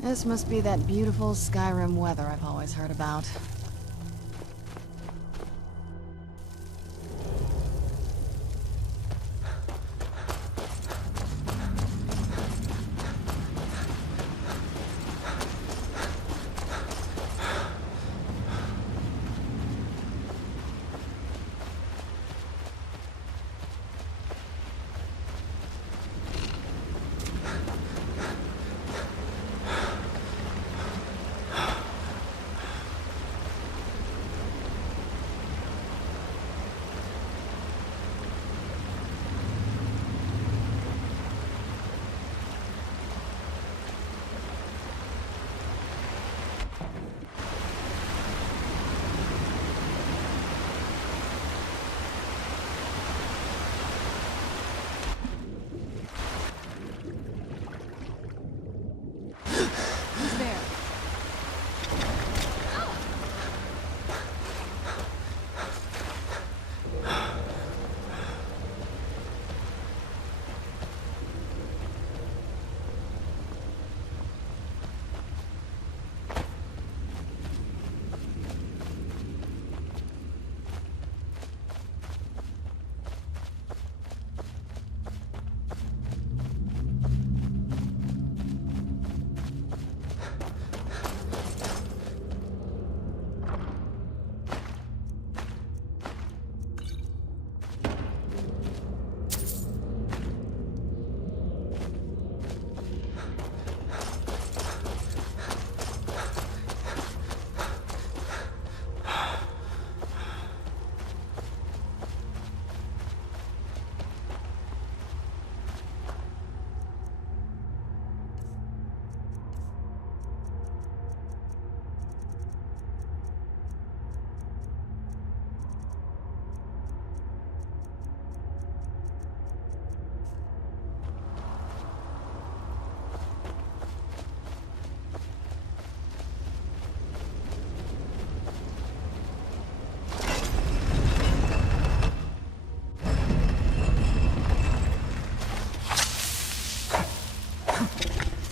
This must be that beautiful Skyrim weather I've always heard about.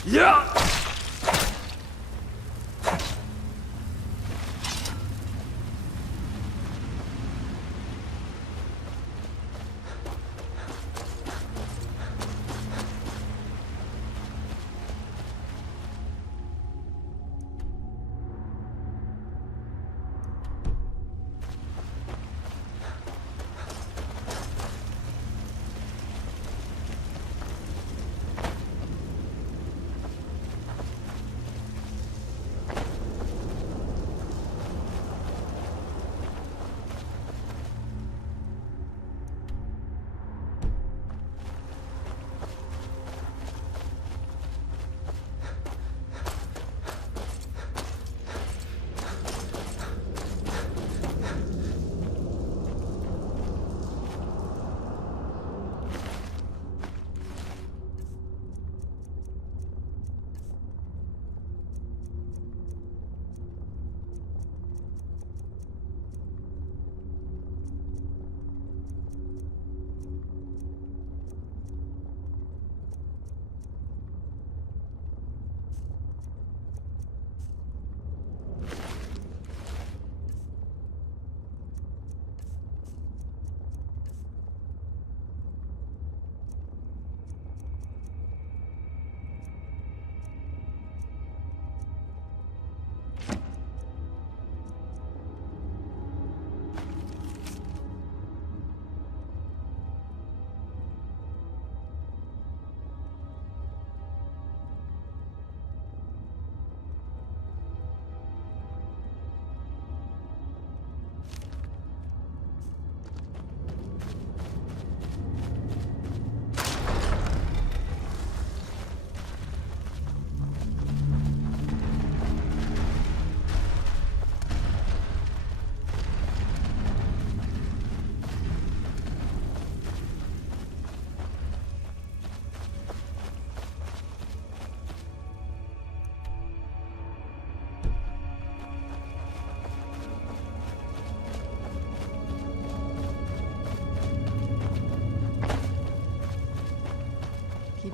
Yeah!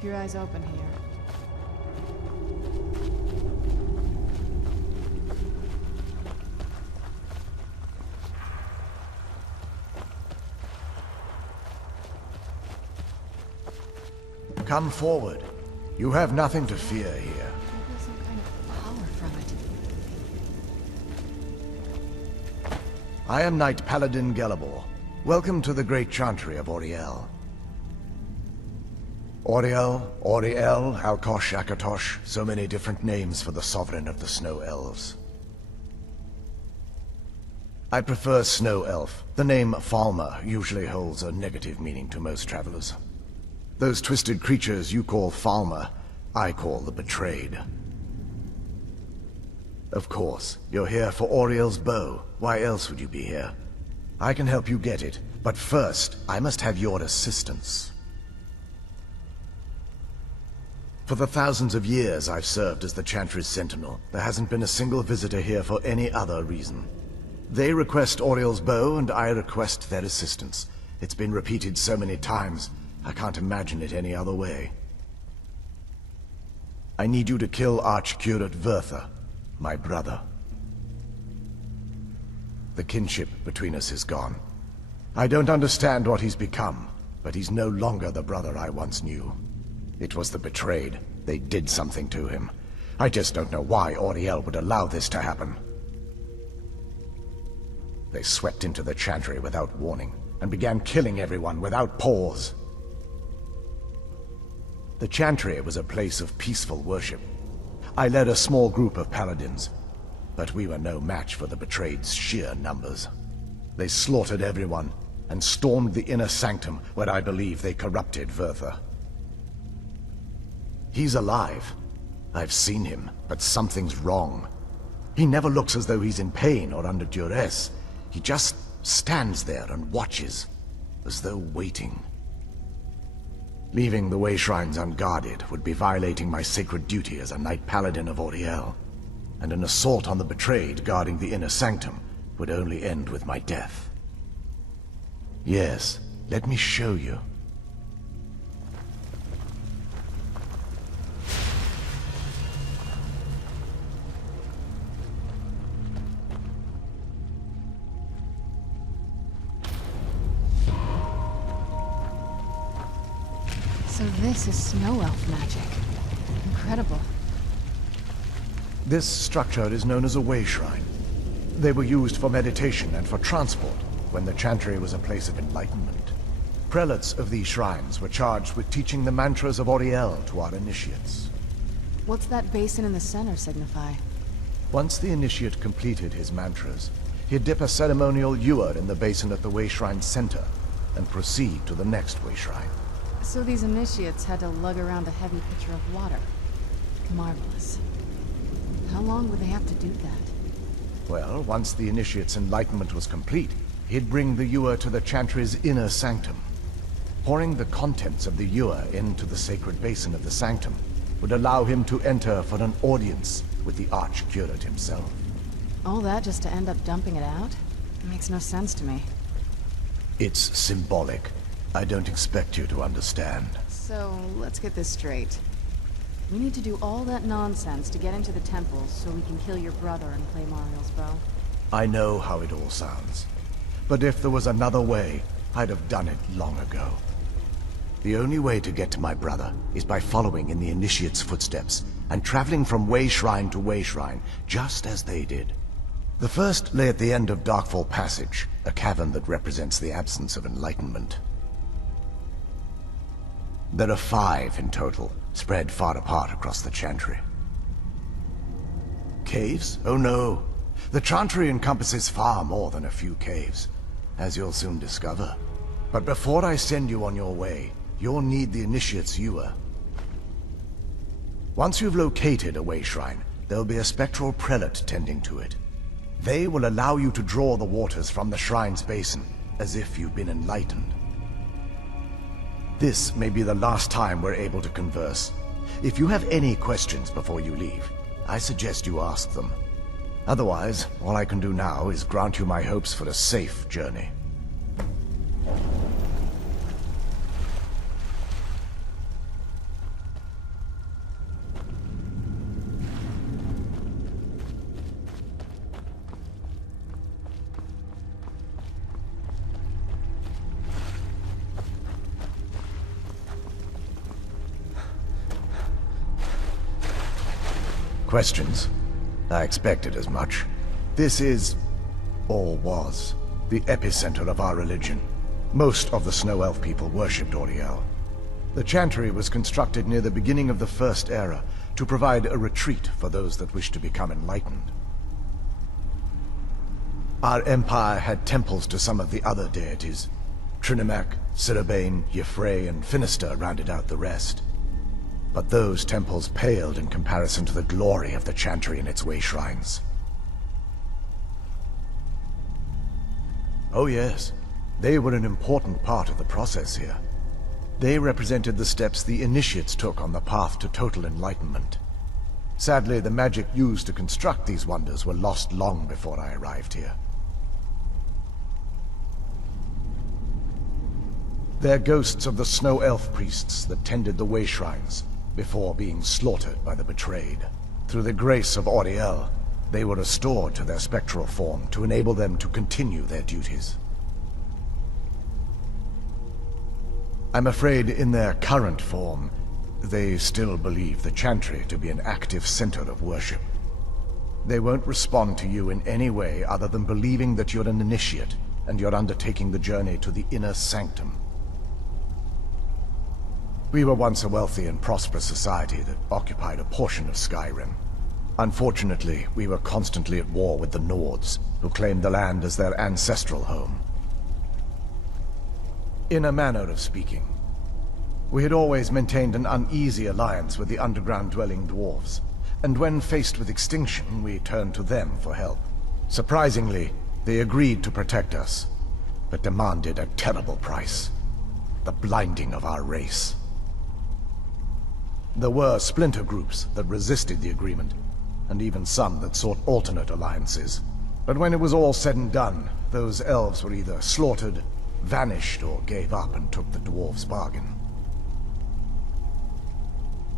Keep your eyes open here. Come forward. You have nothing to fear here. Maybe some kind of power from it. I am Knight Paladin Gelabor. Welcome to the Great Chantry of Auriel. Auriel, Auriel, Alkosh, Akatosh, so many different names for the Sovereign of the Snow Elves. I prefer Snow Elf. The name Falmer usually holds a negative meaning to most travelers. Those twisted creatures you call Falmer, I call the Betrayed. Of course, you're here for Auriel's bow. Why else would you be here? I can help you get it, but first, I must have your assistance. For the thousands of years I've served as the Chantry's Sentinel, there hasn't been a single visitor here for any other reason. They request Auriel's bow, and I request their assistance. It's been repeated so many times, I can't imagine it any other way. I need you to kill Archcurate Vertha, my brother. The kinship between us is gone. I don't understand what he's become, but he's no longer the brother I once knew. It was the Betrayed. They did something to him. I just don't know why Auriel would allow this to happen. They swept into the Chantry without warning, and began killing everyone without pause. The Chantry was a place of peaceful worship. I led a small group of paladins, but we were no match for the Betrayed's sheer numbers. They slaughtered everyone, and stormed the inner sanctum where I believe they corrupted Vertha. He's alive. I've seen him, but something's wrong. He never looks as though he's in pain or under duress. He just stands there and watches, as though waiting. Leaving the Way Shrines unguarded would be violating my sacred duty as a Knight Paladin of Auriel, and an assault on the Betrayed guarding the inner sanctum would only end with my death. Yes, let me show you. So this is Snow Elf magic. Incredible. This structure is known as a Way Shrine. They were used for meditation and for transport when the Chantry was a place of enlightenment. Prelates of these shrines were charged with teaching the mantras of Auriel to our initiates. What's that basin in the center signify? Once the initiate completed his mantras, he'd dip a ceremonial ewer in the basin at the Way Shrine's center and proceed to the next Way Shrine. So these initiates had to lug around a heavy pitcher of water. Marvelous. How long would they have to do that? Well, once the initiate's enlightenment was complete, he'd bring the ewer to the Chantry's inner sanctum. Pouring the contents of the ewer into the sacred basin of the sanctum would allow him to enter for an audience with the Archcurate himself. All that just to end up dumping it out? It makes no sense to me. It's symbolic. I don't expect you to understand. So, let's get this straight. We need to do all that nonsense to get into the temple so we can kill your brother and claim Auriel's bow. I know how it all sounds. But if there was another way, I'd have done it long ago. The only way to get to my brother is by following in the Initiate's footsteps and traveling from Way Shrine to Way Shrine, just as they did. The first lay at the end of Darkfall Passage, a cavern that represents the absence of enlightenment. There are 5 in total, spread far apart across the Chantry. Caves? Oh no. The Chantry encompasses far more than a few caves, as you'll soon discover. But before I send you on your way, you'll need the Initiate's ewer. Once you've located a Way Shrine, there'll be a spectral prelate tending to it. They will allow you to draw the waters from the shrine's basin, as if you've been enlightened. This may be the last time we're able to converse. If you have any questions before you leave, I suggest you ask them. Otherwise, all I can do now is grant you my hopes for a safe journey. Questions? I expected as much. This is, or was, the epicenter of our religion. Most of the Snow Elf people worshipped Auriel. The chantry was constructed near the beginning of the First Era to provide a retreat for those that wished to become enlightened. Our empire had temples to some of the other deities. Trinimac, Sirabane, Y'ffre, and Finister rounded out the rest. But those temples paled in comparison to the glory of the chantry and its way shrines. Oh yes, they were an important part of the process here. They represented the steps the initiates took on the path to total enlightenment. Sadly, the magic used to construct these wonders were lost long before I arrived here. They're ghosts of the Snow Elf priests that tended the way shrines before being slaughtered by the betrayed. Through the grace of Auriel, they were restored to their spectral form to enable them to continue their duties. I'm afraid in their current form, they still believe the chantry to be an active center of worship. They won't respond to you in any way other than believing that you're an initiate and you're undertaking the journey to the inner sanctum. We were once a wealthy and prosperous society that occupied a portion of Skyrim. Unfortunately, we were constantly at war with the Nords, who claimed the land as their ancestral home. In a manner of speaking, we had always maintained an uneasy alliance with the underground-dwelling dwarves, and when faced with extinction, we turned to them for help. Surprisingly, they agreed to protect us, but demanded a terrible price: the blinding of our race. There were splinter groups that resisted the agreement, and even some that sought alternate alliances. But when it was all said and done, those elves were either slaughtered, vanished, or gave up and took the dwarves' bargain.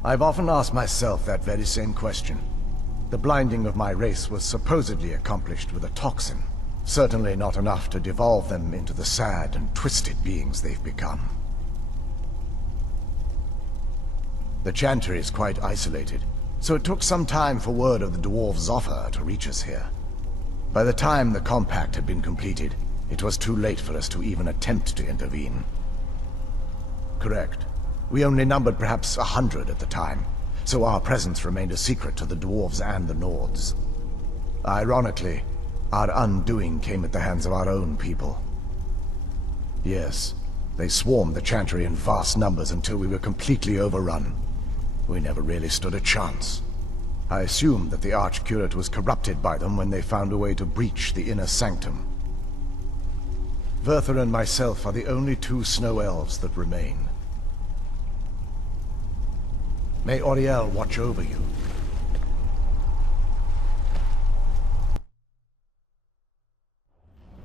I've often asked myself that very same question. The blinding of my race was supposedly accomplished with a toxin, certainly not enough to devolve them into the sad and twisted beings they've become. The chantry is quite isolated, so it took some time for word of the dwarves' offer to reach us here. By the time the compact had been completed, it was too late for us to even attempt to intervene. Correct. We only numbered perhaps 100 at the time, so our presence remained a secret to the dwarves and the Nords. Ironically, our undoing came at the hands of our own people. Yes, they swarmed the chantry in vast numbers until we were completely overrun. We never really stood a chance. I assumed that the Arch-Curate was corrupted by them when they found a way to breach the inner sanctum. Verther and myself are the only two snow elves that remain. May Auriel watch over you.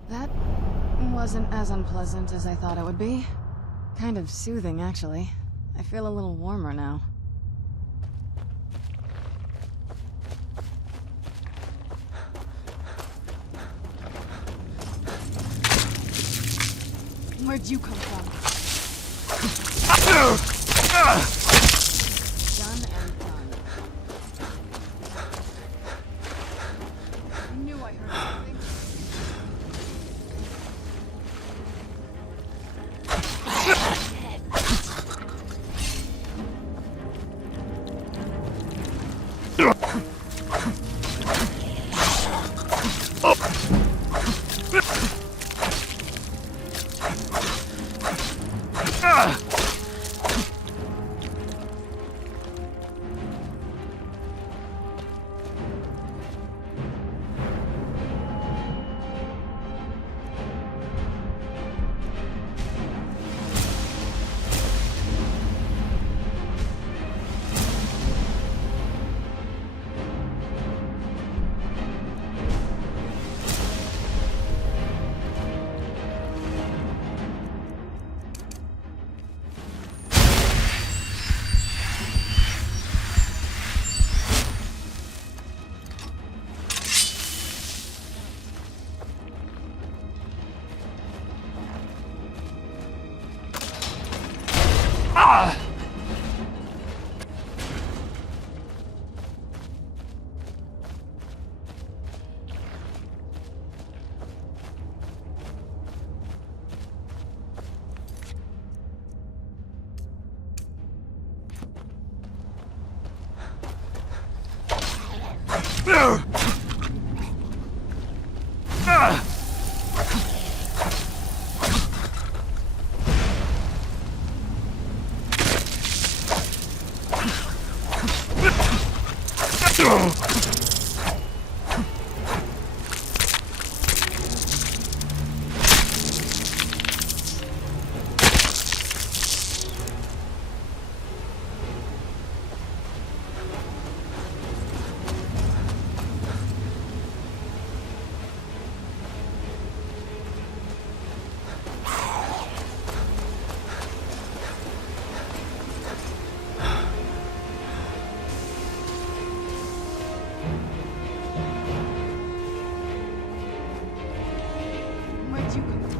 That wasn't as unpleasant as I thought it would be. Kind of soothing, actually. I feel a little warmer now. Where'd you come from? Done and done. I knew I heard something. Where'd you come from?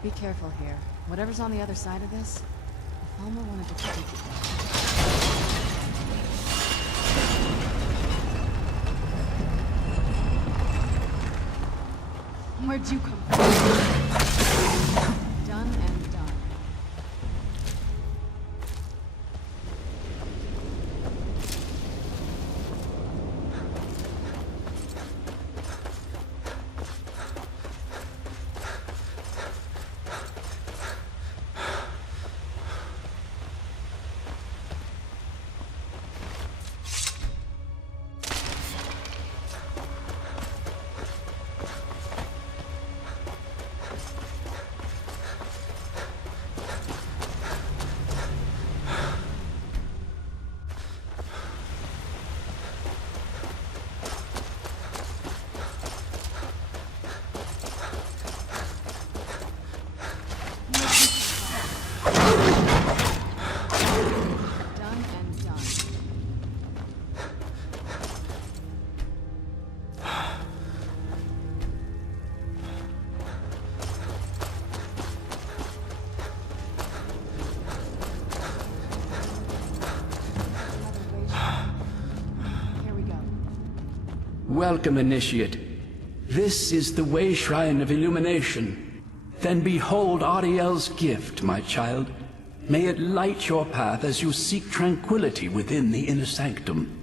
Be careful here. Whatever's on the other side of this, if Alma wanted to take it there. Where'd you come from? Done and done. Welcome, Initiate. This is the Way Shrine of Illumination. Then behold Ariel's gift, my child. May it light your path as you seek tranquility within the inner sanctum.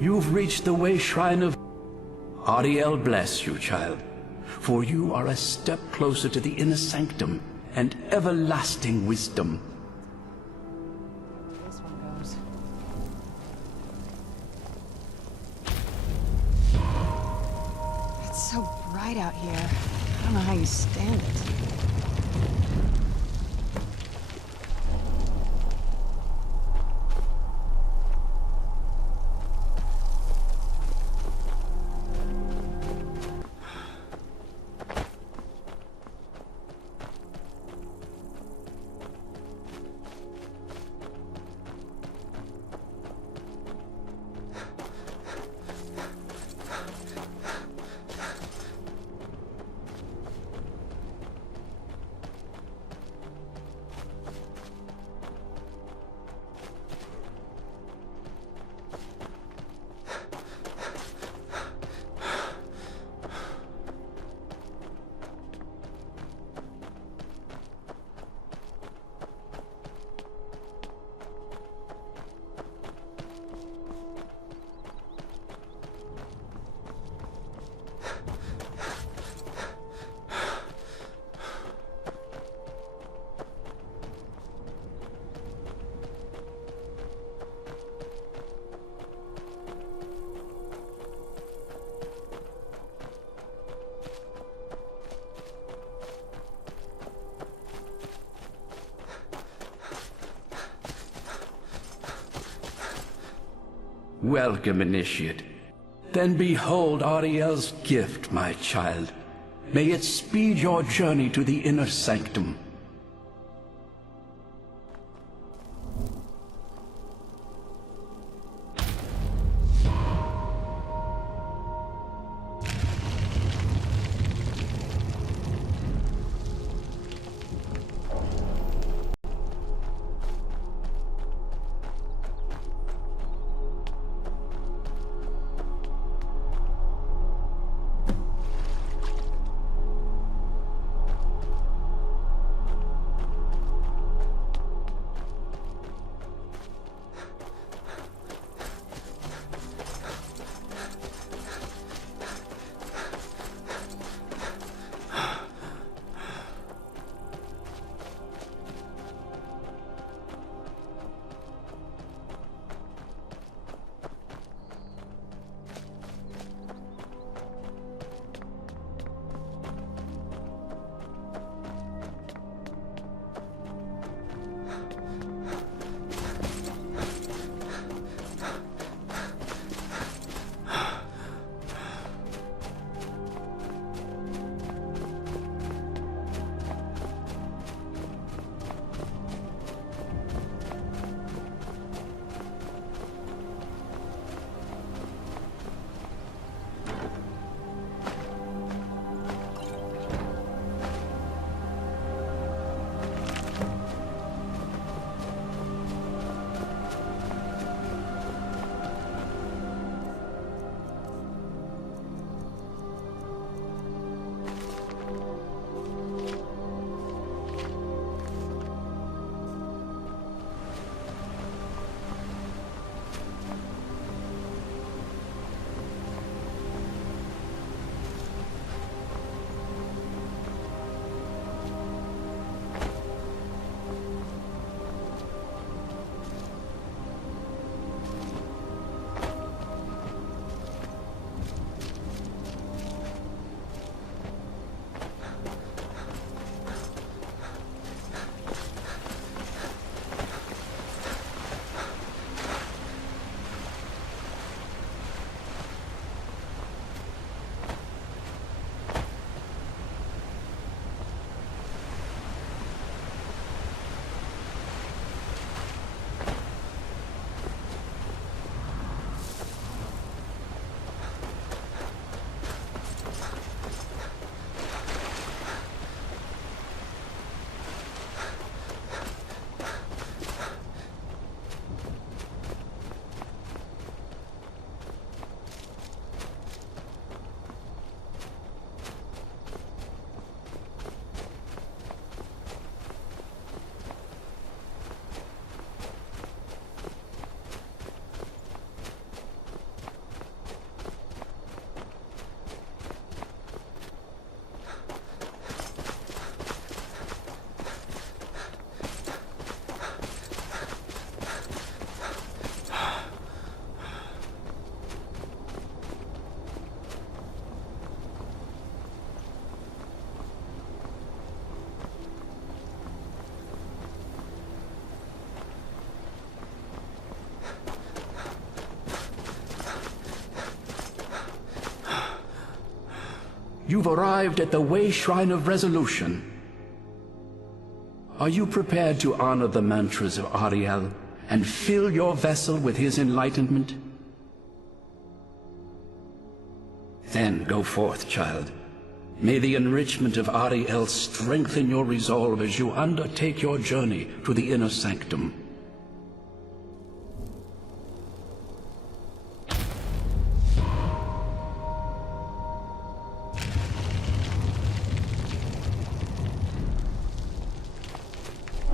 You've reached the way shrine of... Ariel bless you, child, for you are a step closer to the inner sanctum and everlasting wisdom. This one goes. It's so bright out here. I don't know how you stand it. Welcome, Initiate. Then behold Ariel's gift, my child. May it speed your journey to the inner sanctum. You've arrived at the Way Shrine of Resolution. Are you prepared to honor the mantras of Ariel and fill your vessel with his enlightenment? Then go forth, child. May the enrichment of Ariel strengthen your resolve as you undertake your journey to the inner sanctum.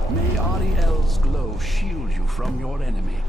May Ariel's glow shield you from your enemy.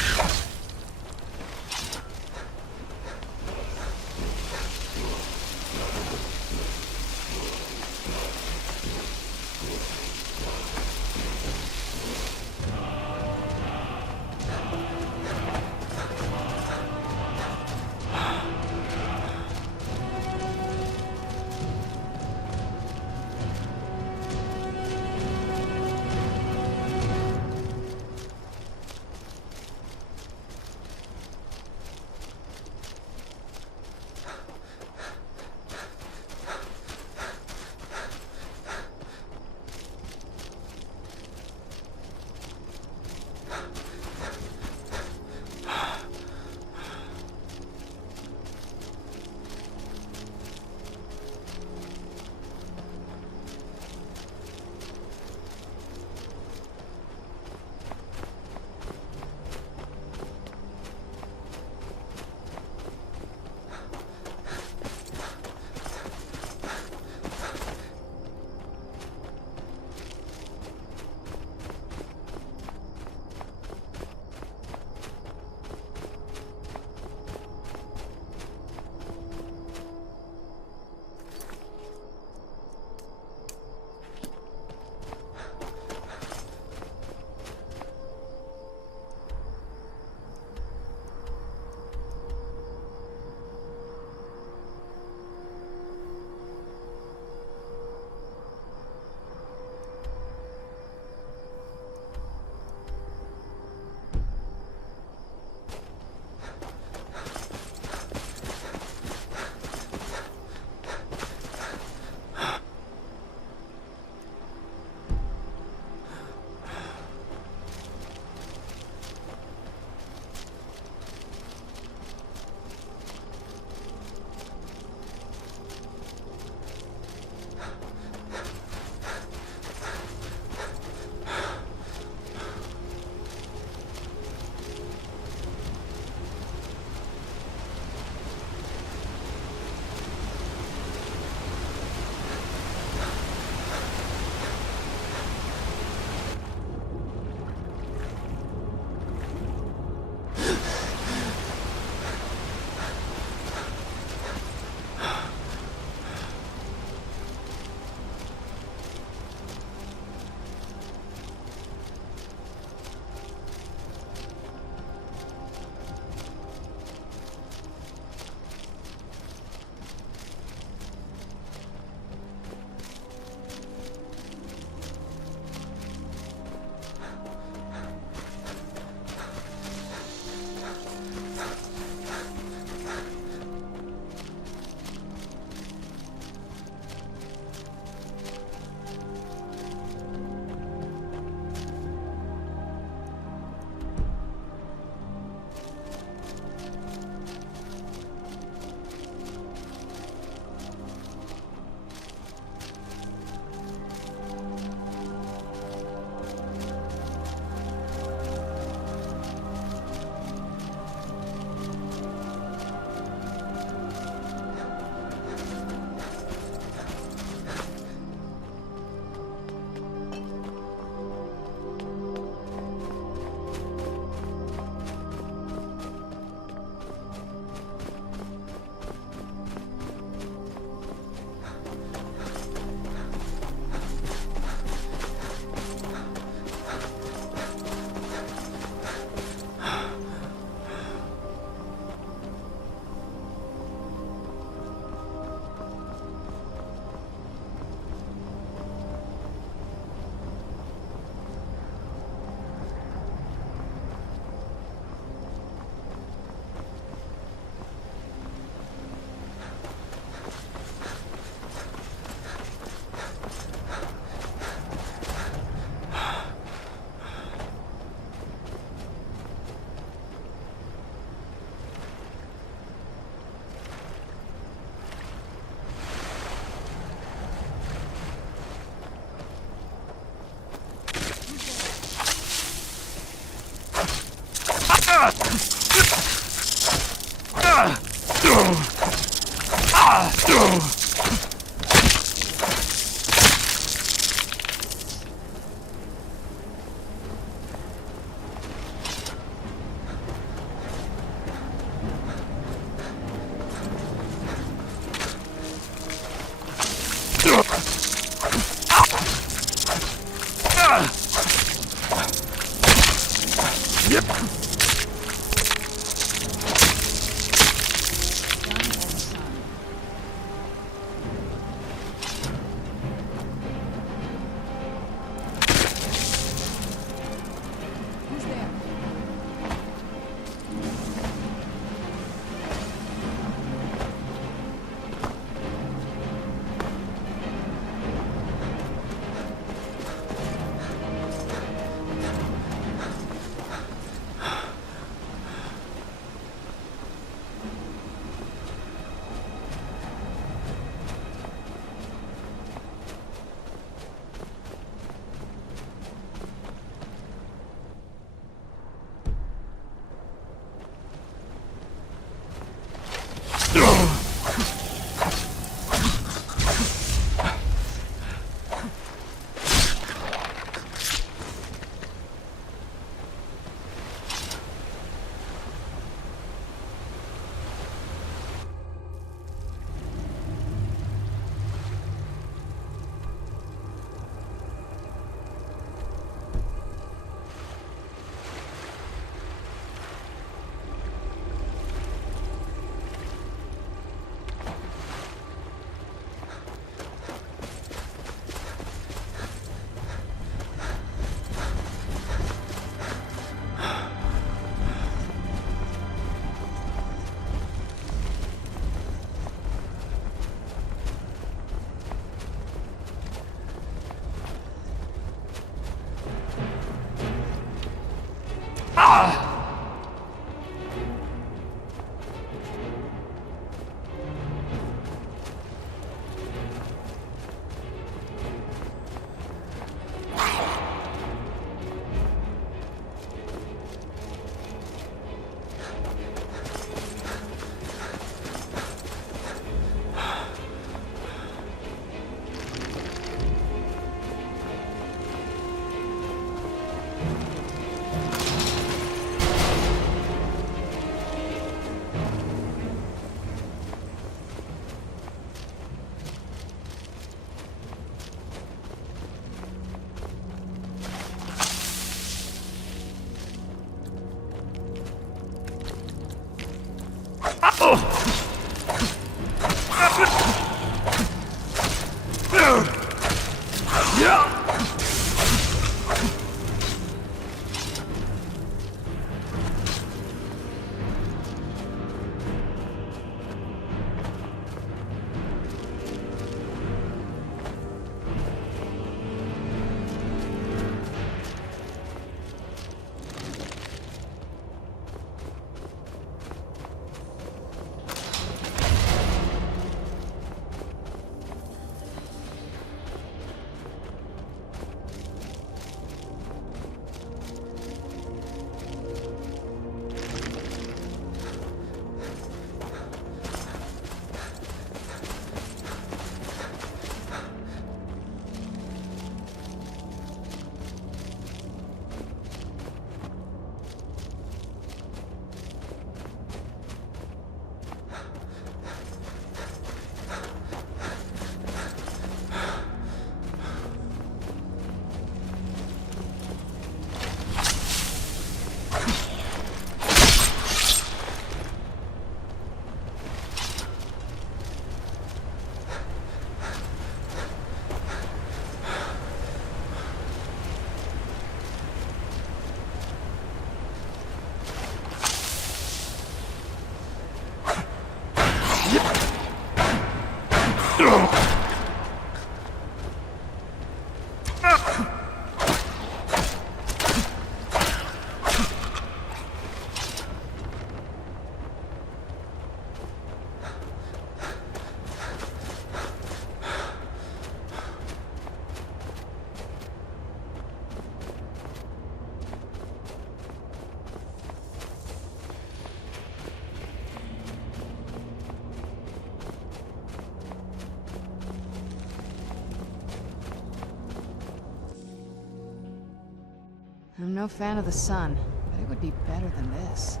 I'm no fan of the sun, but it would be better than this.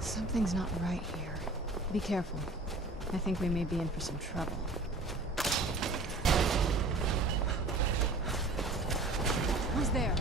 Something's not right here. Be careful. I think we may be in for some trouble. Who's there?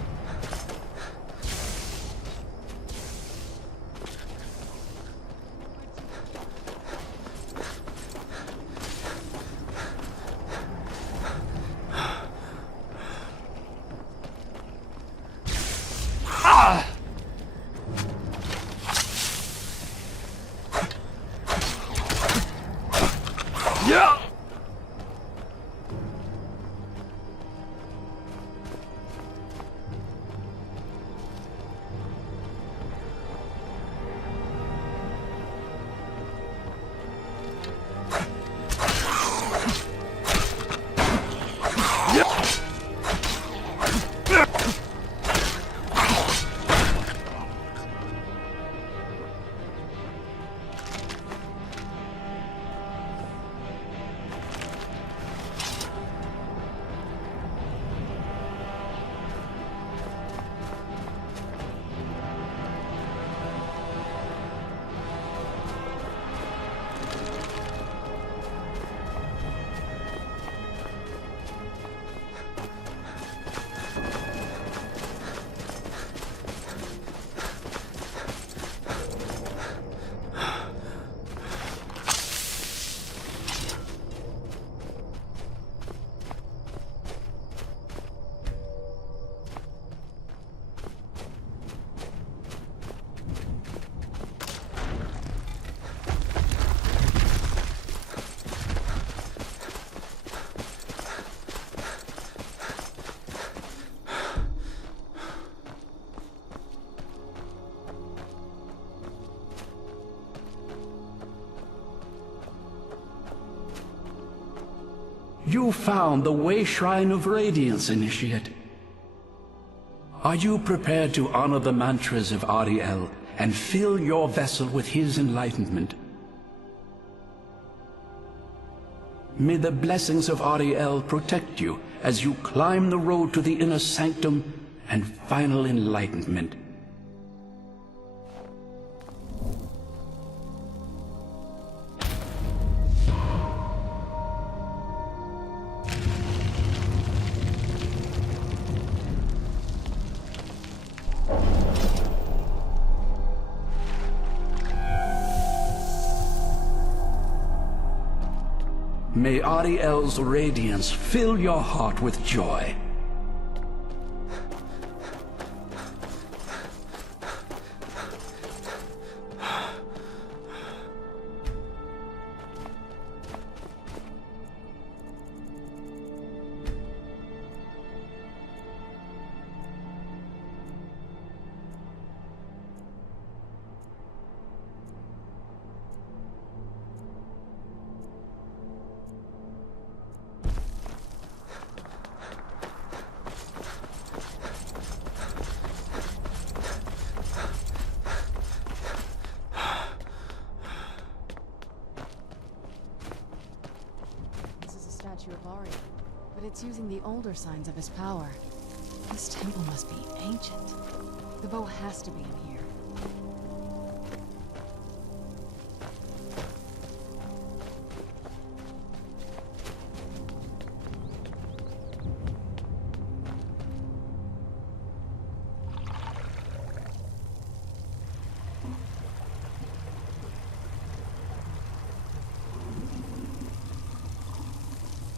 You found the Way Shrine of Radiance, Initiate. Are you prepared to honor the mantras of Ariel and fill your vessel with his enlightenment? May the blessings of Ariel protect you as you climb the road to the inner sanctum and final enlightenment. May Ariel's radiance fill your heart with joy. But it's using the older signs of his power. This temple must be ancient. The bow has to be in here.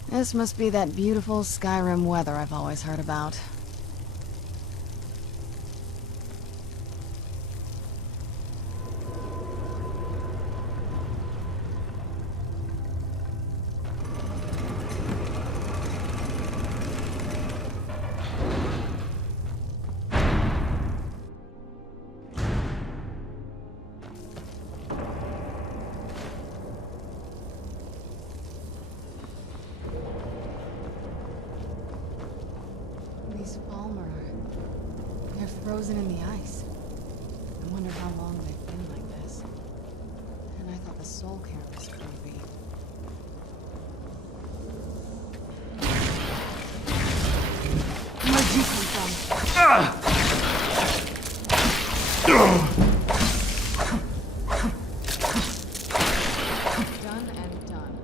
This must be that beautiful Skyrim weather I've always heard about. Frozen in the ice. I wonder how long they've been like this. And I thought the soul camp was creepy. Where'd you come from? Done and done.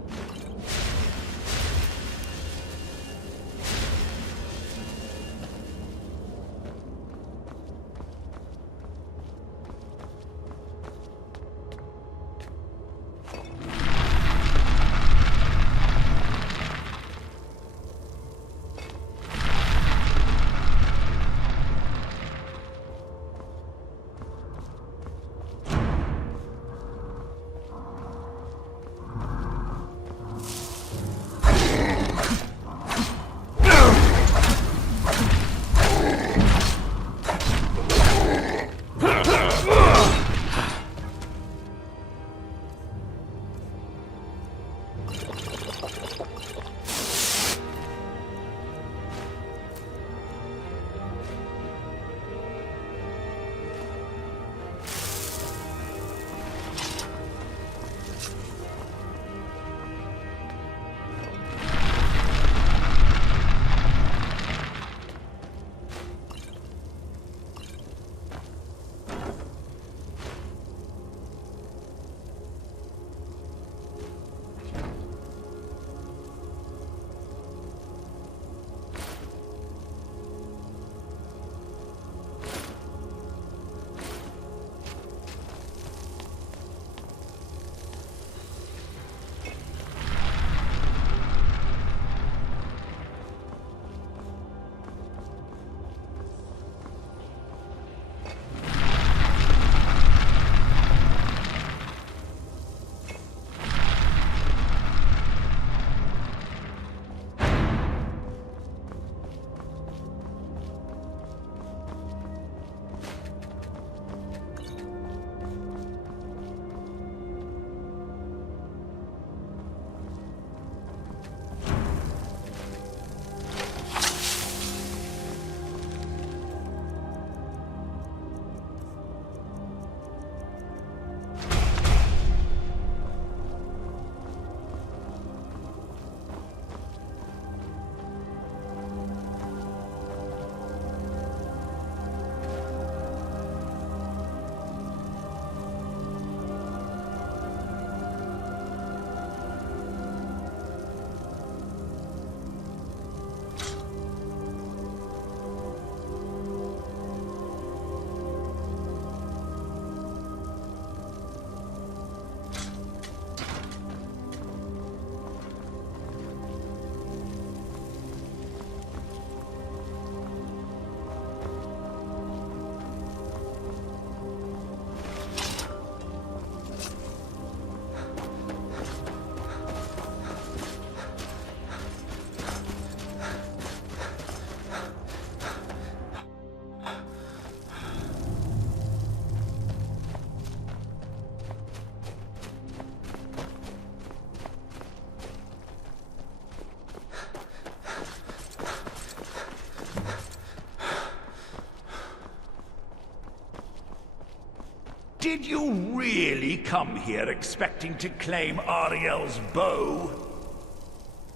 Did you really come here expecting to claim Ariel's bow?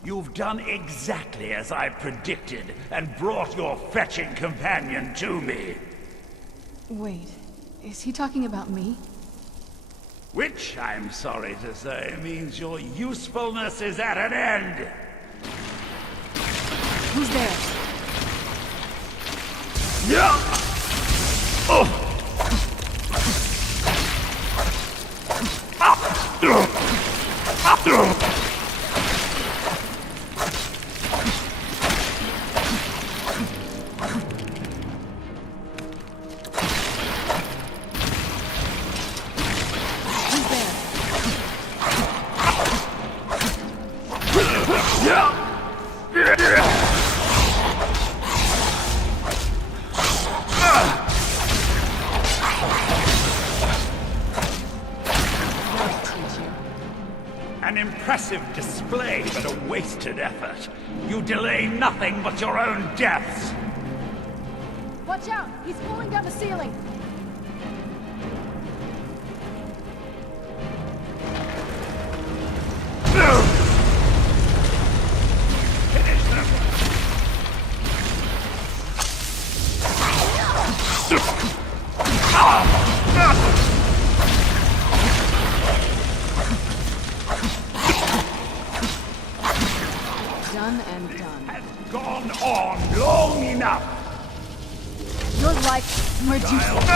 You've done exactly as I predicted, and brought your fetching companion to me. Wait, is he talking about me? Which, I'm sorry to say, means your usefulness is at an end. Who's there? Yeah! Oh! An impressive display, but a wasted effort. You delay nothing but your own deaths. Watch out! He's falling down the ceiling! Finish them! Done and done. Has gone on long enough. Your life is reduced.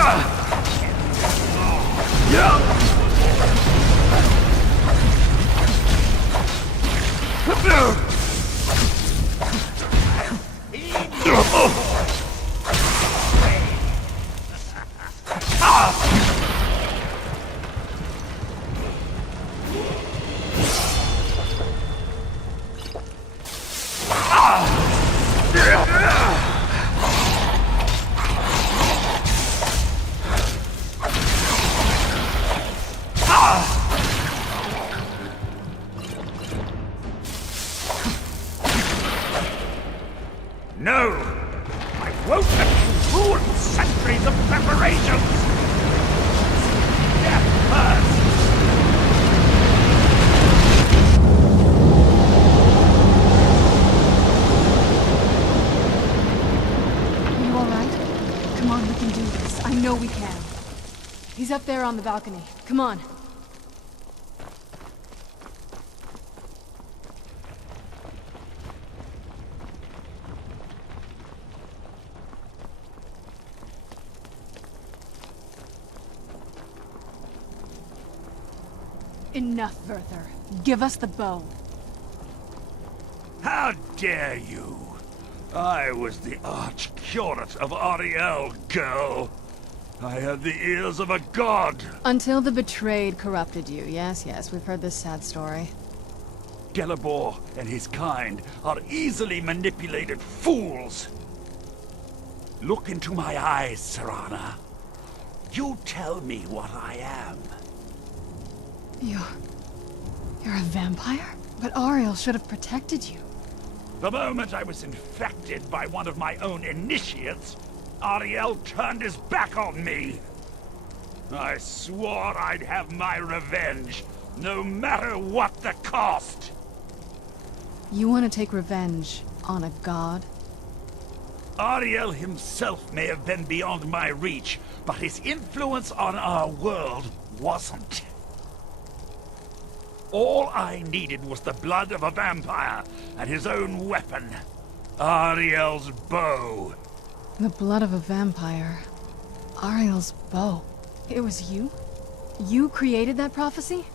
No! I won't let you ruin centuries of preparations! Death first! Are you alright? Come on, we can do this. I know we can. He's up there on the balcony. Come on. Enough, Werther. Give us the bow. How dare you! I was the arch-curate of Ariel, girl. I had the ears of a god. Until the betrayed corrupted you. Yes, yes, we've heard this sad story. Gelibor and his kind are easily manipulated fools. Look into my eyes, Serana. You tell me what I am. You're a vampire? But Ariel should have protected you. The moment I was infected by one of my own initiates, Ariel turned his back on me. I swore I'd have my revenge, no matter what the cost. You want to take revenge on a god? Ariel himself may have been beyond my reach, but his influence on our world wasn't. All I needed was the blood of a vampire and his own weapon, Ariel's bow. The blood of a vampire. Ariel's bow. It was you? You created that prophecy?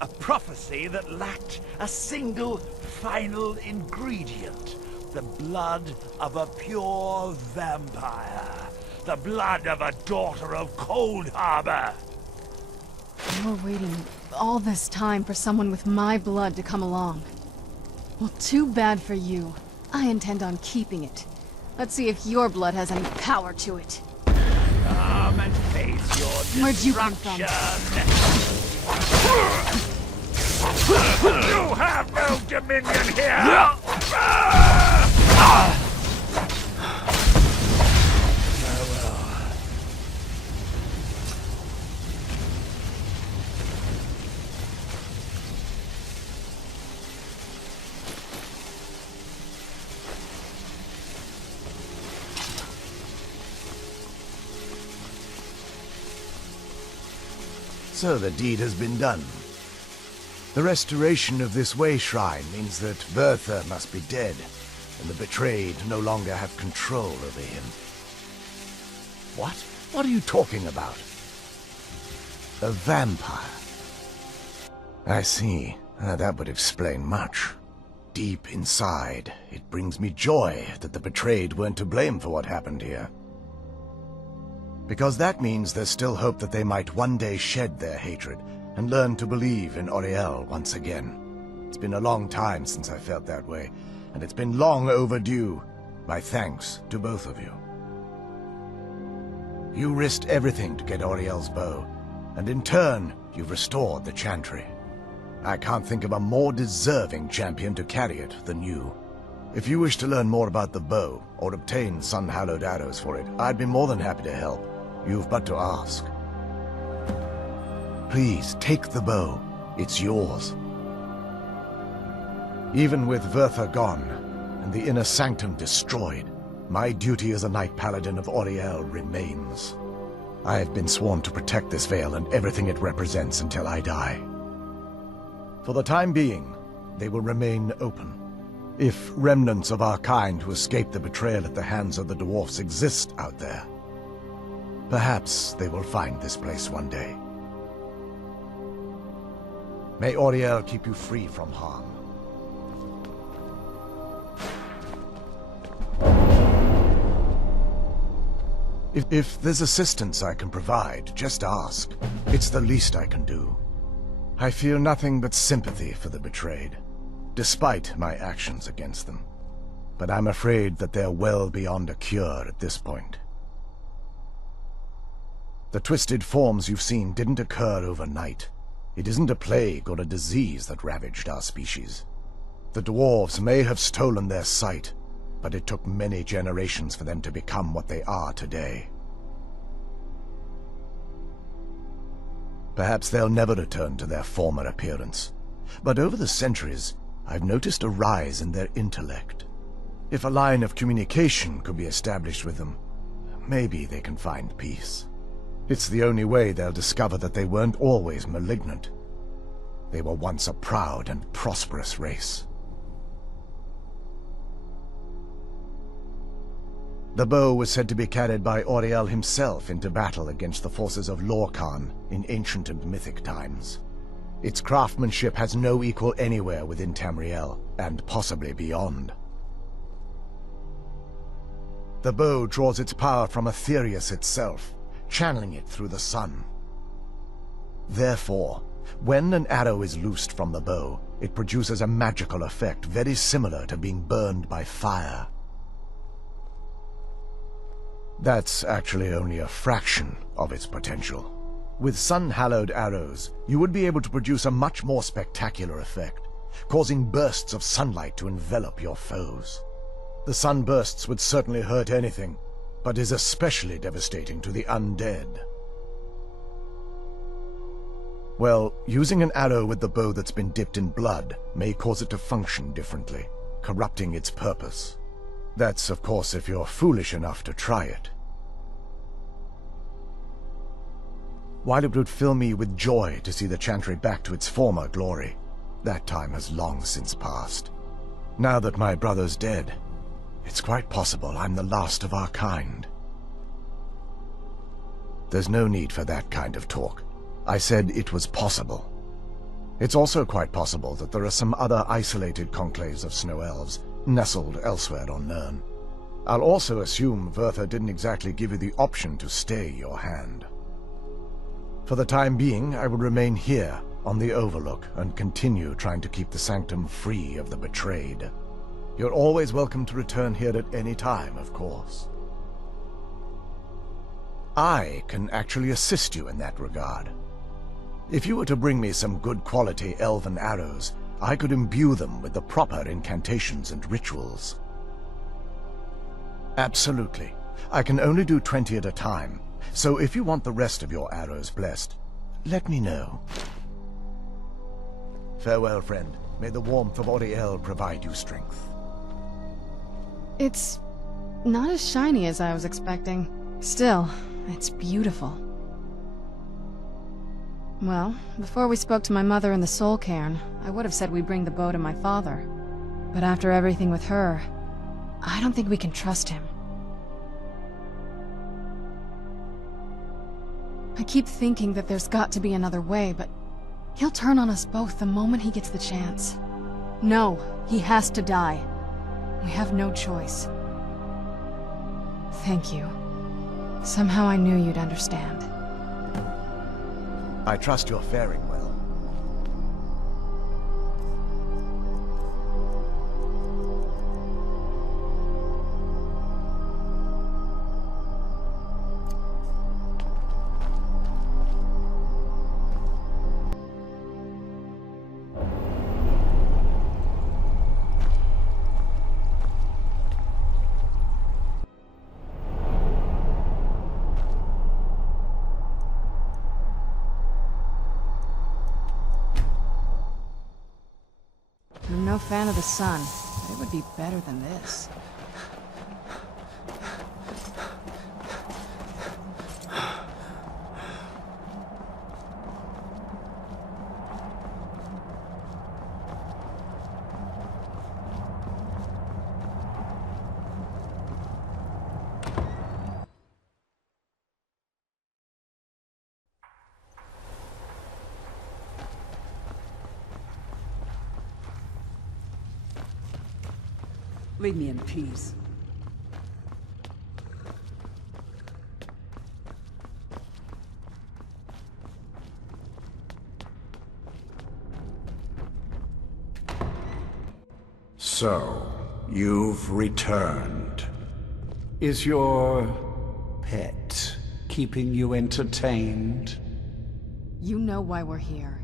A prophecy that lacked a single final ingredient. The blood of a pure vampire. The blood of a daughter of Cold Harbor. You were waiting all this time for someone with my blood to come along. Well, too bad for you. I intend on keeping it. Let's see if your blood has any power to it. Come and face your destruction. Where'd you come from? You have no dominion here! So the deed has been done. The restoration of this way shrine means that Werther must be dead, and the betrayed no longer have control over him. What? What are you talking about? A vampire. I see. That would explain much. Deep inside, it brings me joy that the betrayed weren't to blame for what happened here. Because that means there's still hope that they might one day shed their hatred and learn to believe in Auriel once again. It's been a long time since I felt that way, and it's been long overdue. My thanks to both of you. You risked everything to get Auriel's bow, and in turn, you've restored the Chantry. I can't think of a more deserving champion to carry it than you. If you wish to learn more about the bow, or obtain sun-hallowed arrows for it, I'd be more than happy to help. You've but to ask. Please, take the bow. It's yours. Even with Werther gone, and the inner sanctum destroyed, my duty as a Knight Paladin of Auriel remains. I have been sworn to protect this veil and everything it represents until I die. For the time being, they will remain open. If remnants of our kind who escaped the betrayal at the hands of the dwarfs exist out there, perhaps they will find this place one day. May Auriel keep you free from harm. If there's assistance I can provide, just ask. It's the least I can do. I feel nothing but sympathy for the betrayed, despite my actions against them. But I'm afraid that they're well beyond a cure at this point. The twisted forms you've seen didn't occur overnight. It isn't a plague or a disease that ravaged our species. The dwarves may have stolen their sight, but it took many generations for them to become what they are today. Perhaps they'll never return to their former appearance, but over the centuries, I've noticed a rise in their intellect. If a line of communication could be established with them, maybe they can find peace. It's the only way they'll discover that they weren't always malignant. They were once a proud and prosperous race. The bow was said to be carried by Auriel himself into battle against the forces of Lorkhan in ancient and mythic times. Its craftsmanship has no equal anywhere within Tamriel, and possibly beyond. The bow draws its power from Aetherius itself, channeling it through the sun. Therefore, when an arrow is loosed from the bow, it produces a magical effect very similar to being burned by fire. That's actually only a fraction of its potential. With sun-hallowed arrows, you would be able to produce a much more spectacular effect, causing bursts of sunlight to envelop your foes. The sunbursts would certainly hurt anything, but is especially devastating to the undead. Well, using an arrow with the bow that's been dipped in blood may cause it to function differently, corrupting its purpose. That's, of course, if you're foolish enough to try it. While it would fill me with joy to see the Chantry back to its former glory, that time has long since passed. Now that my brother's dead, it's quite possible I'm the last of our kind. There's no need for that kind of talk. I said it was possible. It's also quite possible that there are some other isolated conclaves of snow elves nestled elsewhere on Nirn. I'll also assume Vertha didn't exactly give you the option to stay your hand. For the time being, I will remain here on the Overlook and continue trying to keep the Sanctum free of the betrayed. You're always welcome to return here at any time, of course. I can actually assist you in that regard. If you were to bring me some good quality elven arrows, I could imbue them with the proper incantations and rituals. Absolutely. I can only do 20 at a time, so if you want the rest of your arrows blessed, let me know. Farewell, friend. May the warmth of Auriel provide you strength. It's not as shiny as I was expecting. Still, it's beautiful. Well, before we spoke to my mother in the Soul Cairn, I would have said we bring the bow to my father. But after everything with her, I don't think we can trust him. I keep thinking that there's got to be another way, but he'll turn on us both the moment he gets the chance. No, he has to die. We have no choice. Thank you. Somehow I knew you'd understand. I trust you're faring well. I'm no fan of the sun, but it would be better than this. Leave me in peace. So, you've returned. Is your pet keeping you entertained? You know why we're here.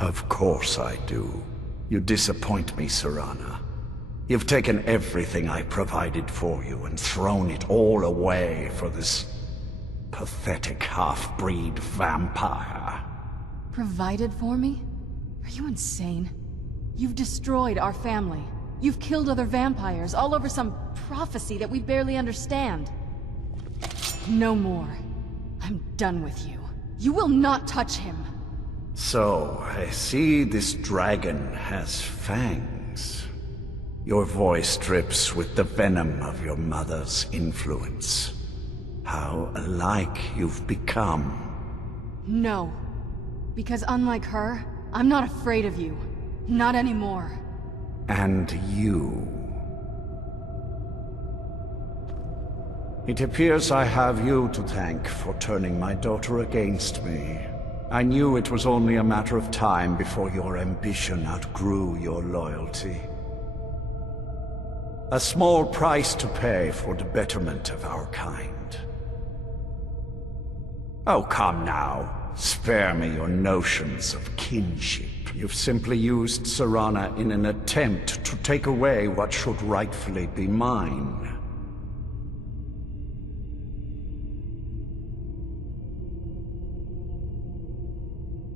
Of course I do. You disappoint me, Serana. You've taken everything I provided for you and thrown it all away for this pathetic half-breed vampire. Provided for me? Are you insane? You've destroyed our family. You've killed other vampires, all over some prophecy that we barely understand. No more. I'm done with you. You will not touch him. So, I see this dragon has fangs. Your voice drips with the venom of your mother's influence. How alike you've become. No. Because unlike her, I'm not afraid of you. Not anymore. And you. It appears I have you to thank for turning my daughter against me. I knew it was only a matter of time before your ambition outgrew your loyalty. A small price to pay for the betterment of our kind. Oh, come now. Spare me your notions of kinship. You've simply used Serana in an attempt to take away what should rightfully be mine.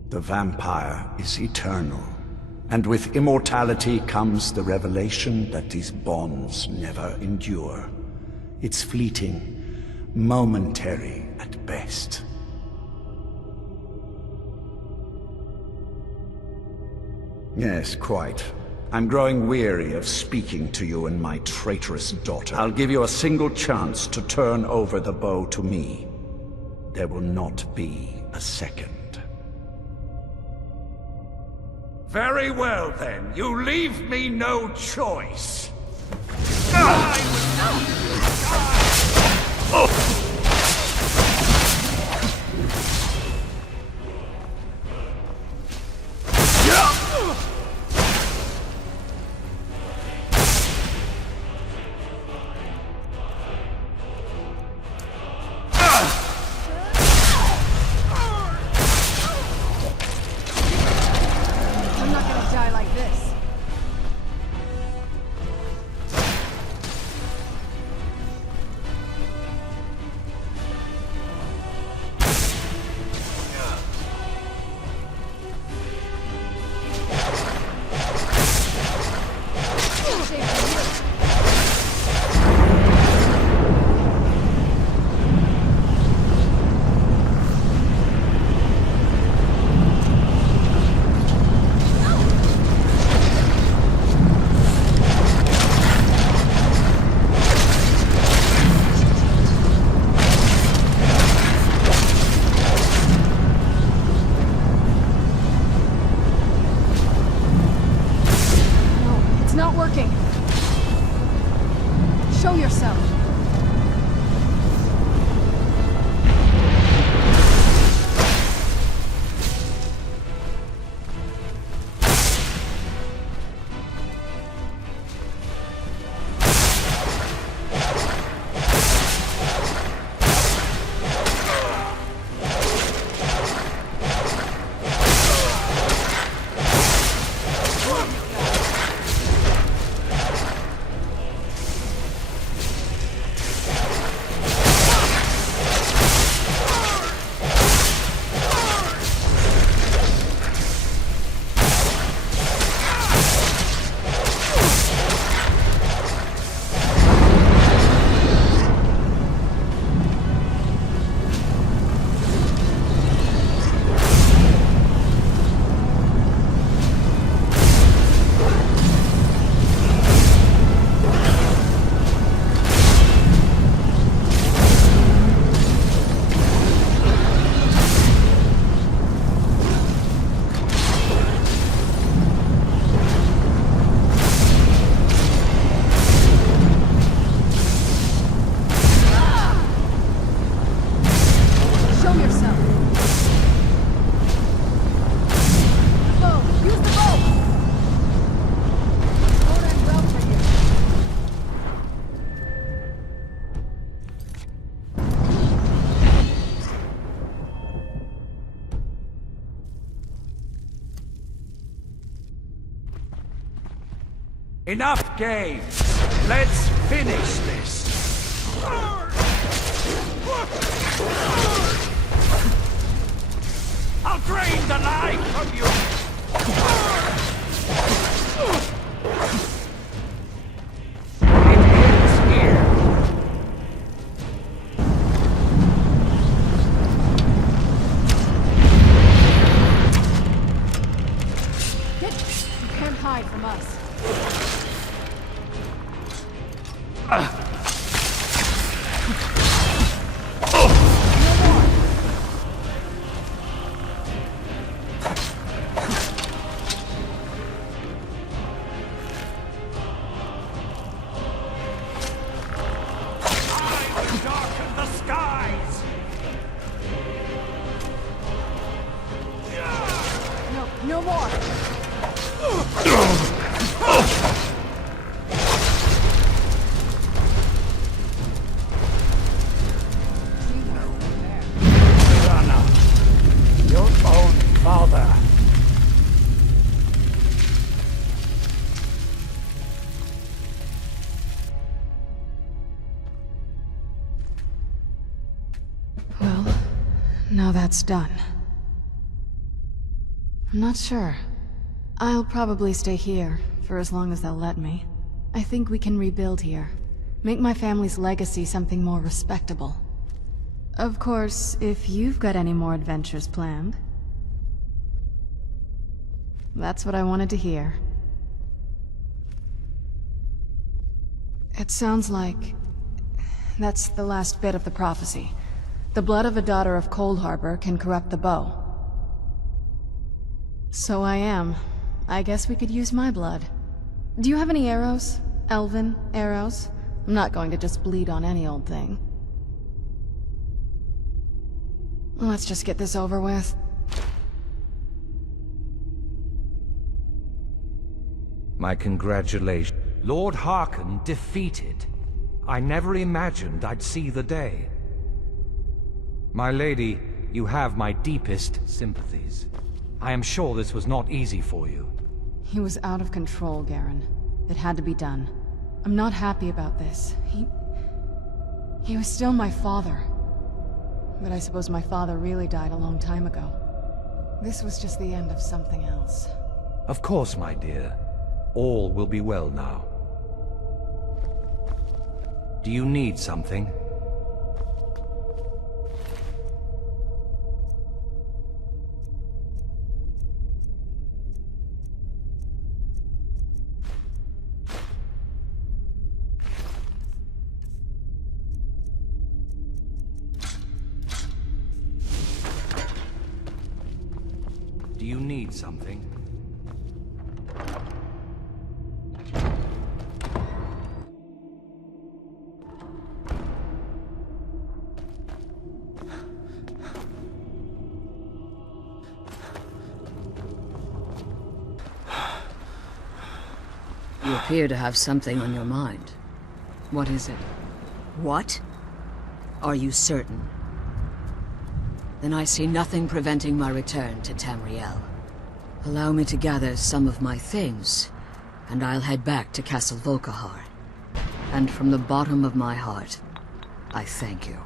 The vampire is eternal, and with immortality comes the revelation that these bonds never endure. It's fleeting, momentary at best. Yes, quite. I'm growing weary of speaking to you and my traitorous daughter. I'll give you a single chance to turn over the bow to me. There will not be a second. Very well, then. You leave me no choice. Enough games! Let's finish this! I'll drain the life from you! It ends here! You can't hide from us. No more! Your own father. Well, now that's done. I'm not sure. I'll probably stay here, for as long as they'll let me. I think we can rebuild here. Make my family's legacy something more respectable. Of course, if you've got any more adventures planned. That's what I wanted to hear. It sounds like... that's the last bit of the prophecy. The blood of a daughter of Coldharbour can corrupt the bow. So I am. I guess we could use my blood. Do you have any arrows? Elven arrows? I'm not going to just bleed on any old thing. Let's just get this over with. My congratulations. Lord Harkon defeated. I never imagined I'd see the day. My lady, you have my deepest sympathies. I am sure this was not easy for you. He was out of control, Garen. It had to be done. I'm not happy about this. He was still my father. But I suppose my father really died a long time ago. This was just the end of something else. Of course, my dear. All will be well now. Do you need something? Do you need something? You appear to have something on your mind. What is it? What? Are you certain? Then I see nothing preventing my return to Tamriel. Allow me to gather some of my things, and I'll head back to Castle Volkihar. And from the bottom of my heart, I thank you.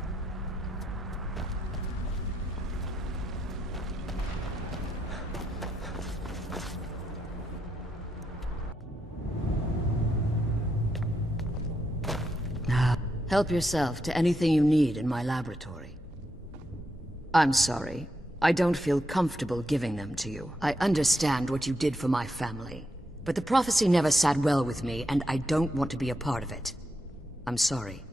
Help yourself to anything you need in my laboratory. I'm sorry. I don't feel comfortable giving them to you. I understand what you did for my family. But the prophecy never sat well with me, and I don't want to be a part of it. I'm sorry.